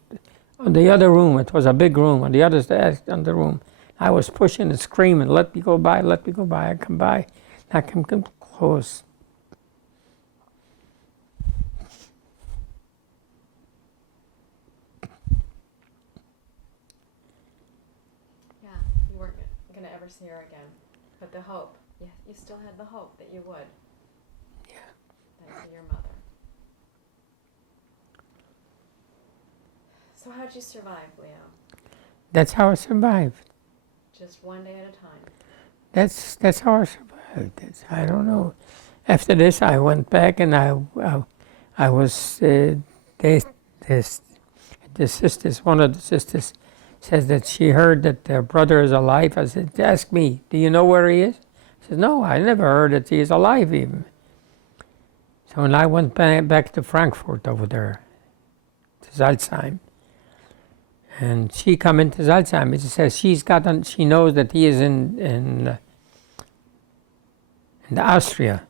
on the other room. It was a big room. On the other side of the room, I was pushing and screaming, let me go by, let me go by. I come by. I come close. Yeah, you weren't going to ever see her again. But the hope, you still had the hope that you would. Yeah. That your mother. So how'd you survive, Leo? That's how I survived. Just one day at a time? That's how I survived. I don't know. After this, I went back and I was, the sisters, one of the sisters says that she heard that their brother is alive. I said, ask me, do you know where he is? She said, no, I never heard that he is alive even. So when I went back to Frankfurt over there, to Salzheim, and she come into Salzheim, and she says she knows that he is in Austria.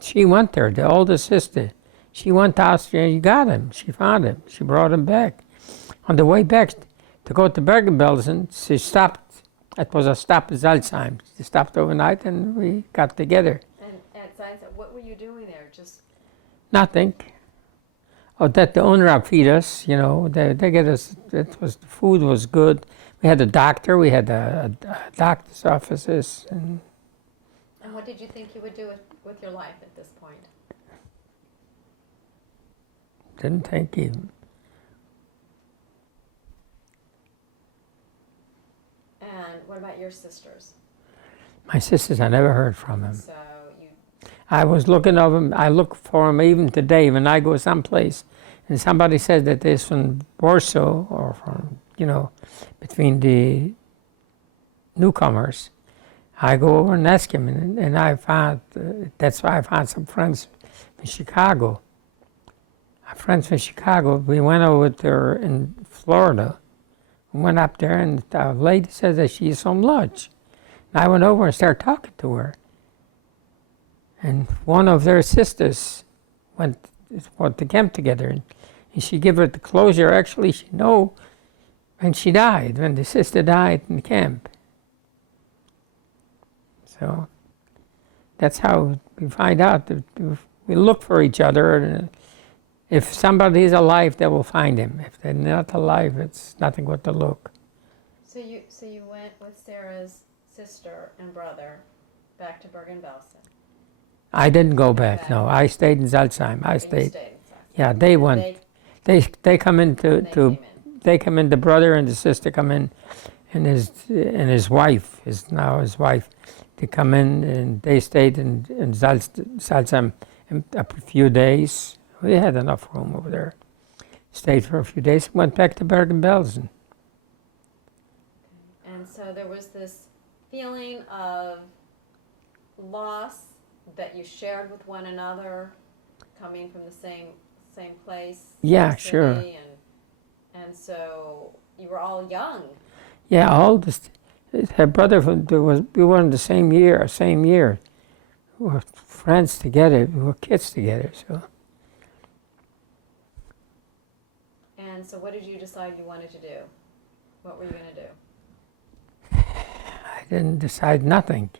She went there, the oldest sister. She went to Austria and she got him. She found him. She brought him back. On the way back to go to Bergen-Belsen, she stopped. It was a stop at Salzheim. She stopped overnight and we got together. And at Salzheim, what were you doing there? Just nothing. Oh, that the owner feed us, they get us, the food was good. We had a doctor, we had a doctor's offices. And what did you think you would do with your life at this point? Didn't think even. And what about your sisters? My sisters, I never heard from him. So you, I was looking of him. I look for him even today when I go someplace, and somebody says that they're from Warsaw or from, between the newcomers. I go over and ask him, and I found that's why I found some friends in Chicago. Our friends from Chicago. We went over there in Florida. We went up there, and the lady says that she's from Lodge. And I went over and started talking to her. And one of their sisters went to camp together, and she gave her the closure. Actually, she know when she died, when the sister died in camp. So that's how we find out. That we look for each other, and if somebody is alive, they will find him. If they're not alive, it's nothing but to look. so you went with Sarah's sister and brother back to Bergen-Belsen. I didn't go back. No, I stayed in Salzheim. I You stayed. stayed in Saxony. Yeah, they went. They come in They came in. they come in. The brother and the sister come in, and his wife is now his wife. They come in and they stayed in Salzheim a few days. We had enough room over there. Stayed for a few days. Went back to Bergen-Belsen. And so there was this feeling of loss that you shared with one another, coming from the same place. Yeah, same sure. city, and so you were all young. Yeah, all this. Her brother we were in the same year. We were friends together. We were kids together. So. And so what did you decide you wanted to do? What were you going to do? I didn't decide nothing.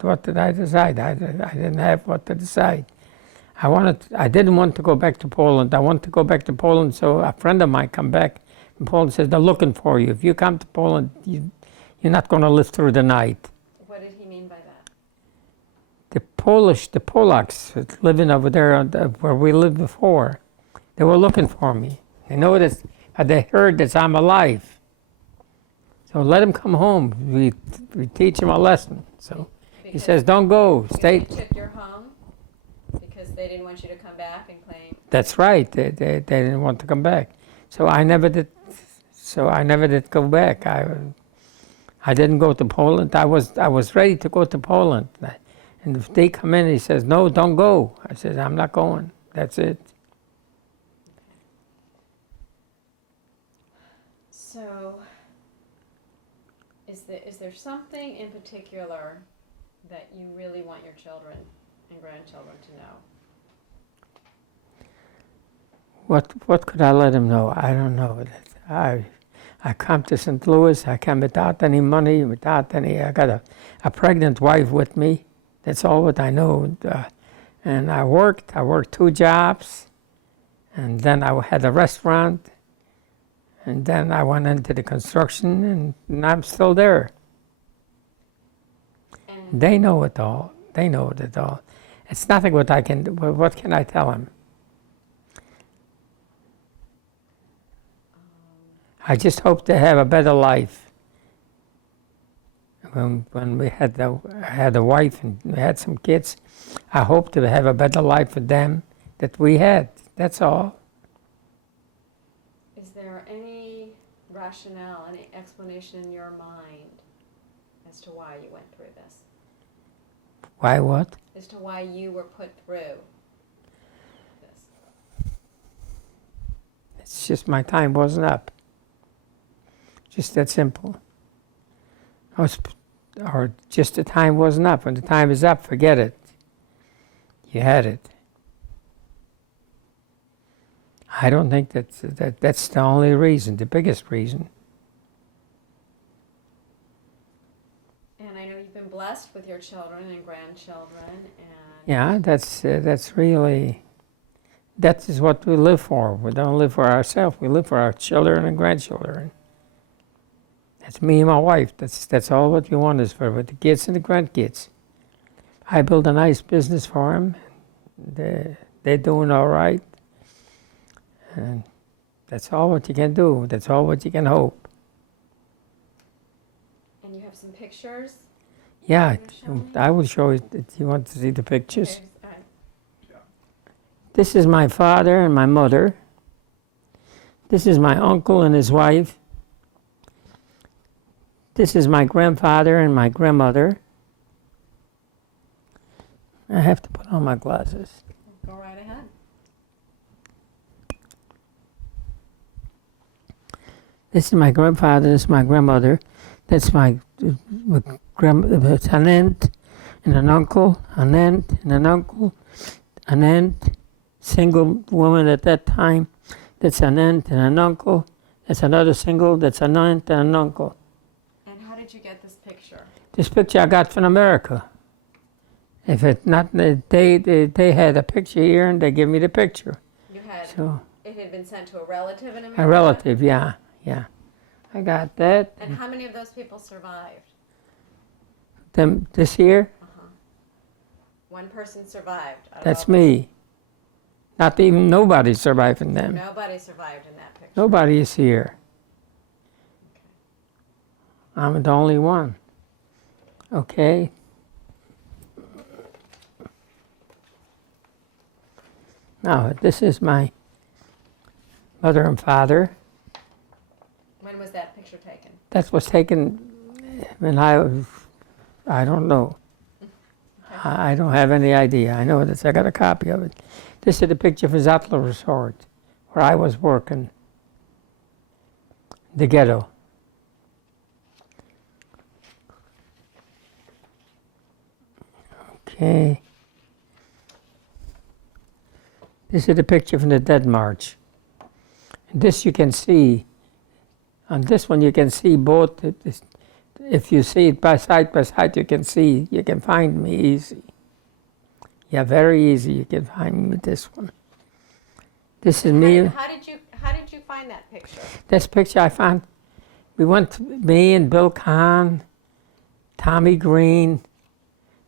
What did I decide? I didn't have what to decide. I didn't want to go back to Poland. I wanted to go back to Poland, so a friend of mine come back from Poland says, they're looking for you. If you come to Poland, you're not going to live through the night. What did he mean by that? The Polacks living over there where we lived before, they were looking for me. They noticed, they heard that I'm alive. So let him come home. We teach him a lesson. So he says, don't go, stay. They took your home because they didn't want you to come back and claim. That's right. They didn't want to come back. So I never did go back. I didn't go to Poland. I was ready to go to Poland. And if they come in, he says, no, don't go. I said, I'm not going. That's it. So is there something in particular that you really want your children and grandchildren to know? What could I let them know? I don't know. I come to St. Louis. I come without any money, I got a pregnant wife with me. That's all what I know. And I worked 2 jobs. And then I had a restaurant. And then I went into the construction, and I'm still there. And They know it all. It's nothing what I can do. What can I tell them? I just hope they have a better life. When we had a wife and we had some kids, I hope to have a better life for them that we had. That's all. is there any rationale, any explanation in your mind as to why you went through this? Why what? As to why you were put through this? It's just my time wasn't up. Just that simple. Or just the time wasn't up. When the time is up, forget it. You had it. I don't think that's the only reason, the biggest reason. And I know you've been blessed with your children and grandchildren, and Yeah, that's really, that is what we live for. We don't live for ourselves. We live for our children and grandchildren. That's me and my wife. That's all what we want is for the kids and the grandkids. I built a nice business for them. They're doing all right. And that's all what you can do. That's all what you can hope. and you have some pictures. Yeah, You wanna show me? I will show you. You want to see the pictures? Okay, all right. This is my father and my mother. This is my uncle and his wife. This is my grandfather and my grandmother. I have to put on my glasses. Go right ahead. This is my grandfather, this is my grandmother. That's my it's an aunt and an uncle, an aunt and an uncle, an aunt, single woman at that time. That's an aunt and an uncle. That's another single, that's an aunt and an uncle. And how did you get this picture? This picture I got from America. If it not, they had a picture here and they give me the picture. You had, So it had been sent to a relative in America? a relative, yeah. I got that. And how many of those people survived? Them this year, One person survived. out of that's all those- me. Not even nobody surviving them. Nobody survived in that picture. Nobody is here. I'm the only one. Okay. Now, this is my mother and father. When was that picture taken? That was taken when I don't know. I don't have any idea. I know that I got a copy of it. This is the picture for Zattler Resort, where I was working. The ghetto. Okay. This is the picture from the Dead March. And this you can see. On this one you can see both. If you see it by side, you can find me easy. Yeah, very easy. You can find me with this one. This is me. How did you find that picture? This picture I found. Me and Bill Kahn, Tommy Green,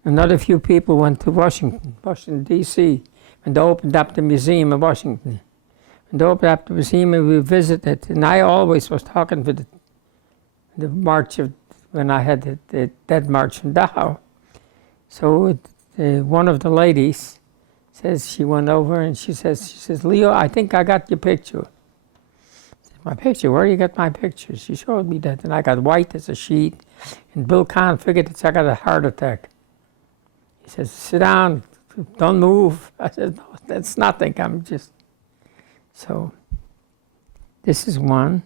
another few people went to Washington D.C. and they opened up the museum in Washington. And they opened up the museum and we visited. And I always was talking for the march of when I had the Dead March in Dachau. So one of the ladies says she went over and she says, Leo, I think I got your picture. I said, my picture? Where you got my picture? She showed me that, and I got white as a sheet. And Bill Kahn figured that I got a heart attack. He says, sit down, don't move. I said, no, that's nothing. I'm just. So this is one.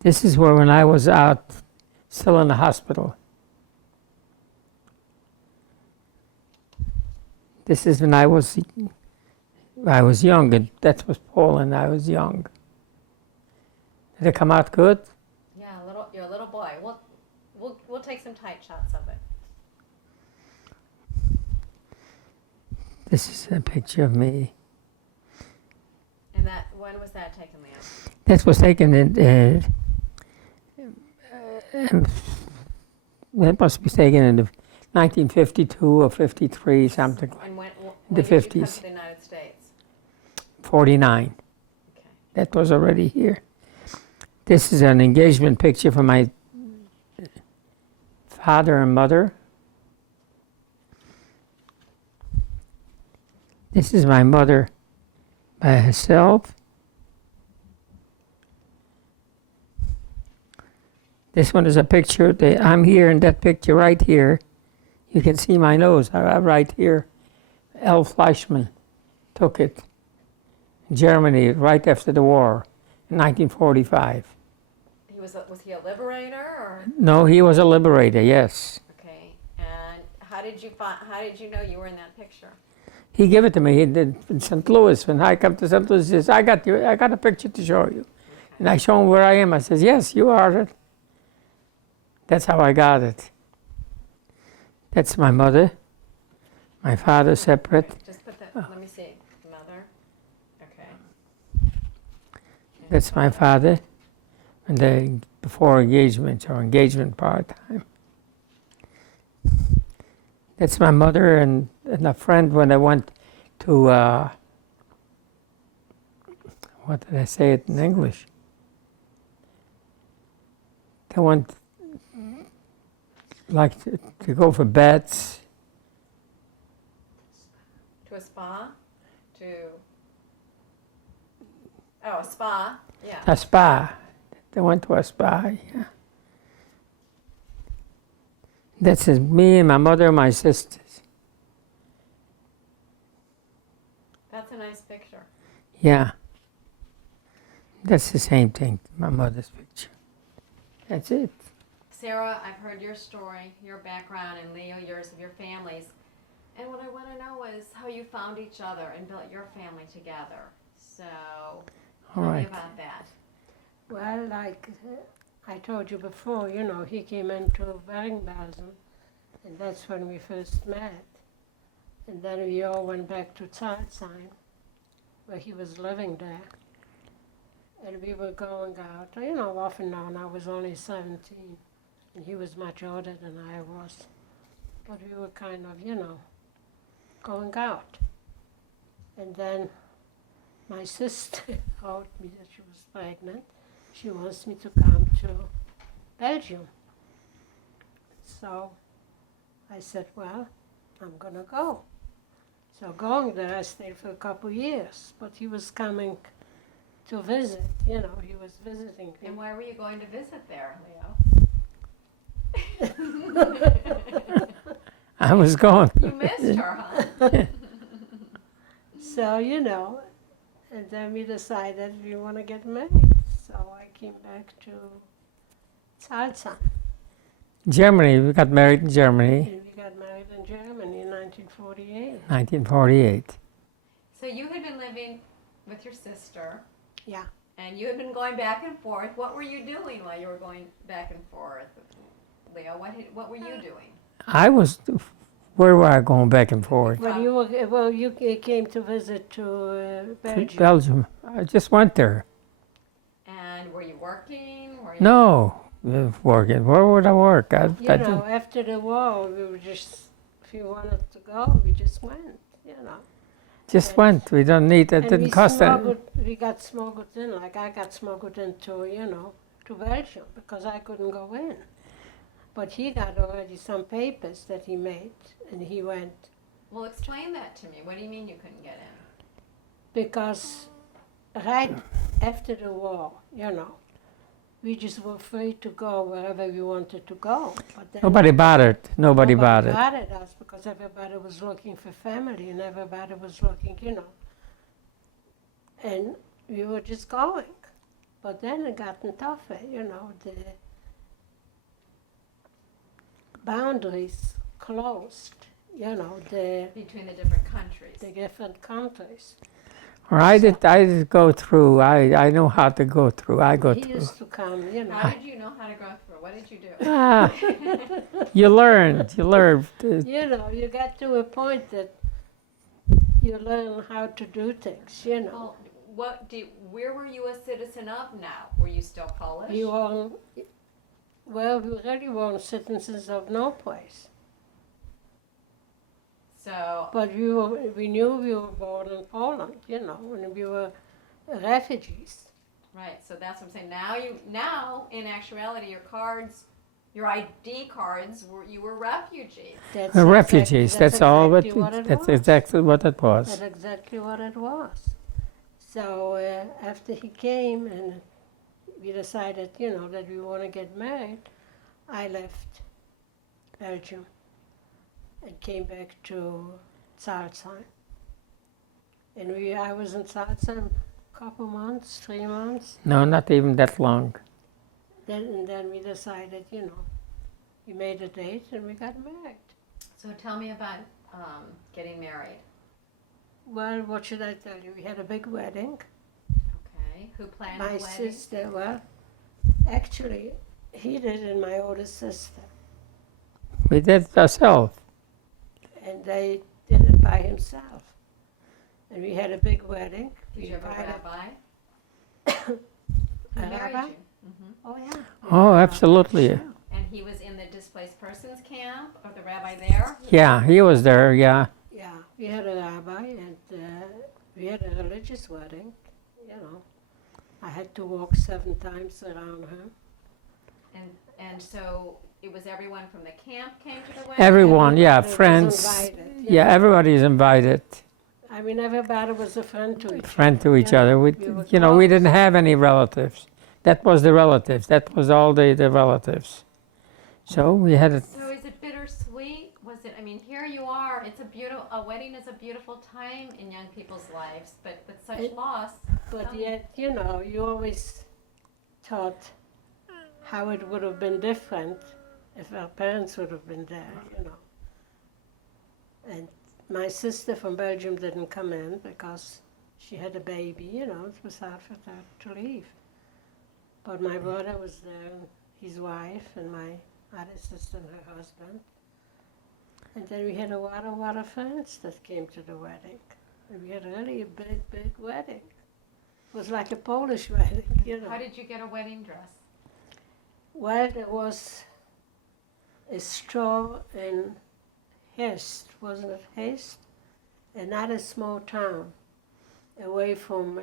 This is where when I was out, still in the hospital. This is when I was young, and that was Poland. I was young. Did it come out good? Yeah, you're a little boy. We'll take some tight shots of it. This is a picture of me. And when was that taken, Leo? That was taken in. That must be taken in the 1952 or 53, something like And when the did you come 50s. to the United States? 49. Okay. That was already here. This is an engagement picture for my father and mother. This is my mother by herself. This one is a picture. I'm here in that picture right here. You can see my nose right here. L. Fleischmann took it in Germany right after the war in 1945. Was he a liberator or? No, he was a liberator, yes. Okay. And how did you know you were in that picture? He gave it to me. He did in St. Louis. When I come to St. Louis, he says, I got a picture to show you. And I show him where I am. I says, yes, you are it. That's how I got it. That's my mother. My father separate. Okay, just put that, let me see. Mother. Okay. That's my father. And then before engagement or engagement part-time. That's my mother and a friend when I went to, what did I say it in English? They went like to go for beds. To a spa? Oh, a spa? Yeah. A spa. They went to a spa, yeah. That's it, me and my mother and my sisters. That's a nice picture. Yeah. That's the same thing, my mother's picture. That's it. Sara, I've heard your story, your background, and Leo, yours of your families. And what I want to know is how you found each other and built your family together. So, tell All me right. about that. Well, like I told you before, you know, he came into Bergen-Belsen, and that's when we first met. And then we all went back to Salzheim, where he was living there. And we were going out, you know, off and on. I was only 17, and he was much older than I was. But we were kind of, you know, going out. And then my sister told me that she was pregnant. She wants me to come to Belgium. So I said, well, I'm going to go. So going there, I stayed for a couple years. But he was coming to visit, you know, he was visiting me. And why were you going to visit there, Leo? I was gone. You missed her, huh? So, you know, and then we decided we want to get married. So I came back to Salzheim. Germany, we got married in Germany, And we got married in Germany in 1948. 1948. So you had been living with your sister. Yeah. And you had been going back and forth. What were you doing while you were going back and forth, Leo? What were you doing? I was, where were I going back and forth? Well, you came to visit to Belgium. Belgium. I just went there. And were you working? Were you No, working. Where would I work? You I know, didn't- after the war, we were just, if you wanted to go, we just went, you know. just went. We don't need, it And didn't we cost smuggled, we got smuggled in, like I got smuggled into, you know, to Belgium because I couldn't go in. But he got already some papers that he made, and he went Well, explain that to me. What do you mean you couldn't get in? because right after the war, you know, we just were free to go wherever we wanted to go. But then Nobody bothered. Nobody bothered. bothered us because everybody was looking for family and everybody was looking, you know. And we were just going. But then it got tougher, you know, the boundaries closed, you know, Between the different countries. the different countries. Or I did go through. I know how to go through. I go He through. used to come, you know. How did you know how to go through? What did you do? Ah, you learned. You learned. You know, you get to a point that you learn how to do things, you know. Well, where were you a citizen of now? Were you still Polish? We weren't, well, we really weren't citizens of no place. So, But we knew we were born in Poland, you know, and we were refugees. right, so that's what I'm saying. Now, in actuality, your ID cards, you were refugees. That's Refugees. That's all. exactly what it That's was. exactly what it was. That's exactly what it was. So after he came and we decided, you know, that we want to get married, I left Belgium and came back to Salzheim. And I was in Salzheim a couple months, 3 months. No, not even that long. Then we decided, you know, we made a date and we got married. So tell me about getting married. Well, what should I tell you? We had a big wedding. Okay. Who planned My the wedding? sister, well, actually, he did and my older sister. We did it ourselves. And they did it by himself. And we had a big wedding. Did We you have a invited rabbi? a Who married rabbi. you? Mhm. Oh, yeah. Oh, absolutely. Sure. And he was in the displaced persons camp, or the rabbi there? Yeah, he was there. Yeah. Yeah, we had a rabbi and we had a religious wedding, you know. I had to walk 7 times around her. And And so it was everyone from the camp came to the wedding? Everyone, yeah, Everybody was friends. invited, Yeah, everybody's invited. I mean, everybody was a friend to each Friend other. to each you know. other. We, We were you know, we didn't close. have any relatives. That was the relatives. That was all the relatives. So we had it. So is it bittersweet? Was it, I mean, here you are, it's a wedding is a beautiful time in young people's lives, but with such It- loss. But yet, you know, you always thought how it would have been different if our parents would have been there, you know. And my sister from Belgium didn't come in because she had a baby, you know, it was hard for her to leave. But my brother was there, and his wife, and my other sister and her husband. And then we had a lot of friends that came to the wedding. And we had really a big wedding. It was like a Polish wedding, you know. How did you get a wedding dress? Well, there was a store in Hest, wasn't it Hest? Another small town away from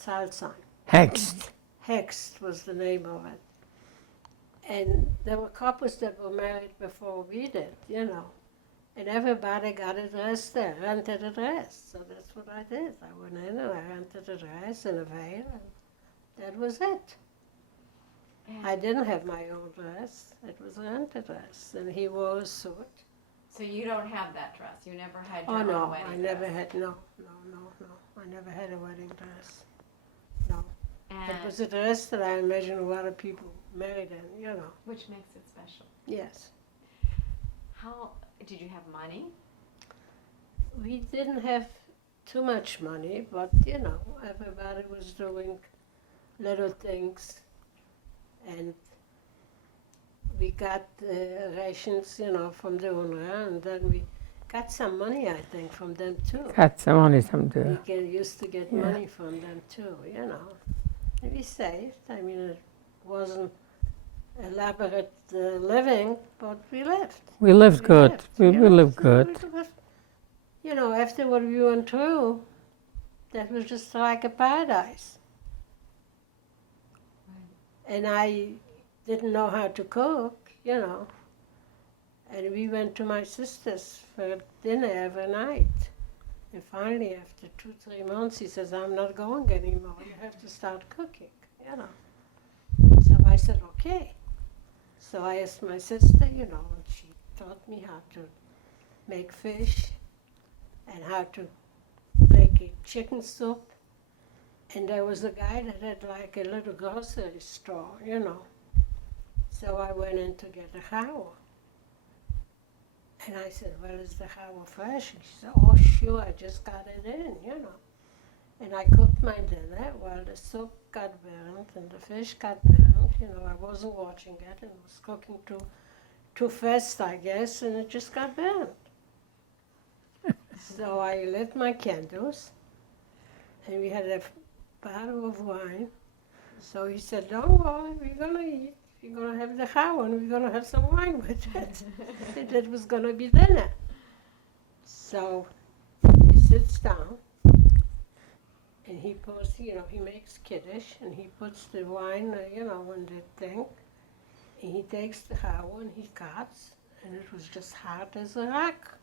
Salzheim. Hext. Hext was the name of it. And there were couples that were married before we did, you know. And everybody got a dress there, rented a dress. So that's what I did. I went in and I rented a dress and a veil, and that was it. And I didn't have my own dress. It was a rented dress. And he wore a suit. so you don't have that dress. You never had your Oh, own no, wedding I never dress. had, no. I never had a wedding dress. No. And It was a dress that I imagine a lot of people married in, you know. which makes it special. Yes. How did you have money? We didn't have too much money, but, you know, everybody was doing little things. And we got rations, you know, from the UNRWA, and then we got some money, I think, from them too. Got some money, some We too. used to get Yeah. money from them too, you know. And we saved. I mean, it wasn't elaborate living, but we lived. We lived We good. lived, We yeah. lived So good. it was- you know, after what we went through, that was just like a paradise. And I didn't know how to cook, you know. And we went to my sister's for dinner every night. And finally, after 2-3 months, he says, I'm not going anymore. You have to start cooking, you know. So I said, okay. So I asked my sister, you know, and she taught me how to make fish and how to make a chicken soup. And there was a guy that had like a little grocery store, you know. So I went in to get a challah. And I said, well, is the challah fresh? And she said, oh, sure, I just got it in, you know. And I cooked my dinner. Well, the soup got burnt and the fish got burnt. You know, I wasn't watching it and was cooking too fast, I guess, and it just got burnt. So I lit my candles, and we had a bottle of wine. So he said, don't worry, we're going to eat. We're going to have the challah, and we're going to have some wine with it. And it was going to be dinner. So he sits down, and he puts, you know, he makes kiddush, and he puts the wine, you know, in the thing. And he takes the challah, and he cuts, and it was just hard as a rock.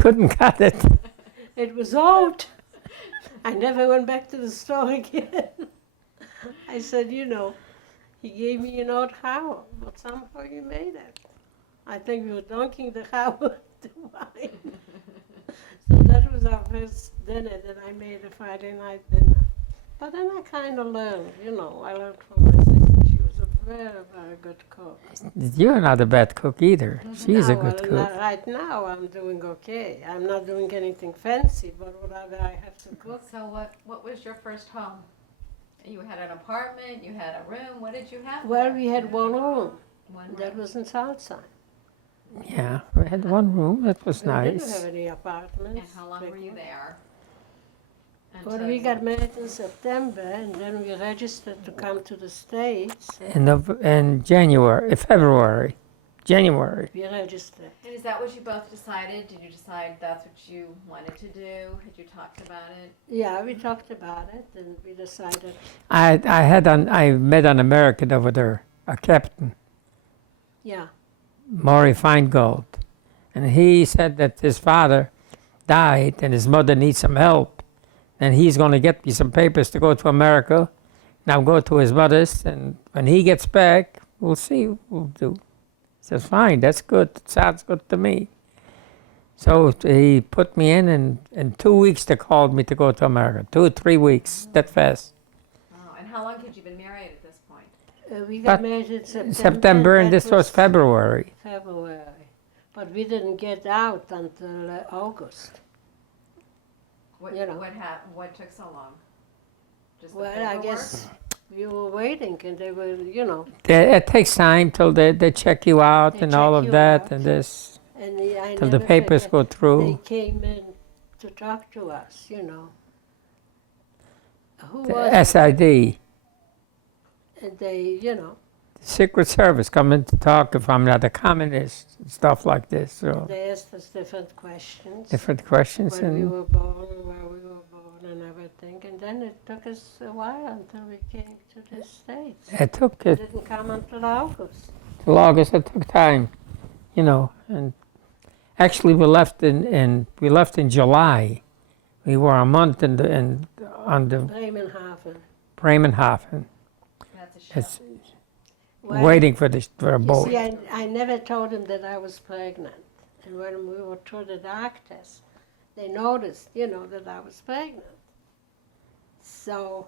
Couldn't cut it. It was old. I never went back to the store again. I said, you know, he gave me an old challah, but somehow you made it. I think we were drinking the challah with the wine. So that was our first dinner that I made, a Friday night dinner. But then I kind of learned, you know, I learned from my sister. She was a very, very good cook. You're not a bad cook either. She's a Now, good cook. Right now, I'm doing okay. I'm not doing anything fancy, but whatever I have to cook. So what was your first home? You had an apartment, you had a room, what did you have? Well, there? we had one room. One That room. was in Salzheim. Yeah, we had one room. That was We didn't nice. have any apartments. And how long were you there? Well, Until we you- got married in September, and then we registered to come to the States. In January, February, January. We registered. And is that what you both decided? Did you decide that's what you wanted to do? Had you talked about it? Yeah, we talked about it, and we decided. I met an American over there, a captain, Yeah. Maury Feingold. And he said that his father died and his mother needs some help. And he's going to get me some papers to go to America. Now go to his mother's, and when he gets back, we'll see what we'll do. He says, fine, that's good. Sounds good to me. So he put me in 2 weeks they called me to go to America. 2 or 3 weeks, that fast. Wow. And how long had you been married at this point? We got But married in September. September, and that this was February. February. But we didn't get out until August. What, You know. what took so long? Just the Well, I paperwork? guess we were waiting, and they were, It takes time till they check you out They and all check of you that out. and this, and I till the never papers forget, go they through. came in to talk to us, Who The was it? SID, And they, Secret Service coming to talk if I'm not a communist and stuff like this. So they asked us different questions. different questions When we and were born, where we were born, and everything. And then it took us a while until we came to the States. it took It it didn't come until August. till August. It took time, And actually, we left in July. We were a month on the Bremenhaven. Bremenhaven. That's a ship. It's Well, waiting for a you boat. see, I never told him that I was pregnant. And when we were to the doctors, they noticed, that I was pregnant. So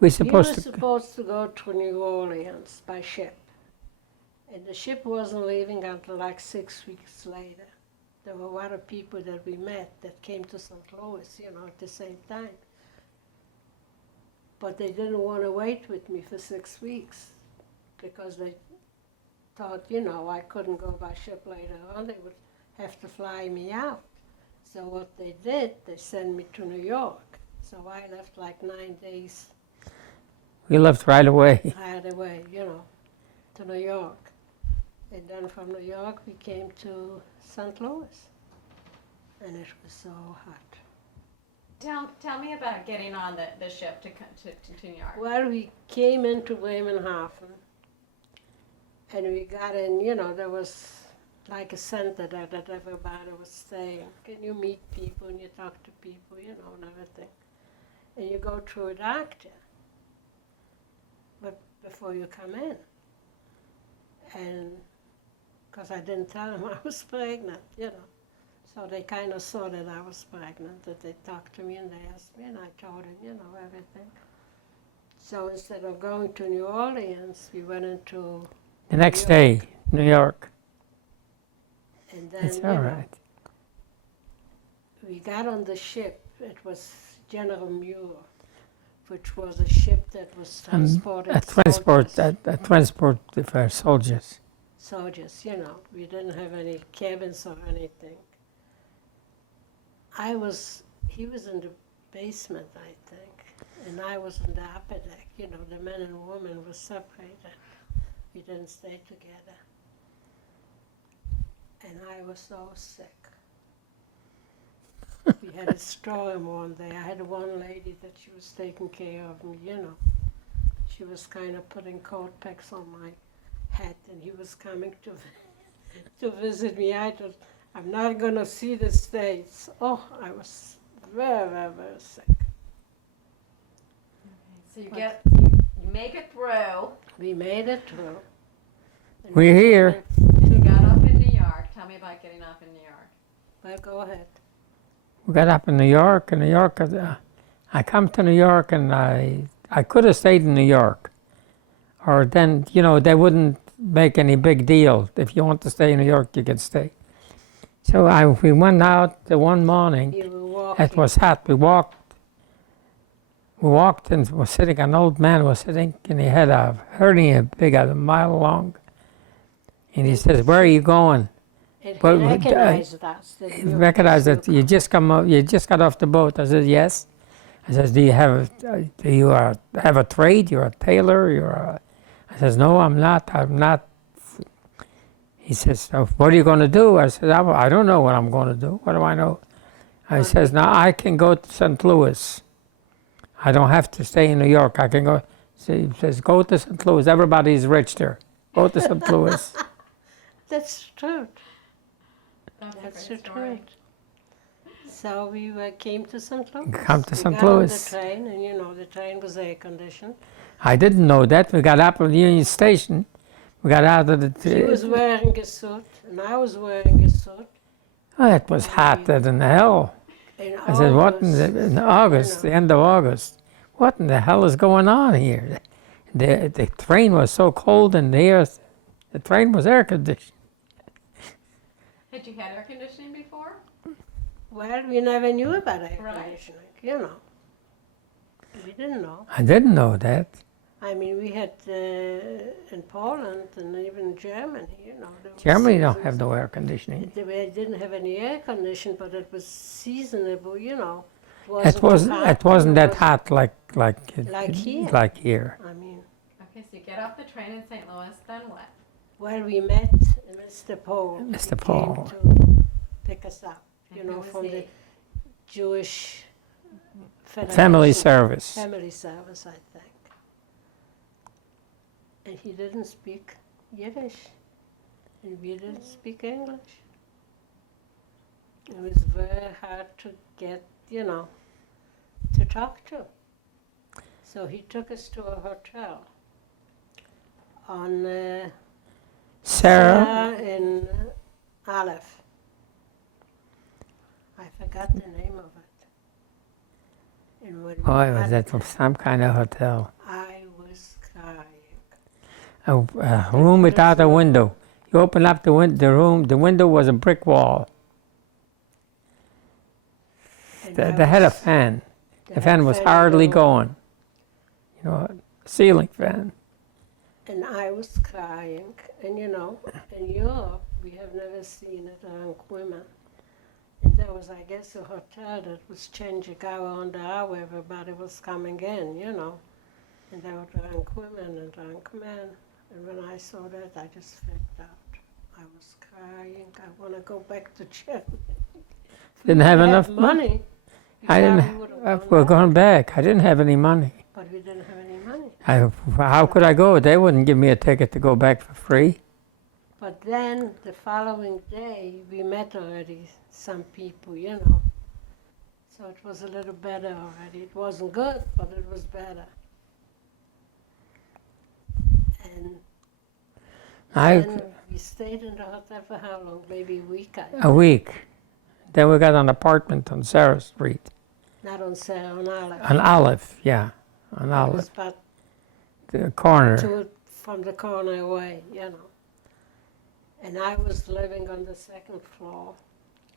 We're we were supposed to. supposed to go to New Orleans by ship. And the ship wasn't leaving until like 6 weeks later. There were a lot of people that we met that came to St. Louis, at the same time. But they didn't want to wait with me for 6 weeks because they thought, I couldn't go by ship later on. They would have to fly me out. So what they did, they sent me to New York. So I left like 9 days We left right away. right away, to New York. And then from New York, we came to St. Louis. And it was so hot. Tell me about getting on the ship to New York. Well, we came into Bremenhaven. And we got in, there was like a center there that everybody was staying. And you meet people and you talk to people, and everything. And you go through a doctor. But before you come in. And because I didn't tell them I was pregnant, So they kind of saw that I was pregnant, that they talked to me and they asked me, and I told them, everything. So instead of going to New Orleans, we went into The next New York. day, New York. And then, It's all right. we got on the ship. It was General Muir, which was a ship that was transporting A transport for soldiers. soldiers, We didn't have any cabins or anything. He was in the basement, I think, and I was in the upper deck. The men and women were separated. We didn't stay together. And I was so sick. We had a storm one day. I had one lady that she was taking care of me, She was kind of putting coat packs on my hat, and he was coming to visit me. I thought, I'm not going to see the States. Oh, I was very, very, very sick. So you make it through. We made it through. And We're here. You got up in New York. Tell me about getting up in New York. Well, go ahead. We got up in New York, I come to New York, and I could have stayed in New York. Or then, they wouldn't make any big deal. If you want to stay in New York, you can stay. So we went out the one morning. You were walking. It was hot. We walked and was sitting, an old man was sitting, and he had a hernia big, a mile long. And he says, where are you going? And he Well, recognized us. He recognized that you just got off the boat. I said, yes. I says, do you have a trade? You're a tailor? I says, no, I'm not. He says, so what are you going to do? I said, I don't know what I'm going to do. What do I know? I says, now I can go to St. Louis. I don't have to stay in New York. I can go. So he says, go to St. Louis. Everybody's rich there. Go to St. Louis. That's the truth. That's a the great story. truth. So we came to St. Louis. Come to We St. got on the Louis. train, and you know, the train was air conditioned. I didn't know that. We got up at Union Station. We got out of the... She was wearing a suit, and I was wearing a suit. Oh, it was hotter than hell. In I said, what August, in August, you the know. end of August? What in the hell is going on here? The train was so cold and the train was air conditioned. Had you had air conditioning before? Well, we never knew about air Right. conditioning, you know. We didn't know. I didn't know that. I mean, we had in Poland and even Germany, you know. there was Germany don't seasons. have no air conditioning. They didn't have any air conditioning, but it was seasonable, you know. It wasn't that hot like Like here. Like here. I mean, Okay, so you get off the train in St. Louis, then what? well, we met Mr. Paul. Mr. He Paul. came to pick us up, you And know, who was from the he? Jewish Federation. Family service. Family service, I think. And he didn't speak Yiddish, and we didn't speak English. It was very hard to get, you know, to talk to. So he took us to a hotel on Sarah, in Aleph. I forgot the name of it. And when we boy, was got that there, some kind of hotel. I was crying. A room without a window. You open up the room, the window was a brick wall. And They had a fan. they The had fan was fan hardly going. going. You know, a ceiling fan. And I was crying. And you know, in Europe, we have never seen it around women. And there was, I guess, a hotel that was changing hour on the hour. Everybody was coming in, you know. And there were drunk women and drunk men. And when I saw that, I just flipped out. I was crying. I want to go back to Germany. If we Didn't have would enough money. we I didn't. probably would have We're back. going back. I didn't have any money. But we didn't have any money. How could I go? They wouldn't give me a ticket to go back for free. But then the following day, we met already some people, you know. So it was a little better already. It wasn't good, but it was better. And then we stayed in the hotel for how long? Maybe a week, I think. A week. Then we got an apartment on Sarah Street. Not on Sarah, on Olive. On Olive, yeah. On It Olive. was about The corner. from the corner away, you know. And I was living on the second floor.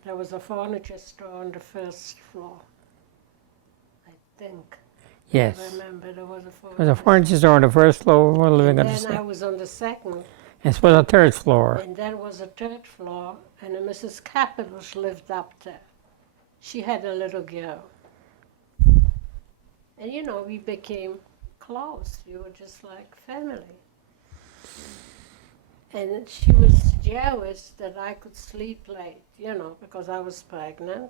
There was a furniture store on the first floor, I think. Yes. I remember there was a furniture There was a furniture store on the first floor. We were living and on the then I second. was on the second, This was a third floor. and there was a third floor, and a Mrs. Capital lived up there. She had a little girl. And you know, we became close. We were just like family. And she was jealous that I could sleep late, you know, because I was pregnant,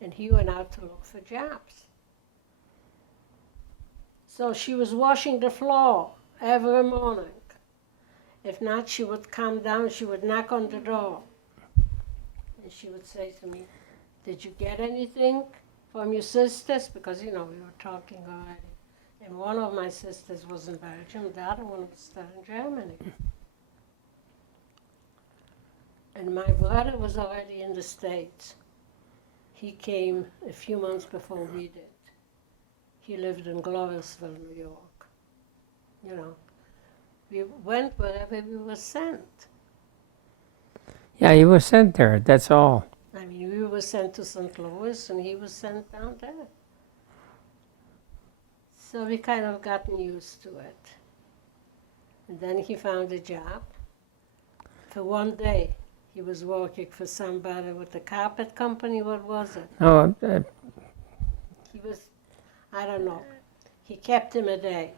and he went out to look for jobs. So she was washing the floor every morning. If not, she would come down, she would knock on the door. And she would say to me, "Did you get anything from your sisters?" Because, you know, we were talking already. And one of my sisters was in Belgium, the other one was still in Germany. And my brother was already in the States. He came a few months before we did. He lived in Gloversville, New York. You know, we went wherever we were sent. Yeah, you were sent there, that's all. I mean, we were sent to St. Louis, and he was sent down there. So we kind of gotten used to it. And then he found a job. For one day, he was working for somebody with the carpet company. What was it? No, He was, I don't know. He kept him a day,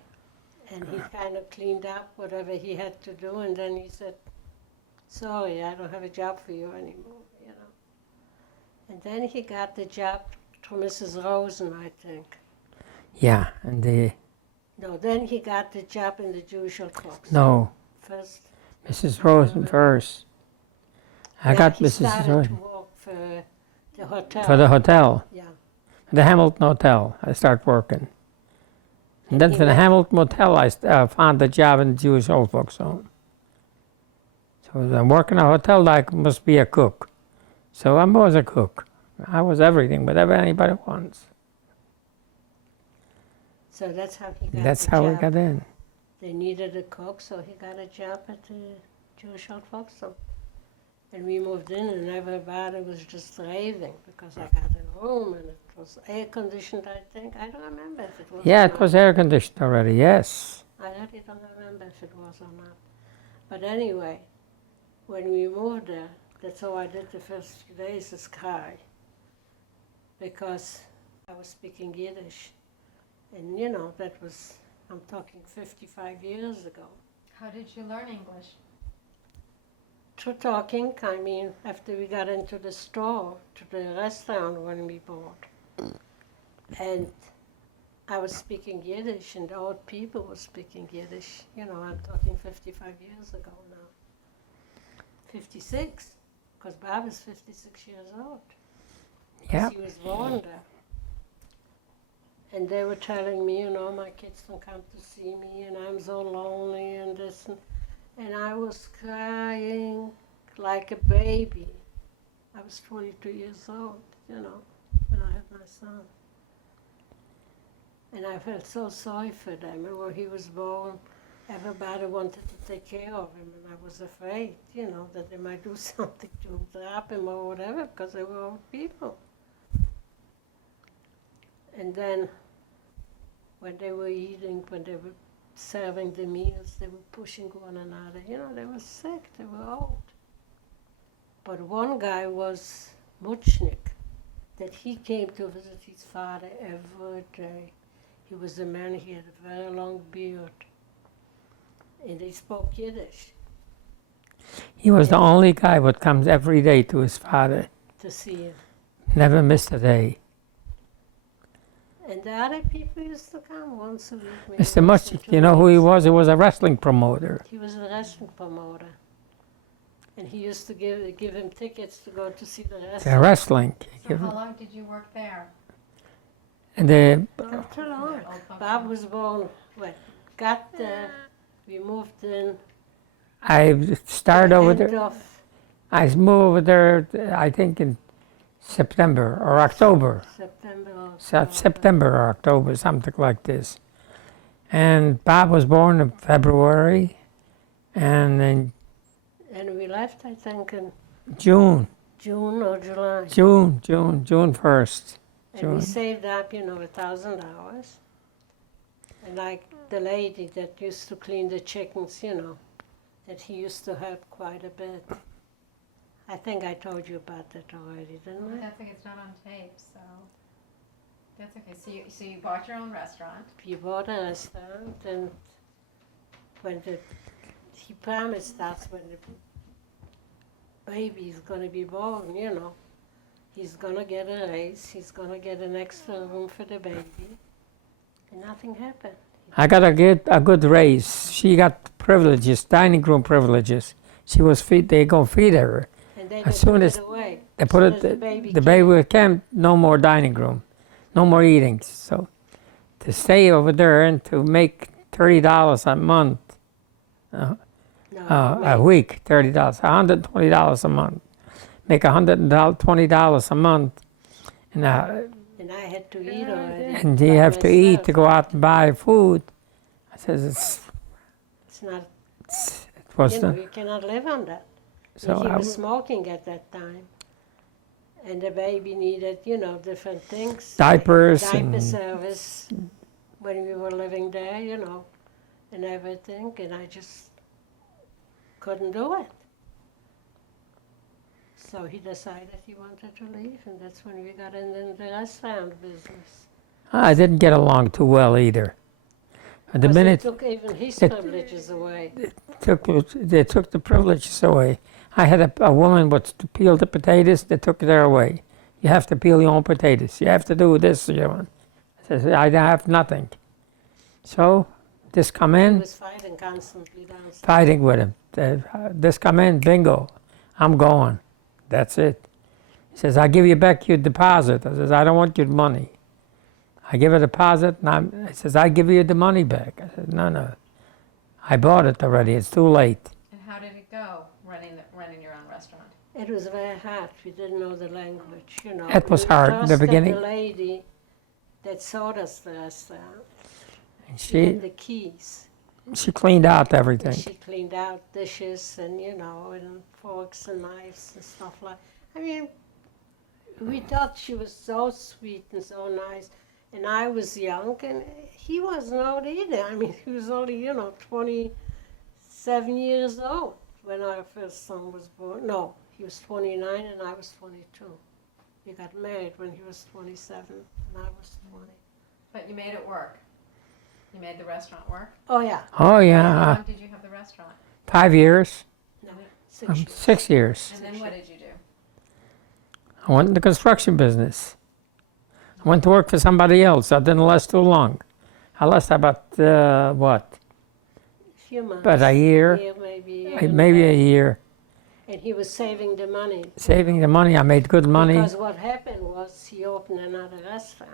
and he kind of cleaned up whatever he had to do, and then he said, "Sorry, I don't have a job for you anymore," you know. And then he got the job to Mrs. Rosen, I think. yeah, and No, then he got the job in the Jewish Orthodox. no, First, Mrs. Rosen first. I Yeah, got he Mrs. started to Rosen work for the hotel. for the hotel, Yeah. the Hamilton Hotel. I started working. And then he for the met- Hamilton Motel, I found a job in the Jewish Old Folks Home. So I'm working in a hotel, I must be a cook. So I was a cook. I was everything, whatever anybody wants. So that's how he got That's the how job. we got in. They needed a cook, so he got a job at the Jewish Old Folks Home. And we moved in, and everybody was just raving because I got a room, and it was air conditioned, I think. I don't remember if it was. Yeah, or it not. was air conditioned already, yes. I really don't remember if it was or not. But anyway, when we moved there, that's how I did the first few days, is cry. Because I was speaking Yiddish. And you know, that was, I'm talking 55 years ago. How did you learn English? Through talking, I mean, after we got into the store, to the restaurant when we bought. And I was speaking Yiddish, and the old people were speaking Yiddish. You know, I'm talking 55 years ago now. 56, because Bob is 56 years old. Yeah. He was born there. And they were telling me, you know, my kids don't come to see me, and I'm so lonely, and this, and I was crying like a baby. I was 22 years old, you know, when I had my son. And I felt so sorry for them. And when he was born, everybody wanted to take care of him, and I was afraid, you know, that they might do something to him, trap him or whatever, because they were old people. And then, when they were eating, when they were serving the meals, they were pushing one another. You know, they were sick, they were old. But one guy was Muchnik, that he came to visit his father every day. He was a man, he had a very long beard. And he spoke Yiddish. He was the only guy that comes every day to his father. To see him. Never missed a day. And the other people used to come once a week. maybe Mr. once in Muchik, 2 you know who he weeks. was? He was a wrestling promoter. He was a wrestling promoter. And he used to give him tickets to go to see the The wrestling. So how long did you work there? And the, Not too long. Old folks Bob home. was born, got there, we moved in. I started over end there. of I moved over there, I think, in September or October. September. or September or October, something like this. And Bob was born in February, and in And we left, I think, in June June or July. June 1st. And June. we saved up, you know, $1,000. And like the lady that used to clean the chickens, you know, that he used to help quite a bit. I think I told you about that already, didn't I? That's okay, it's not on tape, so that's okay. So you bought your own restaurant. We bought a restaurant, and when he promised us when the baby is going to be born, you know, he's going to get a raise, he's going to get an extra room for the baby, and nothing happened. I got a good raise. She got privileges, dining room privileges. She was they gonna feed her. And they As took soon it as away. They put As it. soon as The baby came. No more dining room, no more eating. So to stay over there and to make $30 a month, No, a week, $30, $120 a month, make $120 a month, and and I had to eat already. and you by have to eat myself. to go out and buy food. I says It's not, it was you know, you cannot live on that. so And he I, was smoking at that time. And the baby needed, you know, different things. Diapers Diaper and- service when we were living there, you know, and everything. And I just couldn't do it. So he decided he wanted to leave, and that's when we got in the restaurant business. I didn't get along too well either. And the 'Cause minute they took even his it- privileges away. they took the privileges away. I had a woman to peel the potatoes. They took it away. You have to peel your own potatoes. You have to do this. You know. I said, I have nothing. So This come He in, was fighting constantly downstairs. fighting with him. This come in, bingo, I'm going. That's it. He says, I give you back your deposit. I says, I don't want your money. I give a deposit, and he says, I give you the money back. I said, no. I bought it already. It's too late. And how did it go, running your own restaurant? It was very hard. We didn't know the language, you know. It was We hard in the trusted beginning. the lady that sold us the restaurant. And She had the keys. she cleaned out And everything. she cleaned out dishes and, you know, and forks and knives and stuff like. I mean, we thought she was so sweet and so nice. And I was young, and he wasn't old either. I mean, he was only, 27 years old when our first son was born. No, he was 29 and I was 22. We got married when he was 27 and I was 20. But you made it work. You made the restaurant work. Oh, yeah. Oh, How yeah. long did you have the restaurant? 5 years. No, 6 years. 6 years. And then what did you do? I went in the construction business. I went to work for somebody else. I didn't last too long. I lasted about, what? Few months. About a year. Maybe a year. And he was saving the money. Saving the money. I made good money. Because what happened was he opened another restaurant.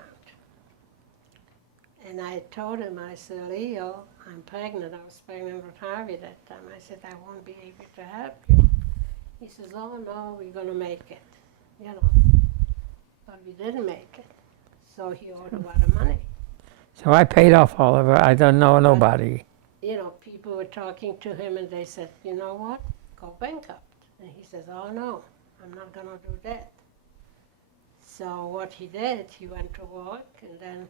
And I told him, I said, Leo, I'm pregnant. I was pregnant with Harvey that time. I said, I won't be able to help you. He says, oh, no, we're going to make it. But we didn't make it. So he owed a lot of money. So I paid off all of it. I don't know nobody. People were talking to him and they said, you know what, go bankrupt. And he says, oh no, I'm not going to do that. So what he did, he went to work and then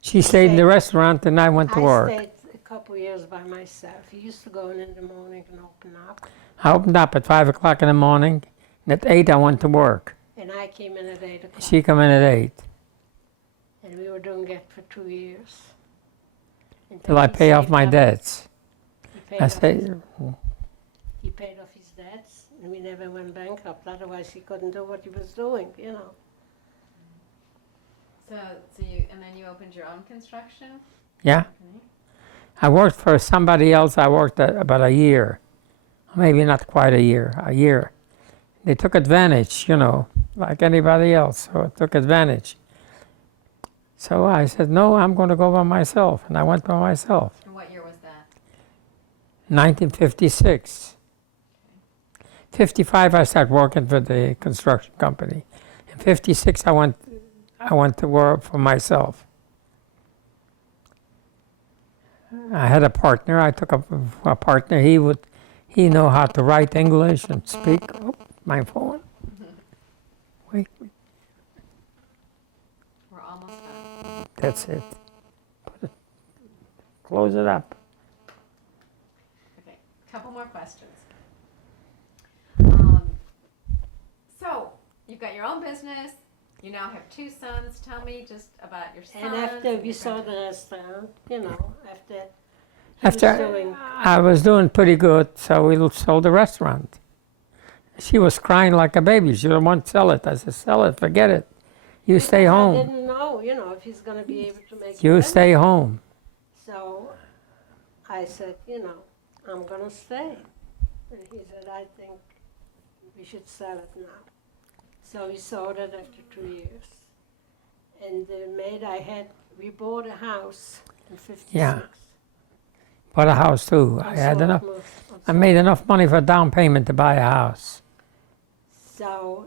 She stayed in the restaurant and I went to work. I stayed a couple years by myself. He used to go in the morning and open up. I opened up at 5 o'clock in the morning, and at 8 I went to work. And I came in at 8 o'clock. She come in at 8. And we were doing that for 2 years. Till I pay off my debts. He paid off his debts, and we never went bankrupt. Otherwise, he couldn't do what he was doing, So and then you opened your own construction? Yeah. Okay. I worked for somebody else. I worked about a year. Maybe not quite a year. They took advantage, like anybody else. So I took advantage. So I said, no, I'm going to go by myself. And I went by myself. And what year was that? 1956. 55, I started working for the construction company. In 56, I went to work for myself. I had a partner. I took a partner. He knew how to write English and speak. Oh, my phone. Wait. We're almost done. That's it. Close it up. Okay, couple more questions. So, you've got your own business. You now have 2 sons. Tell me just about your sons. And after we saw the restaurant, After I was doing pretty good, so we sold the restaurant. She was crying like a baby. She didn't want to sell it. I said, sell it, forget it. You stay I home. didn't know, if he's going to be able to make You money. stay home. So I said, I'm going to stay. And he said, I think we should sell it now. So we sold it after 2 years. And the maid we bought a house in 56. Yeah. Bought a house too. I made enough money for a down payment to buy a house. So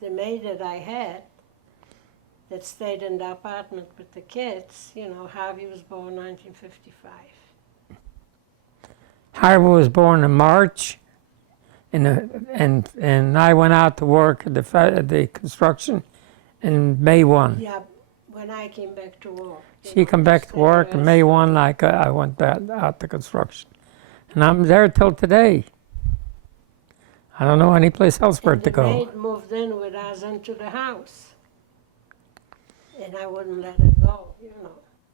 the maid that I had that stayed in the apartment with the kids, Harvey was born 1955. Harvey was born in March, and I went out to work at the construction in May 1. Yeah, when I came back to work. She come back to work in May 1, I went out to construction. And I'm there till today. I don't know any place else where to The go. maid moved in with us into the house. And I wouldn't let her go,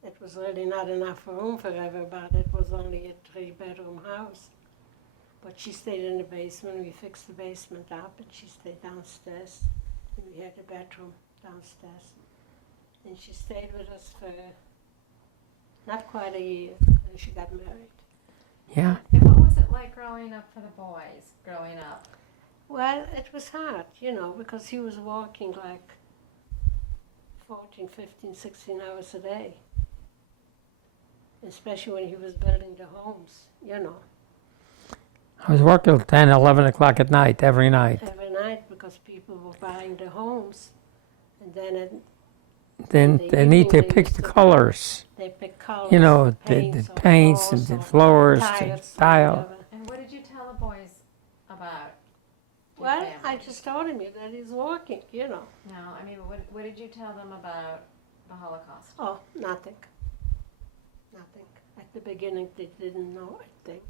It was really not enough room for everybody. It was only a 3-bedroom house. But she stayed in the basement. We fixed the basement up, and she stayed downstairs. And we had a bedroom downstairs. And she stayed with us for not quite a year, and she got married. Yeah. And what was it like growing up for the boys, growing up? Well, it was hard, because he was working like 14, 15, 16 hours a day. Especially when he was building the homes, I was working till 10, 11 o'clock at night, every night. every night because people were buying the homes. And then Then the they need to evening they pick used the to- colors. they pick colors, The paints, paints and the floors, the tiles, tile. whatever. And what did you tell the boys about your Well, I family? just told him that he's working. No, I mean, what did you tell them about the Holocaust? Oh, nothing. Nothing. At the beginning, they didn't know, I think.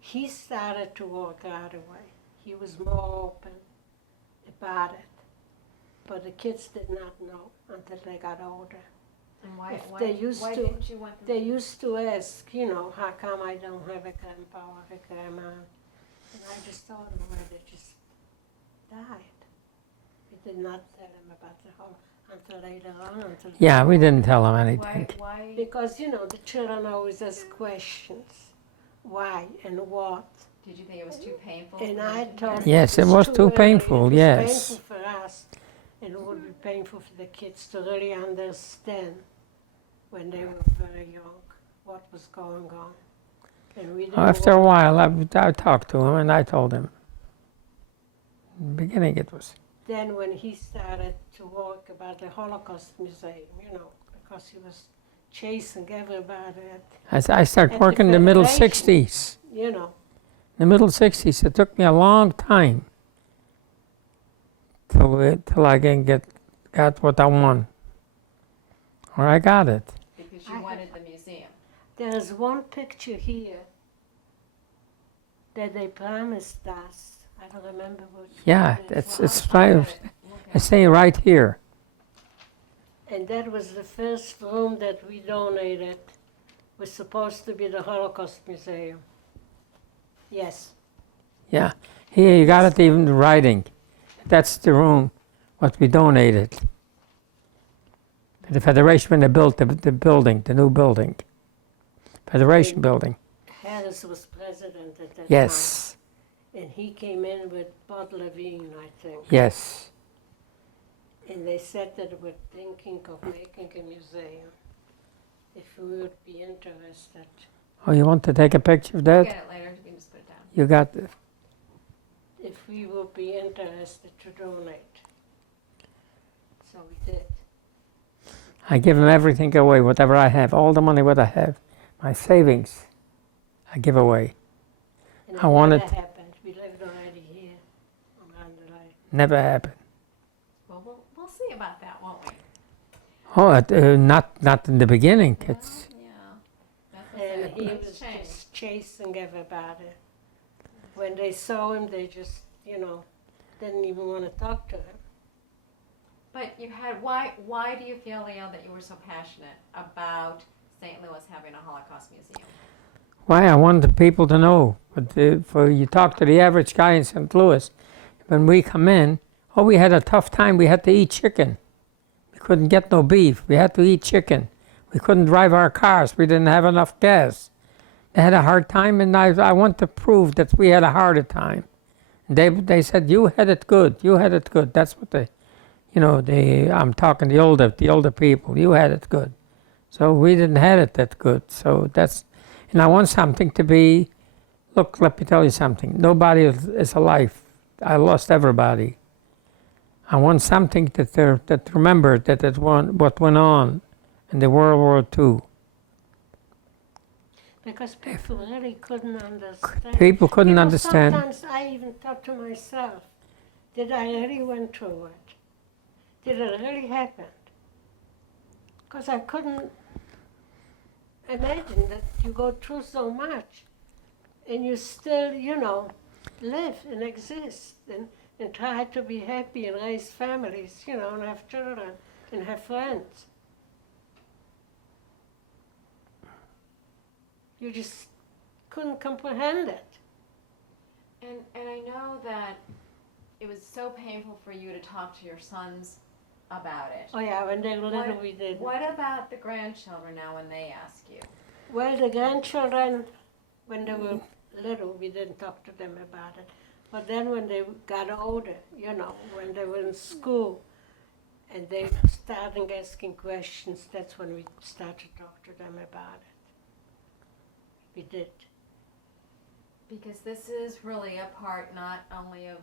He started to work right away. He was more open about it. But the kids did not know until they got older. And why, If why, they used why to- didn't you want them They used to ask, how come I don't have a grandpa or a grandma? And I just told them, well, they just died. We did not tell them about the whole until later on. Yeah, we didn't tell them Why, anything. why, Because, the children always ask questions. Why and what? did you think it was too painful? And for I them to told hear? them Yes, it it's was too early. painful, It was yes. painful for us. And it would be painful for the kids to really understand when they were very young what was going on. And we didn't After a want- while, I talked to him and I told him. In the beginning it was. Then when he started to work about the Holocaust Museum, because he was chasing everybody I started At the working in the middle Federation. 60s. The middle 60s. It took me a long time till I got what I want. Or I got it. Because you I- wanted the museum. There's one picture here that they promised us. I don't remember what. Yeah, it is. it's Well, I'll right. look at it. Look at I say right here. And that was the first room that we donated. Was supposed to be the Holocaust Museum. Yes. Yeah. Here you got it even in writing. That's the room what we donated. The Federation when they built the building, the new building. Federation And- building. Harris was president at that time. Yes. And he came in with Bud Levine, I think. Yes. And they said that we're thinking of making a museum. If we would be interested. Oh, you want to take a picture of Look that? at it later, you can just put it down. You got the, If we would be interested to donate. So we did. I give them everything away, whatever I have, all the money what I have, my savings, I give away. And I wanted- never happened. We lived already here on Rand Lake. Never happened. Well, we'll see about that, won't we? Oh, not in the beginning. It's Yeah. That's what And it he is. was Changed. just chasing everybody. When they saw him, they just, didn't even want to talk to him. But you had, why do you feel, Leo, that you were so passionate about St. Louis having a Holocaust museum? why I wanted the people to know. But for you talk to the average guy in St. Louis, when we come in, we had a tough time. We had to eat chicken. We couldn't get no beef. We had to eat chicken. We couldn't drive our cars. We didn't have enough gas. They had a hard time, and I want to prove that we had a harder time. They said, you had it good. You had it good. That's what I'm talking the older people. You had it good. So we didn't have it that good. So and I want something to be, look, let me tell you something. Nobody is alive. I lost everybody. I want something that remembered what went on in the World War II. Because people really couldn't understand. People couldn't understand. Sometimes I even thought to myself, did I really went through it? Did it really happen? Because I couldn't imagine that you go through so much and you still, live and exist and try to be happy and raise families, and have children and have friends. You just couldn't comprehend it. And I know that it was so painful for you to talk to your sons about it. Oh yeah, when they were little we did. What about the grandchildren now when they ask you? Well, the grandchildren, when they were little, we didn't talk to them about it. But then when they got older, you know, when they were in school and they started asking questions, that's when we started to talk to them about it. We did. Because this is really a part not only of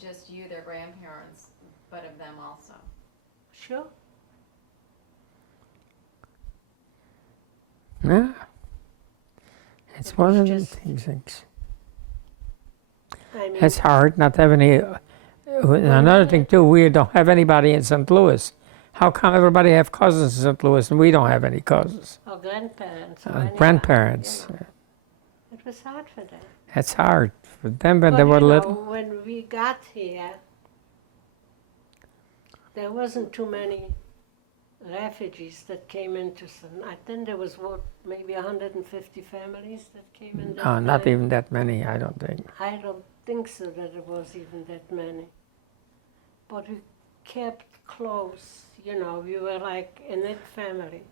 just you, their grandparents, but of them also. Sure. Yeah. It's It one was of the just- things. I mean, It's hard not to have any. Another thing too, we don't have anybody in St. Louis. How come everybody have cousins in St. Louis and we don't have any cousins? or grandparents or anybody, Grandparents. you know. It was hard for them. It's hard for them when But they were you know, little. when we got here, there wasn't too many refugees that came into St. I think there was what, maybe 150 families that came in. That Not time. even that many, I don't think. I don't think so that it was even that many. But we kept close, you know, we were like a knit family.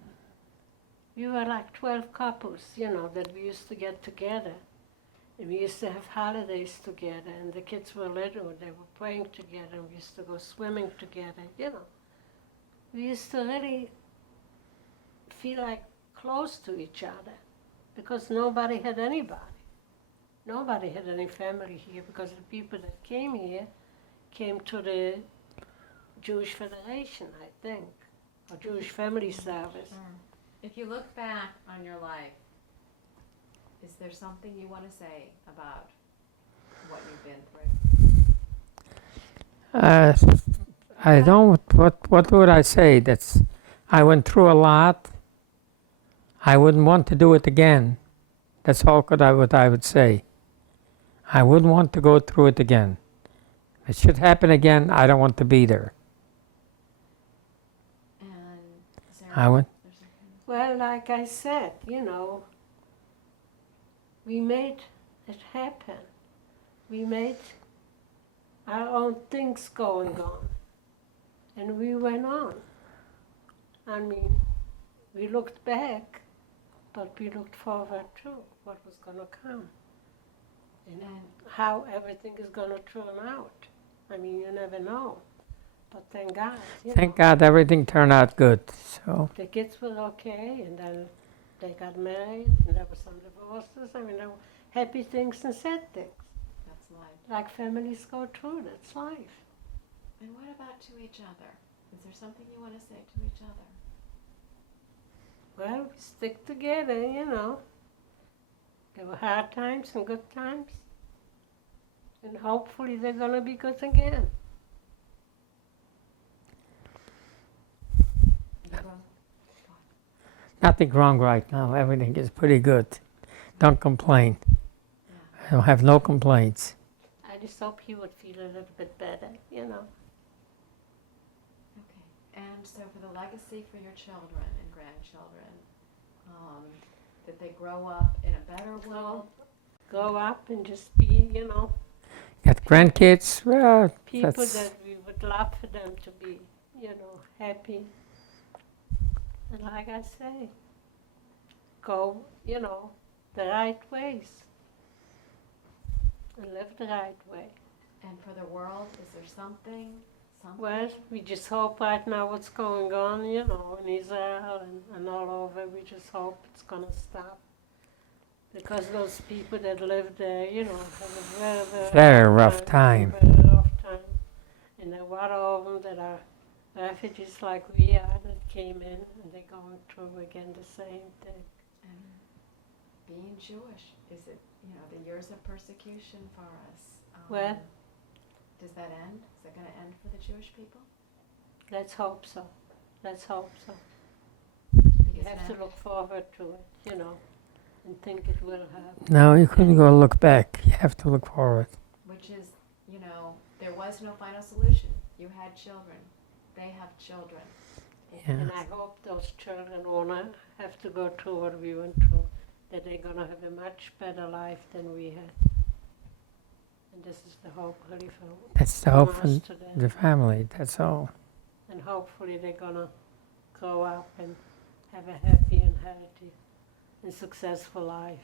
We were like 12 couples, you know, that we used to get together. And we used to have holidays together, and the kids were little, they were playing together, and we used to go swimming together, you know. We used to really feel like close to each other because nobody had anybody. Nobody had any family here because the people that came here came to the Jewish Federation, I think, or Jewish Family Service. If you look back on your life, is there something you want to say about what you've been through? I don't. What would I say? I went through a lot. I wouldn't want to do it again. That's all what I would say. I wouldn't want to go through it again. If it should happen again, I don't want to be there. And Sarah, I would. there's something- Well, like I said, you know, we made it happen. We made our own things going on. And we went on. I mean, we looked back, but we looked forward to what was going to come and how everything is going to turn out. I mean, you never know. But thank God. Thank God everything turned out good. So The kids were okay, and then they got married, and there were some divorces. I mean, there were happy things and sad things. That's life. Like families go through, that's life. And what about to each other? Is there something you want to say to each other? Well, we stick together, you know. There were hard times and good times. And hopefully they're going to be good again. nothing wrong right now. Everything is pretty good. Don't complain. I don't have no complaints. I just hope he would feel a little bit better, you know. Okay. And so for the legacy for your children and grandchildren, that they grow up in a better world. Grow up and just be, you know, Got grandkids? Well, people that's, that we would love for them to be, you know, happy. And like I say, go, you know, the right ways and live the right way. And for the world, is there something? Well, we just hope right now what's going on, you know, in Israel and all over, we just hope it's going to stop. Because those people that live there, you know, have a very, very rough time. Very rough time. And there are a lot of them that are refugees like we are that came in and they're going through again the same thing. And being Jewish, is it, you know, the years of persecution for us? Well, does that end? Is it going to end for the Jewish people? let's hope so. Let's hope so. You Because have to now- look forward to it, you know, and think it will happen. no, you couldn't go look back. You have to look forward. Which is, you know, there was no final solution. You had children. They have children. Yeah. And I hope those children won't have to go through what we went through, that they're going to have a much better life than we had. And this is the hope really for That's the hope for us today. the family. That's all. and hopefully they're gonna grow up and have a happy and healthy and successful life.